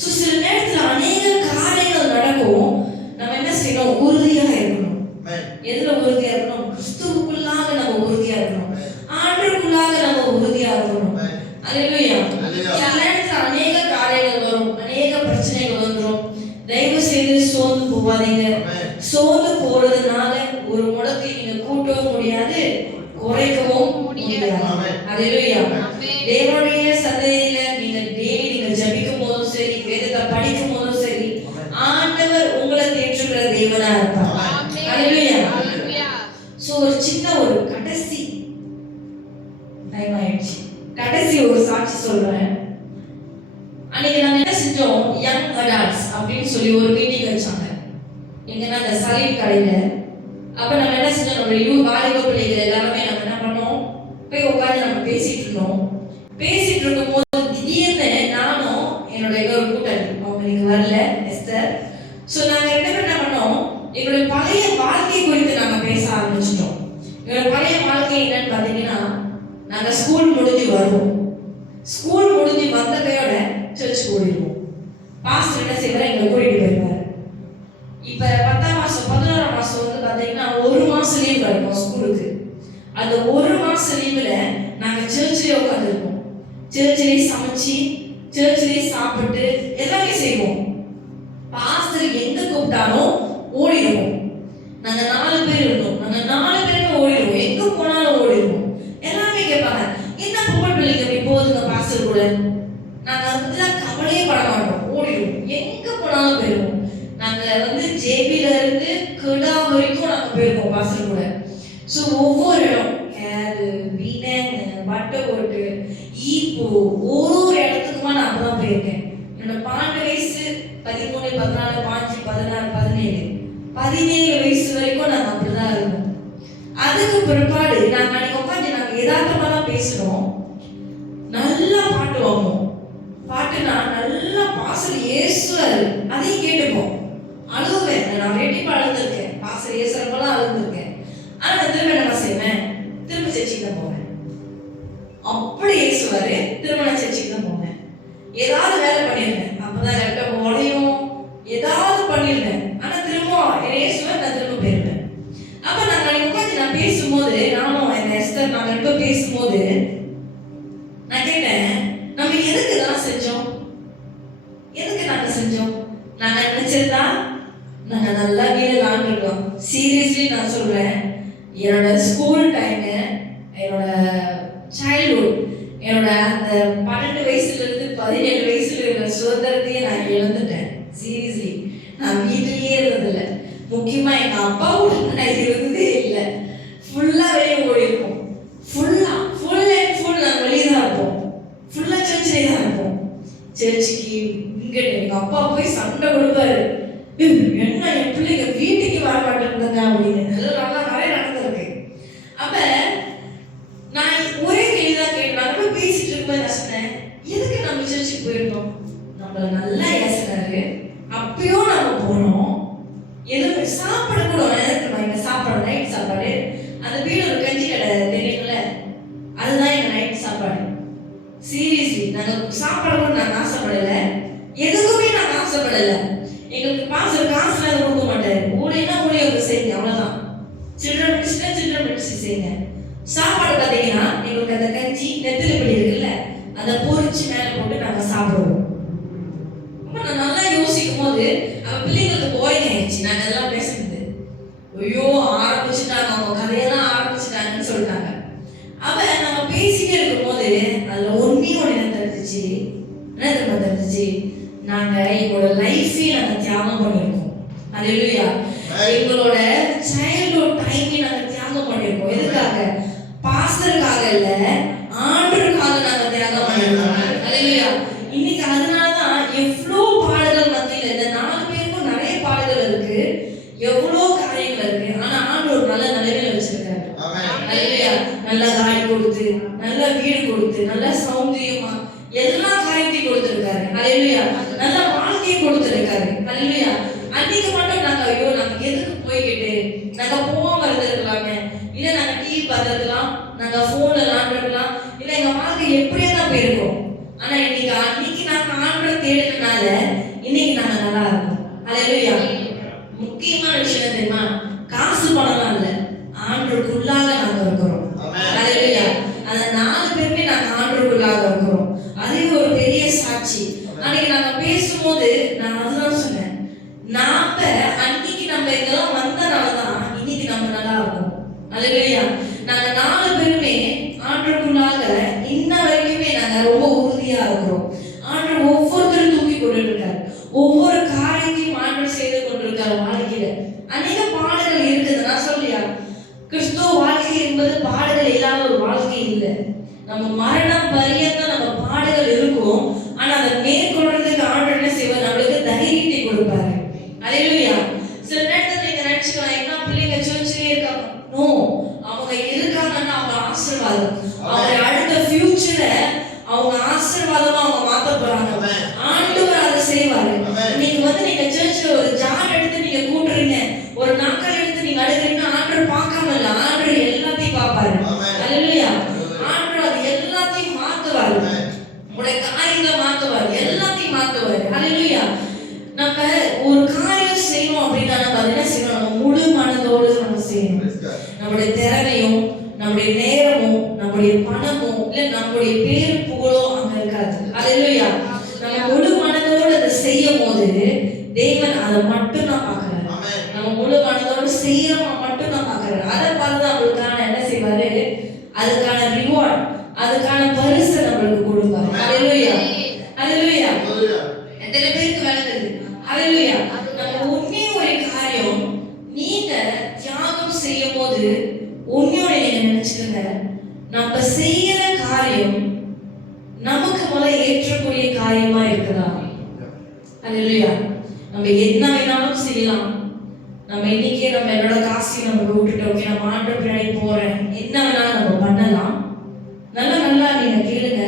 ஸோ சில நேரத்தில் அநேக காரியங்கள் நடக்கும். நம்ம என்ன செய்யணும்? உறுதியா இருக்கணும். எதுல உறுதியா இருக்கணும்? கிறிஸ்துவுக்குள்ளாக நம்ம உறுதியா இருக்கணும், ஆண்டவருக்குள்ளாக நம்ம உறுதியா இருக்கணும். அல்லேலூயா. சில நேரத்தில் அநேக காரியங்கள் வரும், அநேக பிரச்சனைகள் வந்துடும். தயவு செய்து சோர்ந்து போவாதீங்க. சோர்ந்து போறதுனால ஒரு முடத்தை நீங்க கூட்டவும் முடியாது, குறைக்கவும் முடியாது. அல்லேலூயா. தேவனுடைய சந்நிதியில நீங்க ஜெபிக்கும் போதும் சரி, வேதத்தை படிக்கும் போதும் சரி, ஆண்டவர் உங்களை தேற்றுகிற தேவனா இருப்பார். அல்லேலூயா. சோ ஒரு சின்ன ஒரு கடைசி டைம் ஆயிடுச்சு, கடைசி ஒரு சாட்சி சொல்றேன். அன்னைக்கு நாங்க என்ன செஞ்சோம்? யங் அடல்ட்ஸ் அப்படின்னு சொல்லி ஒரு மீட்டிங் வச்சாங்க எங்கன்னா அந்த சலீம் கடையில. அப்ப நம்ம என்ன செஞ்சோம்? நம்ம வாலிப பிள்ளைகள் எல்லாருமே நம்ம என்ன பண்ணோம்? போய் உட்காந்து நம்ம பேசிட்டு இருந்தோம். பேசிட்டு இருக்கும் போது திடீர்னு நானும் என்னோட இன்னொரு கூட்டாளி, அவங்க இன்னைக்கு வரல, எஸ்தர். ஸோ நாங்க ரெண்டு பேரும் என்ன பண்ணோம்? எங்களுடைய பழைய வாழ்க்கை குறித்து நாங்க பேச ஆரம்பிச்சிட்டோம். எங்களோட பழைய வாழ்க்கை என்னன்னு பாத்தீங்கன்னா, நாங்க ஸ்கூல் முடிஞ்சு வருவோம், ஸ்கூல் முடிஞ்சு வந்த கையோட சர்ச் ஓடிடுவோம். பாஸ்டர் என்ன செய்வார்? எங்களை கூட்டிட்டு போயிருவாரு. இப்ப 10ஆம் மாசம் 11ஆம் மாசம் பாத்தீங்கன்னா ஒரு மாசம் லீவ் கிடைக்கும் ஸ்கூலுக்கு. அந்த ஒரு மாசம் லீவ்ல நாங்க சர்ச்சிலே உட்காந்துருப்போம். சர்ச்சிலே சமைச்சு, சர்ச்சிலே சாப்பிட்டு எல்லாமே செய்வோம். பாஸ்டர் எங்க கூப்பிட்டாலும் ஓடிடுவோம். நாங்க 4 பேர் இருந்தோம், நாங்க 4 பேருமே ஓடிடுவோம், எங்க போனாலும் ஓடிடுவோம். எல்லாமே கேட்பாங்க, என்ன பொம்பளை பிள்ளைங்க அப்படி போகுதுங்க பாஸ்டர் கூட. நாங்க அதெல்லாம் கவலையே பட மாட்டோம், ஓடிடுவோம், எங்க போனாலும் போயிடுவோம். நாங்க ஜேபில இருந்து கிடா வரைக்கும் நாங்க போயிருக்கோம் பாஸ்டர் கூட. ஸோ ஒவ்வொரு இடம், கேரு, வீணங்க, வட்டோட்டு, ஈப்போ, ஒரு இடத்துக்குமா நான் அப்பதான் போயிருக்கேன். என்னோட 12 வயசு, 13, 14, 15, 16, 17, 17 வயசு வரைக்கும் நாங்க அப்படிதான் இருந்தோம். அதுக்கு பிற்பாடு நாங்க அன்னைக்கு உட்காந்து நாங்க யதார்த்தமா தான் பேசுறோம். நல்லா பாட்டு வாங்குவோம். பாட்டுனா நல்லா பாசல் ஏசுவாரு, அதையும் கேட்டுப்போம். அழுவேன், நான் ரெட்டிப்பா அழுதுருக்கேன், பாசல் ஏசுறப்பெல்லாம் அழுதுருக்கேன். ஆனா நான் திரும்ப என்ன செய்வேன்? திரும்ப சர்ச்சுக்கு தான் போவேன். அப்படி ஏசுவாரு, திரும்ப நான் சர்ச்சுக்கு தான் போவேன். ஏதாவது வேலை பண்ணிருந்தேன், அப்பதான் லேப்டாப் உடையும், ஏதாவது பண்ணிருந்தேன். ஆனா திரும்ப ஏசுவேன், நான் திரும்ப போயிருவேன். அப்ப நாங்க உட்காந்து நான் பேசும்போது, நானும் என் எஸ்தர் நாங்க ரெண்டு பேசும்போது நான் கேட்டேன், நம்ம எதுக்கு இதெல்லாம் செஞ்சோம்? எதுக்கு நாங்க செஞ்சோம்? நாங்க நினைச்சிருந்தா நாங்க நல்லா வீடு விளாண்டுருக்கோம். சீரியஸ்லி நான் சொல்றேன், என்னோட ஸ்கூல் டைமு, என்னோட சைல்ட்ஹுட், என்னோட அந்த 12 வயசுல இருந்து 17 வயசுல இருக்கிற சுதந்திரத்தையே நான் இழந்துட்டேன். சீரியஸ்லி நான் வீட்டிலேயே இருந்ததில்லை. முக்கியமா எங்க அப்பாவோட நான் இருந்ததே இல்லை. ஃபுல்லா வெளியே ஓடி இருப்போம். ஃபுல் அண்ட் ஃபுல் நாங்கள் வெளியே தான் இருப்போம். ஃபுல்லா சர்ச்சிலே தான் இருப்போம். சர்ச்சுக்கு இங்க எங்க அப்பா போய் சண்டை கொடுப்பாரு, என்ன என் பிள்ளைங்க வீட்டுக்கு வர மாட்டேங்க அப்படின்னு. நல்லா நிறைய நடந்திருக்கு. அப்ப நான் ஒரே கேள்விதான் கேட்டேன். நம்ம பேசிட்டு இருக்கும்போது நான் சொன்னேன், எதுக்கு நம்ம சர்ச்சுக்கு போயிருந்தோம்? நம்மள நல்லா ஏசுறாரு, அப்பயும் நம்ம ஆசைப்படல. எங்களுக்கு பாஸ்டர் காசுல கொடுக்க மாட்டாரு. ஊழியனா ஊழியம் செய்யுங்க, அவ்வளவுதான். சில்ட்ரன் மினிஸ்ட்ரி சில்ட்ரன் மினிஸ்ட்ரி செய்யுங்க. சாப்பாடு பார்த்தீங்கன்னா எங்களுக்கு அந்த கஞ்சி நெத்திலி பிடி இருக்குல்ல, அதை பொரிச்சு மேல போட்டு நாங்க சாப்பிடுவோம். நான் நல்லா யோசிக்கும் போது அவன் பிள்ளைங்களுக்கு போரிங் ஆயிடுச்சு. நாங்க எல்லாம் பேசுறது, ஐயோ ஆரம்பிச்சுட்டாங்க, அவங்க கதையெல்லாம் ஆரம்பிச்சுட்டாங்கன்னு சொல்லிட்டாங்க. அவன் நம்ம பேசிட்டே இருக்கும் போது அதுல ஒன்னே என்ன தெரிஞ்சிச்சு, என்ன தெரிஞ்சிச்சு, நாங்க எங்களோட லைஃபே நாங்க தியாகம் பண்ணியிருக்கோம். அல்லேலூயா. எங்களோட சைல்ட்ஹுட் டைமே நாங்க தியாகம் பண்ணியிருக்கோம். எதுக்காக? பாஸ்டருக்காக இல்ல, ஆண்டவருக்காக நாங்க தியாகம் பண்ணியிருக்கோம். அல்லேலூயா. இன்னைக்கு அதனாலதான் எவ்வளோ பாடுகள் மத்தியில இந்த 4 பேருக்கும் நிறைய பாடுகள் இருக்கு, எவ்வளோ காரியங்கள் இருக்கு. ஆனா ஆண்டவர் நல்ல நிலைமையில வச்சிருக்காரு. அல்லேலூயா. நல்ல காடி கொடுத்து, நல்ல வீடு கொடுத்து, நல்ல சௌந்தரியமா எல்லா காரியத்தையும் கொடுத்திருக்காரு. அல்லேலூயா. நல்ல வாழ்க்கையை கொடுத்திருக்காரு. அல்லேலூயா. அன்னைக்கு மட்டும் நாங்க ஐயோ நாங்க எதுக்கு போய்கிட்டு, நாங்க போகாம இருந்திருக்கலாமே, இல்ல நாங்க டிவி பார்த்துருக்கலாம், நாங்க போன்ல விளாண்டுருக்கலாம், இல்ல எங்க வாழ்க்கை எப்படியே தான் போயிருக்கோம். ஆனா அன்னைக்கு நாங்க ஆண்டவரை தேடினால இன்னைக்கு நாங்க நல்லா இருக்கோம். அல்லேலூயா. முக்கியமான விஷயம் தெரியுமா? காசு பணம்லாம் இல்ல, ஆண்டவருக்குள்ளாக நாங்க இருக்கிறோம். அல்லேலூயா. அந்த 4 பேருமே நாங்க ஆண்டவருக்குள்ளாக இருக்கிறோம். அதே ஒரு பெரிய சாட்சி. அன்னைக்கு நாங்க பேசும்போது நான் அதுதான் சொன்னேன், நாம அன்னைக்கு நம்ம இதெல்லாம் வந்தனாலதான் இன்னைக்கு நம்ம நல்லா இருக்கும். அல்லேலூயா. நாங்க 4 பேருமே ஆண்டவருக்குள்ளாக இன்ன வரைக்குமே நாங்க ரொம்ப உறுதியா இருக்கிறோம். ஆண்டவர் ஒவ்வொருத்தரும் தூக்கி கொண்டிருக்காரு, ஒவ்வொரு காரியத்தையும் ஆண்டவர் செய்து கொண்டிருக்காரு வாழ்க்கையில. அநேக பாடுகள் இருக்குது. நான் சொல்லியா, கிறிஸ்துவ வாழ்க்கை என்பது பாடுகள் இல்லாத ஒரு வாழ்க்கை இல்லை. நம்ம மரணம் பரியந்தம் நம்ம பாடுகள் இருக்கும். ஆனா அதை மேற்கொள்றதுக்கு ஆண்டவர் என்ன செய்வார்? நம்மளுக்கு தைரியத்தை கொடுப்பாரு. அல்லேலூயா. சில நேரத்துல நீங்க நினைச்சுக்கலாம், என்ன பிள்ளைங்க சர்ச்சிலே இருக்காங்க. நோ, அவங்க இருக்காங்கன்னா அவங்க ஆசீர்வாதம். அவங்க அடுத்த ஃபியூச்சரை அவங்க ஆசீர்வாதமா அவங்க மாத்த போறாங்க. ஆண்டவர் அதை செய்வாரு. நீங்க நீங்க சர்ச்சில் ஒரு ஜார் எடுத்து நீங்க கூட்டுறீங்க, ஒரு நாட்கள் எடுத்து நீங்க அடுக்கிறீங்கன்னா ஆண்டவர் பார்க்காம இல்ல, ஆண்டவர் எல்லாத்தையும் பார்ப்பாரு. அல்லேலூயா. ஆண்டவர் அது எல்லாத்தையும் மாத்துவாரு, உங்களுடைய காரியங்களை மாத்துவாரு, எல்லாத்தையும் மாத்துவாரு. அல்லேலூயா. நம்ம ஒரு காரியம் செய்யணும் அப்படின்னா நம்ம என்ன செய்யணும்? நம்ம முழு மனதோடு நம்ம செய்யணும். நம்முடைய திறமையும், நம்முடைய நேரமும், நம்முடைய பணமும், இல்ல நம்முடைய பேர் புகழோ அங்க இருக்காது. அல்லேலூயா. நம்ம முழு மனதோடு அதை செய்யும் போது தேவன் அதை மட்டும் தான் பார்க்கிறாரு. நம்ம முழு மனதோடு செய்யறோம் மட்டும் தான் பார்க்கிறாரு. அதை பார்த்து அவங்களுக்கான என்ன செய்வாரு? அதுக்கான ரிவார்ட், அதுக்கான பரிசு நம்மளுக்கு கொடுப்பாரு. அல்லேலூயா. அல்லேலூயா. எத்தனை பேருக்கு விளங்குது? அல்லேலூயா. நம்ம ஒண்ணே ஒரு காரியம், நீங்க தியாகம் செய்யும் போது உண்மையோட நீங்க நினைச்சுக்கங்க, நம்ம செய்யற காரியம் நமக்கு முதல்ல ஏற்றக்கூடிய காரியமா இருக்குதா? அல்லேலூயா. நம்ம என்ன வேணாலும் செய்யலாம். நம்ம இன்னைக்கே நம்ம என்னோட காசையும் நம்ம விட்டுட்டோம், ஓகே நம்ம ஆண்டவர் பின்னாடி போறேன், என்ன வேணாலும் நம்ம பண்ணலாம். நல்லா நீங்க கேளுங்க,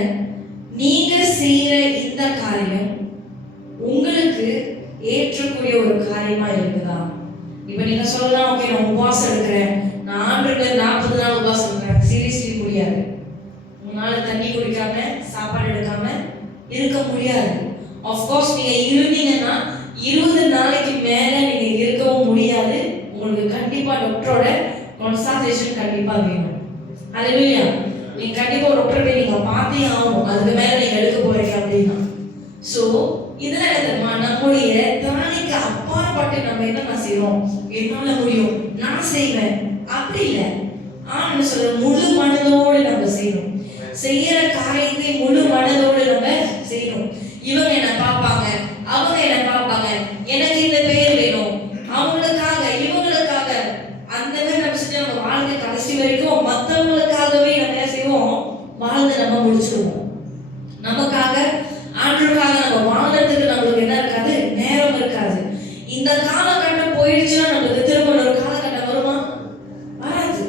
நீங்க செய்யற இந்த காரியம் உங்களுக்கு ஏற்றக்கூடிய ஒரு காரியமா இருக்குதா? இப்ப நீங்க சொல்லலாம், ஓகே நான் உபவாசம் இருக்கிறேன், நான் ஆண்டுக்கு 40 நாள் உபவாசம் இருக்கிறேன். சீரியஸ்லி முடியாது. உங்களால தண்ணி குடிக்காம சாப்பாடு எடுக்காம இருக்க முடியாது. ஆஃப்கோர்ஸ் நீங்க இருந்தீங்கன்னா 20 நாளைக்கு மேல நீங்க இருக்கவும் முடியாது. உங்களுக்கு கண்டிப்பா டாக்டரோட கன்சல்டேஷன் கண்டிப்பா வேணும். அல்லேலூயா. நீங்க கண்டிப்பா ஒரு டாக்டர் போய் நீங்க பார்த்தே ஆகணும், அதுக்கு மேல நீங்க எடுக்க போறீங்க அப்படின்னா. சோ இதுல நம்முடைய திறமைக்கு அப்பாற்பட்டு நம்ம என்ன செய்யறோம்? என்னால முடியும், நான் செய்வேன் அப்படி இல்லை. ஆனா சொல்ற முழு மனதோடு நம்ம செய்யணும். செய்யற காரியத்தை முழு மனதோடு நம்ம செய்யணும். இவங்க என்ன பார்ப்பாங்க, அவங்க என்ன பார்ப்பாங்க, எனக்கு இந்த பெயர் வேணும், அவங்களுக்காக இவங்களுக்காக அந்த மாதிரி நம்ம செஞ்சு நம்ம வாழ்க்கை கடைசி வரைக்கும் மற்றவங்களுக்காகவே நம்ம என்ன செய்வோம்? வாழ்ந்து நம்ம முடிச்சிடுவோம். நமக்காக ஆண்டவருக்காக நம்ம வாழ்றதுக்கு நம்மளுக்கு என்ன இருக்காது? நேரம் இருக்காது. இந்த காலகட்டம் போயிடுச்சுன்னா நம்மளுக்கு திரும்ப ஒரு காலகட்டம் வருமா? வராது.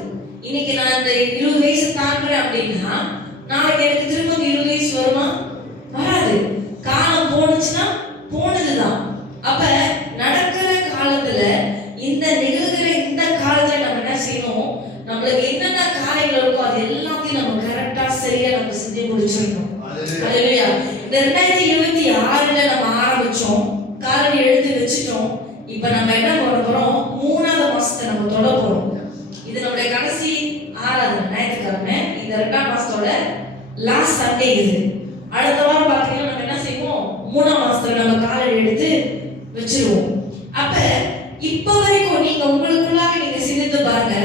இன்னைக்கு நான் இந்த 20 வயசு தாண்டுறேன் அப்படின்னா நாளைக்கு எனக்கு திரும்ப 20 வயசு வருமா? வராது. காலம் லாஸ்ட் சண்டே இது. அடுத்த வாரம் பார்த்தீங்கன்னா நம்ம என்ன செய்வோம், 3ஆம் மாசத்துல நம்ம காலடி எடுத்து வச்சிருவோம். அப்ப இப்ப வரைக்கும் நீங்க உங்களுக்குள்ளாக நீங்க சிந்தித்து பாருங்க,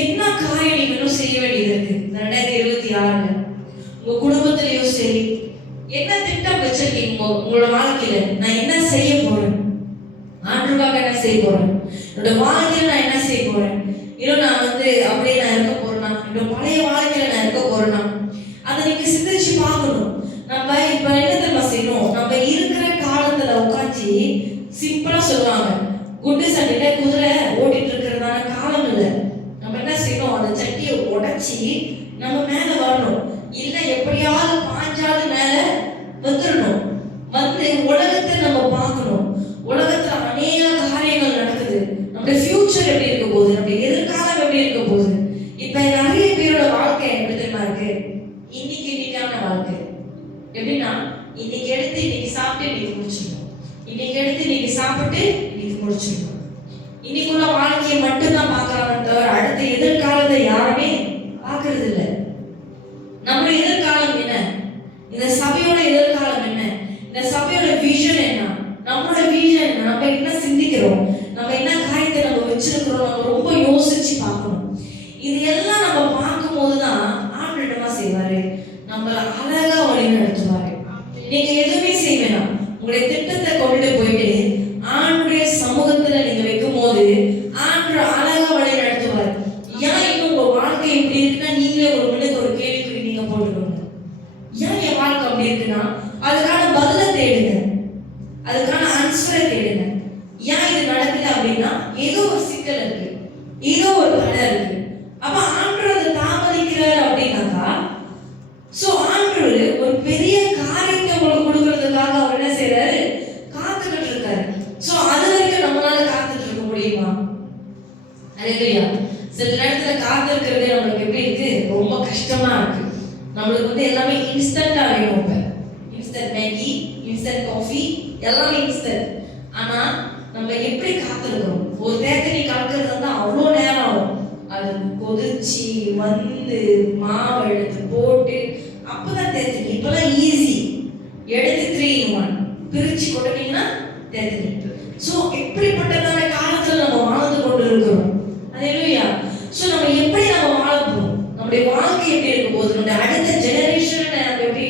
என்ன காரியம் நீங்க இன்னும் செய்ய வேண்டியது இருக்கு. 2026 உங்க குடும்பத்திலயும் சரி, என்ன திட்டம் வச்சிருக்கீங்க உங்களோட வாழ்க்கையில? நான் என்ன செய்ய போறேன், ஆண்டுக்காக என்ன செய்ய போறேன், என்னோட வாழ்க்கையில நான் என்ன செய்ய போறேன், இன்னும் நான் அப்படியே நான் இருக்க போறேன்னா, என்னோட பழைய வாழ்க்கையில நான் இருக்க போறேன்னா, அதை நீங்க சிந்திச்சு பார்க்கணும். நம்ம இப்ப என்ன தெரியுமா செய்யணும், நம்ம இருக்கிற காலத்துல உட்காந்து சிம்பிளா சொல்லுவாங்க, குண்டு சண்டையில குதிரை ஓடிட்டு இருக்கிறதான காலம் இல்லை. நம்ம என்ன செய்யணும், அந்த சட்டியை உடைச்சி நம்ம மேல வரணும். இல்ல எப்படியாவது பாஞ்சாவது மேல வந்துடணும். உலகத்தை நம்ம பார்க்கணும். உலகத்துல அநேக காரியங்கள் நடக்குது. நம்முடைய ஃபியூச்சர் எப்படி இருக்க போகுது, நம்முடைய எதிர்காலம் எப்படி இருக்க போகுது. இப்ப நிறைய பேரோட வாழ்க்கை எப்படி தெரியுமா இருக்கு, இன்னைக்கான வாழ்க்கை. எப்படின்னா, இன்னைக்கு எடுத்து இன்னைக்கு சாப்பிட்டு இன்னைக்கு முடிச்சிடணும், இன்னைக்கு எடுத்து இன்னைக்கு சாப்பிட்டு இன்னைக்கு முடிச்சிடணும். இன்னைக்குள்ள வாழ்க்கையை மட்டும்தான் பார்க்கறாங்க தவிர அடுத்த எதிர்காலத்தை யாருமே பார்க்கறது இல்லை. நம்மளோட எதிர்காலம் என்ன, இந்த சபையோட எதிர்காலம் என்ன, இந்த சபையோட விஷன் என்ன, நம்மளோட விஷன் என்ன, நம்ம என்ன சிந்திக்கிறோம், நம்ம என்ன காரியத்தை நம்ம வச்சிருக்கிறோம், நம்ம ரொம்ப யோசிச்சு பார்க்கணும். இது எல்லாம் நம்ம பார்க்கும் போதுதான் ஆண்டவர் என்னமா செய்வாரு, நம்மள அழகா வழி நடத்துவாரு. நீங்க எதுவுமே செய்ய வேணாம், உங்களுடைய திட்டத்தை கொண்டு போயிட்டு ஆண்டுடைய சமூகத்துல நீங்க வைக்கும் போது ஆண்டவர் அழகா வழி நடத்துவாரு. ஏன் இன்னும் உங்க வாழ்க்கை இப்படி இருக்குன்னா நீங்களே ஒரு மனிதனுக்கு ஒரு கேள்விக்குறி நீங்க போட்டுக்கோங்க. ஏன் என் வாழ்க்கை அப்படி இருக்குன்னா அதுக்கான பதிலை தேடுங்க, அதுக்கான ஆன்சரை தேடுங்க. ஏன் இது நடக்குது அப்படின்னா ஏதோ ஒரு சிக்கல் இருக்கு, ஏதோ ஒரு தடை இருக்கு. அப்ப ஆண்டவர் அதை தாமதிக்கிறார் அப்படின்னாக்கா, சோ ஆண்டவர் ஒரு பெரிய காரியத்தை உங்களுக்கு கொடுக்கறதுக்காக அவர் என்ன செய்யறாரு, காத்துக்கிட்டு இருக்காரு. சோ அது வரைக்கும் நம்மளால காத்துட்டு இருக்க முடியுமா? அல்லேலூயா. சில நேரத்துல காத்திருக்கிறதே நம்மளுக்கு எப்படி இருக்கு, ரொம்ப கஷ்டமா இருக்கு. நம்மளுக்கு எல்லாமே இன்ஸ்டன்டா வேணும். இப்ப இன்ஸ்டன்ட் மேகி, இன்ஸ்டன்ட் காஃபி, எல்லாமே இன்ஸ்டன்ட். ஆனா நம்ம எப்படி காத்திருக்கிறோம், ஒரு தேத்தனி கலக்கிறது அவ்வளோ நேரம் ஆகும். அது கொதிச்சு மாவு எடுத்து போட்டு அப்பதான் தேத்தனி. இப்பெல்லாம் ஈஸி, எடுத்து 3 in 1 பிரிச்சு கொட்டீங்கன்னா தேத்தனி. சோ இப்படிப்பட்டதான காலத்துல நம்ம வாழ்ந்து கொண்டு இருக்கிறோம். அல்லேலூயா. சோ நம்ம எப்படி நம்ம வாழ போறோம், நம்முடைய வாழ்க்கை எப்படி இருக்க போகுது, நம்முடைய அடுத்த ஜெனரேஷன் நம்ம எப்படி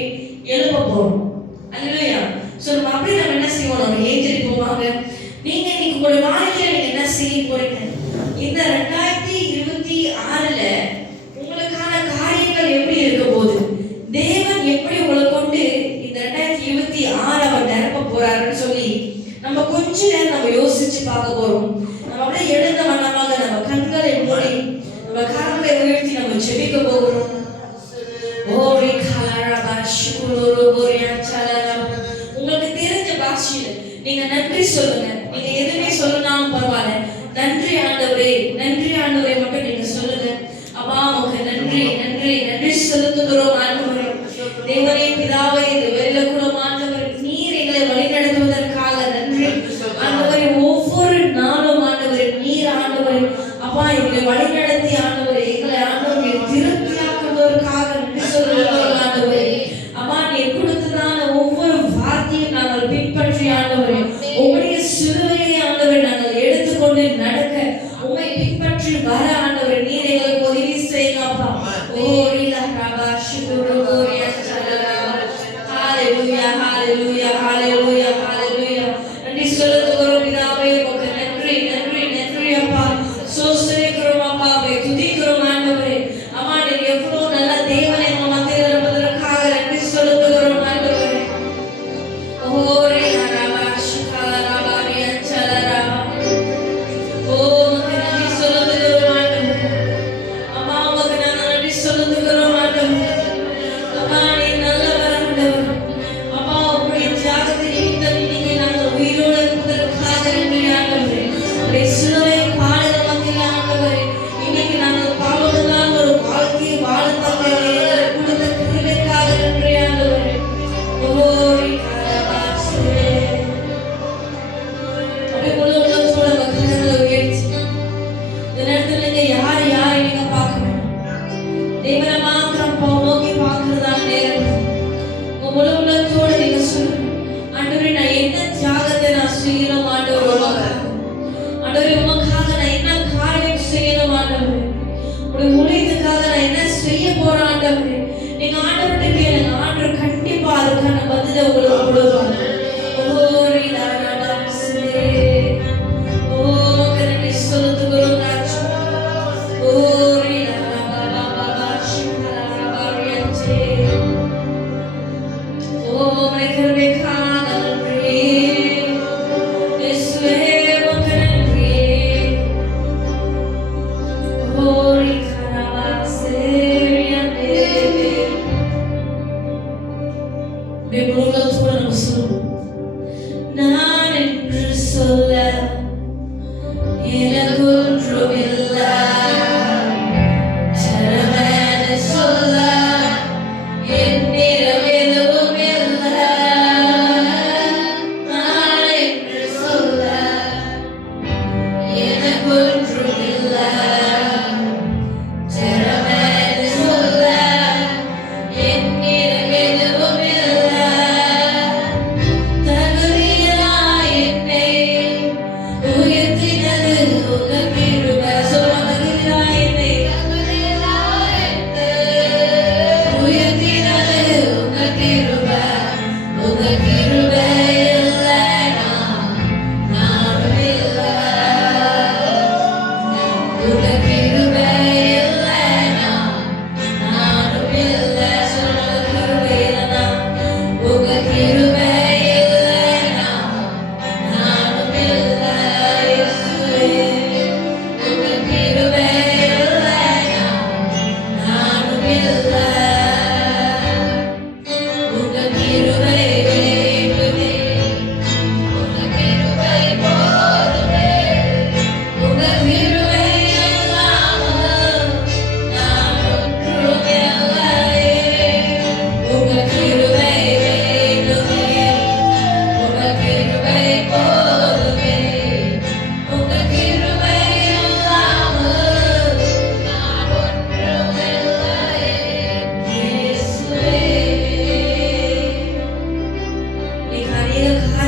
எழுப்ப போறோம். அல்லேலூயா. சோ நம்ம என்ன செய்வோம், நம்ம ஏஞ்சல் போவாங்க, நீங்க இன்னைக்கு உங்களுடைய வாழ்க்கையில நீங்க என்ன செய்ய போறீங்க, இந்த 2026ல உங்களுக்கான காரியங்கள் எப்படி இருக்க போகுது, தேவன் எப்படி உங்களை கொண்டு இந்த 2026 அவர் நிரப்ப போறாருன்னு சொல்லி நம்ம கொஞ்ச நேரம் நம்ம யோசிச்சு பார்க்க போறோம். நம்ம அப்படியே எழுந்த வண்ணமாக நம்ம கண்களை மூடி நம்ம கரங்களை உயர்த்தி நம்ம ஜெபிக்க போகிறோம். உங்களுக்கு தெரிஞ்ச பாஷையில நீங்க நன்றி சொல்லுங்க. நீங்க எதுவுமே சொல்லனாலும் பரவாயில்ல, நன்றி ஆண்டவரே, நன்றி ஆண்டவரே மட்டும் நீங்க சொல்லுங்க. அப்பா உங்க நன்றி நன்றி நன்றி செலுத்துகிறோம் ஆண்டவரே. தேவனே பிதாவே, இந்த வேளையில கூட ஆண்டவரே நீர் எங்களை வழிநடத்துவதற்காக நன்றி ஆண்டவரே. ஒவ்வொரு நாளும் ஆண்டவரே நீர் ஆண்டவரே அப்பா எங்களை வழிநடத்தி ஆண்டவரே எங்களை ஆண்டவரே திருப்தியாக்குவதற்காக நன்றி சொல்லுகிறோம் ஆண்டவரே. அப்பா நீர் கொடுத்ததான ஒவ்வொரு வார்த்தையும் நாங்கள் பின்பற்றி ஆண்டவரே உம்முடைய சிலுவையை ஆண்டவரே நாங்கள் எடுத்துக்கொண்டு நடக்க உம்மை பின்பற்றி வர ஆண்டவரே நீர் எங்களுக்கு உதவி செய்யுங்க அப்பா. ஓரிலா ரபா ஷுகுரு கோரியா சலரா. ஹalleluya hallelujah hallelujah hallelujah. நன்றி சொல்லுகிறோம் பிதாவே, உமக்கு நன்றி நன்றி நன்றி அப்பா. சோஸ்தரிக்கிறோம் அப்பா, துதிக்கிறோம் ஆண்டவரே. அம்மா நீங்க எவ்வளவு நல்ல தேவனை நம்ம மத்தியில் இருப்பதற்காக நன்றி சொல்லுகிறோம் ஆண்டவரே. ஓரிலா ரபா ஷுகலா ரபா ரியா சலரா. ஓ உமக்கு நன்றி சொல்லுகிறோம் ஆண்டவரே. அம்மா உமக்கு நாங்கள் நன்றி சொல்லுகிறோம் ஆண்டவரே. அம்மா நீ நல்லவர் ஆண்டவரே. அப்பா உம்முடைய தியாகத்தை நிமித்தம் இன்னைக்கு நாங்கள் உயிரோடு இருப்பதற்காக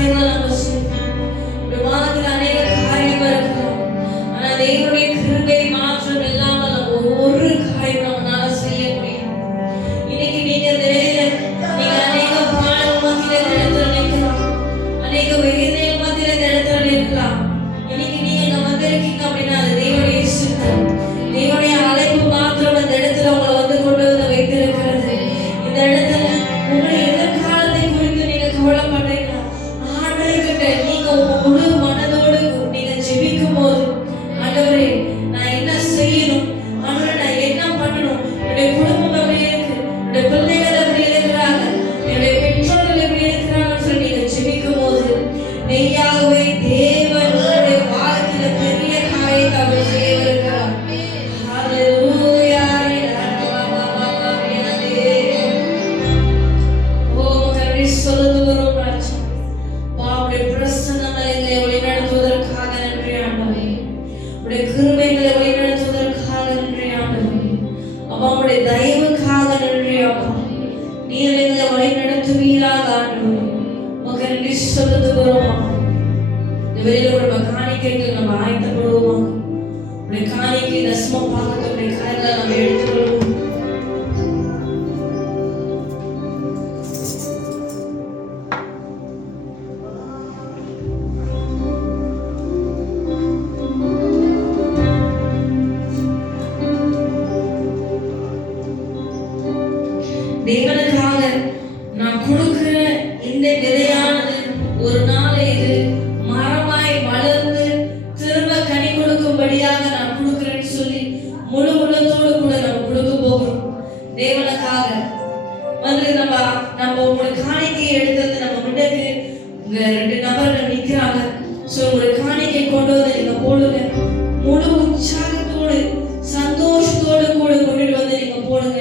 காரியங்களை நம்ம செய்யணும். இந்த வானத்தில் அநேக காரியம் இருக்கலாம். ஆனா தேவனுடைய கிருபை மாற்றம் இல்லாமல் நம்ம ஒரு காரியம் நம்மளால செய்ய முடியும். இன்னைக்கு நீங்க அநேக பாடல் மத்தியில இந்த இடத்துல நிற்கலாம், அநேக வேதனைகள் மத்தியில இந்த இடத்துல நிற்கலாம். இன்னைக்கு நீங்க இங்க வந்திருக்கீங்க அப்படின்னா அது தேவனுடைய சித்தம், தேவனுடைய அழைப்பு மாத்திரம் அந்த இடத்துல உங்களை வந்து கொண்டு வந்து வைத்திருக்கிறது. இந்த இடத்துல உங்களுடைய எதிர்காலத்தை குறித்து நீங்க கவலைப்படுறீங்களா? ஆண்டவர்கிட்ட நீங்க உங்க முழு மனதோடு நீங்க ஜெபிக்கும் போது, ஆண்டவரே நான் என்ன செய்யணும், ஆண்டவரே நான் என்ன பண்ணணும், என்னுடைய குடும்பம் எப்படி இருக்கு, என்னுடைய பிள்ளைகள் எப்படி இருக்கிறாங்க, என்னுடைய பெற்றோர்கள் எப்படி இருக்கிறாங்கன்னு சொல்லி நீங்க ஜெபிக்கும் போது மெய்யாகவே தேவன் உங்களுடைய வாழ்க்கையில பெரிய காரியத்தை அவர் செய்ய வருகிறார். ஹalleluya. ஓ கர்த்தரை சொல்லுகிறோம் ராஜா. உம்முடைய பிரசன்னங்களை எங்களை வழிநடத்துவதற்காக நன்றி ஆண்டவரே. உம்முடைய கிருபைகளை வழிநடத்துவதற்காக நன்றி ஆண்டவரே. அப்பா உம்முடைய தயவுக்காக நன்றி அப்பா. நீர் எங்களை வழிநடத்துவீராக ஆண்டவரே. உமக்கு நன்றி சொல்லுகிறோம். இந்த வெளியில ஒரு காணிக்கைக்கு நம்ம ஆயத்தப்படுவோம். உடைய காணிக்கை தசம பாகத்துடைய காரியங்களை நம்ம எடுத்துக்கொள்வோம். தேவனுக்காக நான் கொடுக்கிற இந்த விதையானது ஒரு நாள் இது மரமாய் வளர்ந்து திரும்ப கனி கொடுக்கும்படியாக நான் கொடுக்கிறேன்னு சொல்லி முழு உள்ளத்தோடு கூட நம்ம கொடுக்க போகிறோம். தேவனுக்காக வந்து நம்ம உங்களுடைய காணிக்கையை எடுத்தது நம்ம முன்னாடி உங்க 2 நபர்கள் நிற்கிறாங்க. ஸோ உங்களுடைய காணிக்கை கொண்டு வந்து நீங்க போடுங்க. முழு உற்சாகத்தோடு சந்தோஷத்தோடு கூட கொண்டுட்டு வந்து நீங்க போடுங்க.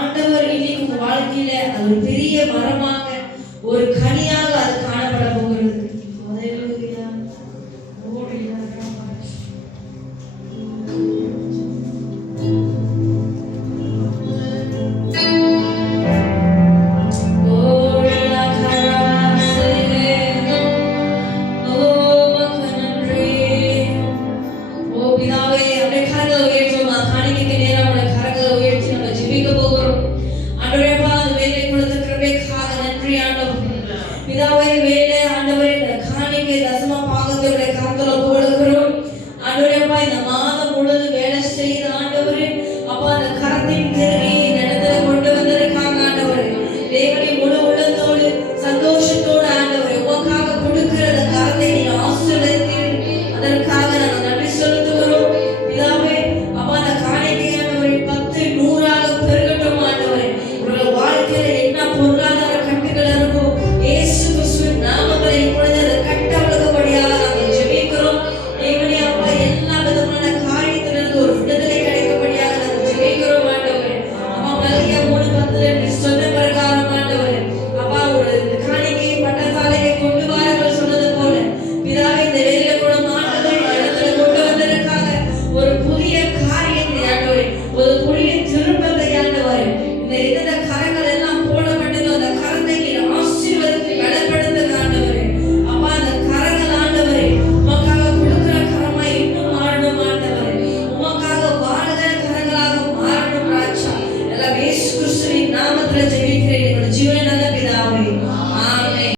ஆண்டவர் இன்னைக்கு உங்க வாழ்க்கையில அது ஒரு பெரிய மரமாக ஒரு கனியாக அது காணப்பட போகிறது. ஹalleluya. ஓடியா ராமாஷ். ஓடியா கராசே. ஓ மகனன்றே. ஓ பிதாவே அப்படியே கரங்களை உயர்த்துவோமா? காணிக்கைக்கு நேரம் உள்ள கரங்களை உயர்த்தி நம்ம ஜெபிக்க போகிறோம். ஆண்டவரே அப்பா அந்த வேலை கொடுத்த கிருபைக்காக நன்றி ஆண்டவரே. பிதாவே வேலை ஆண்டவரே இந்த காணிக்கை தசம பாகத்தோட கரத்துல போடுகிறோம். ஆண்டவரே அப்பா இந்த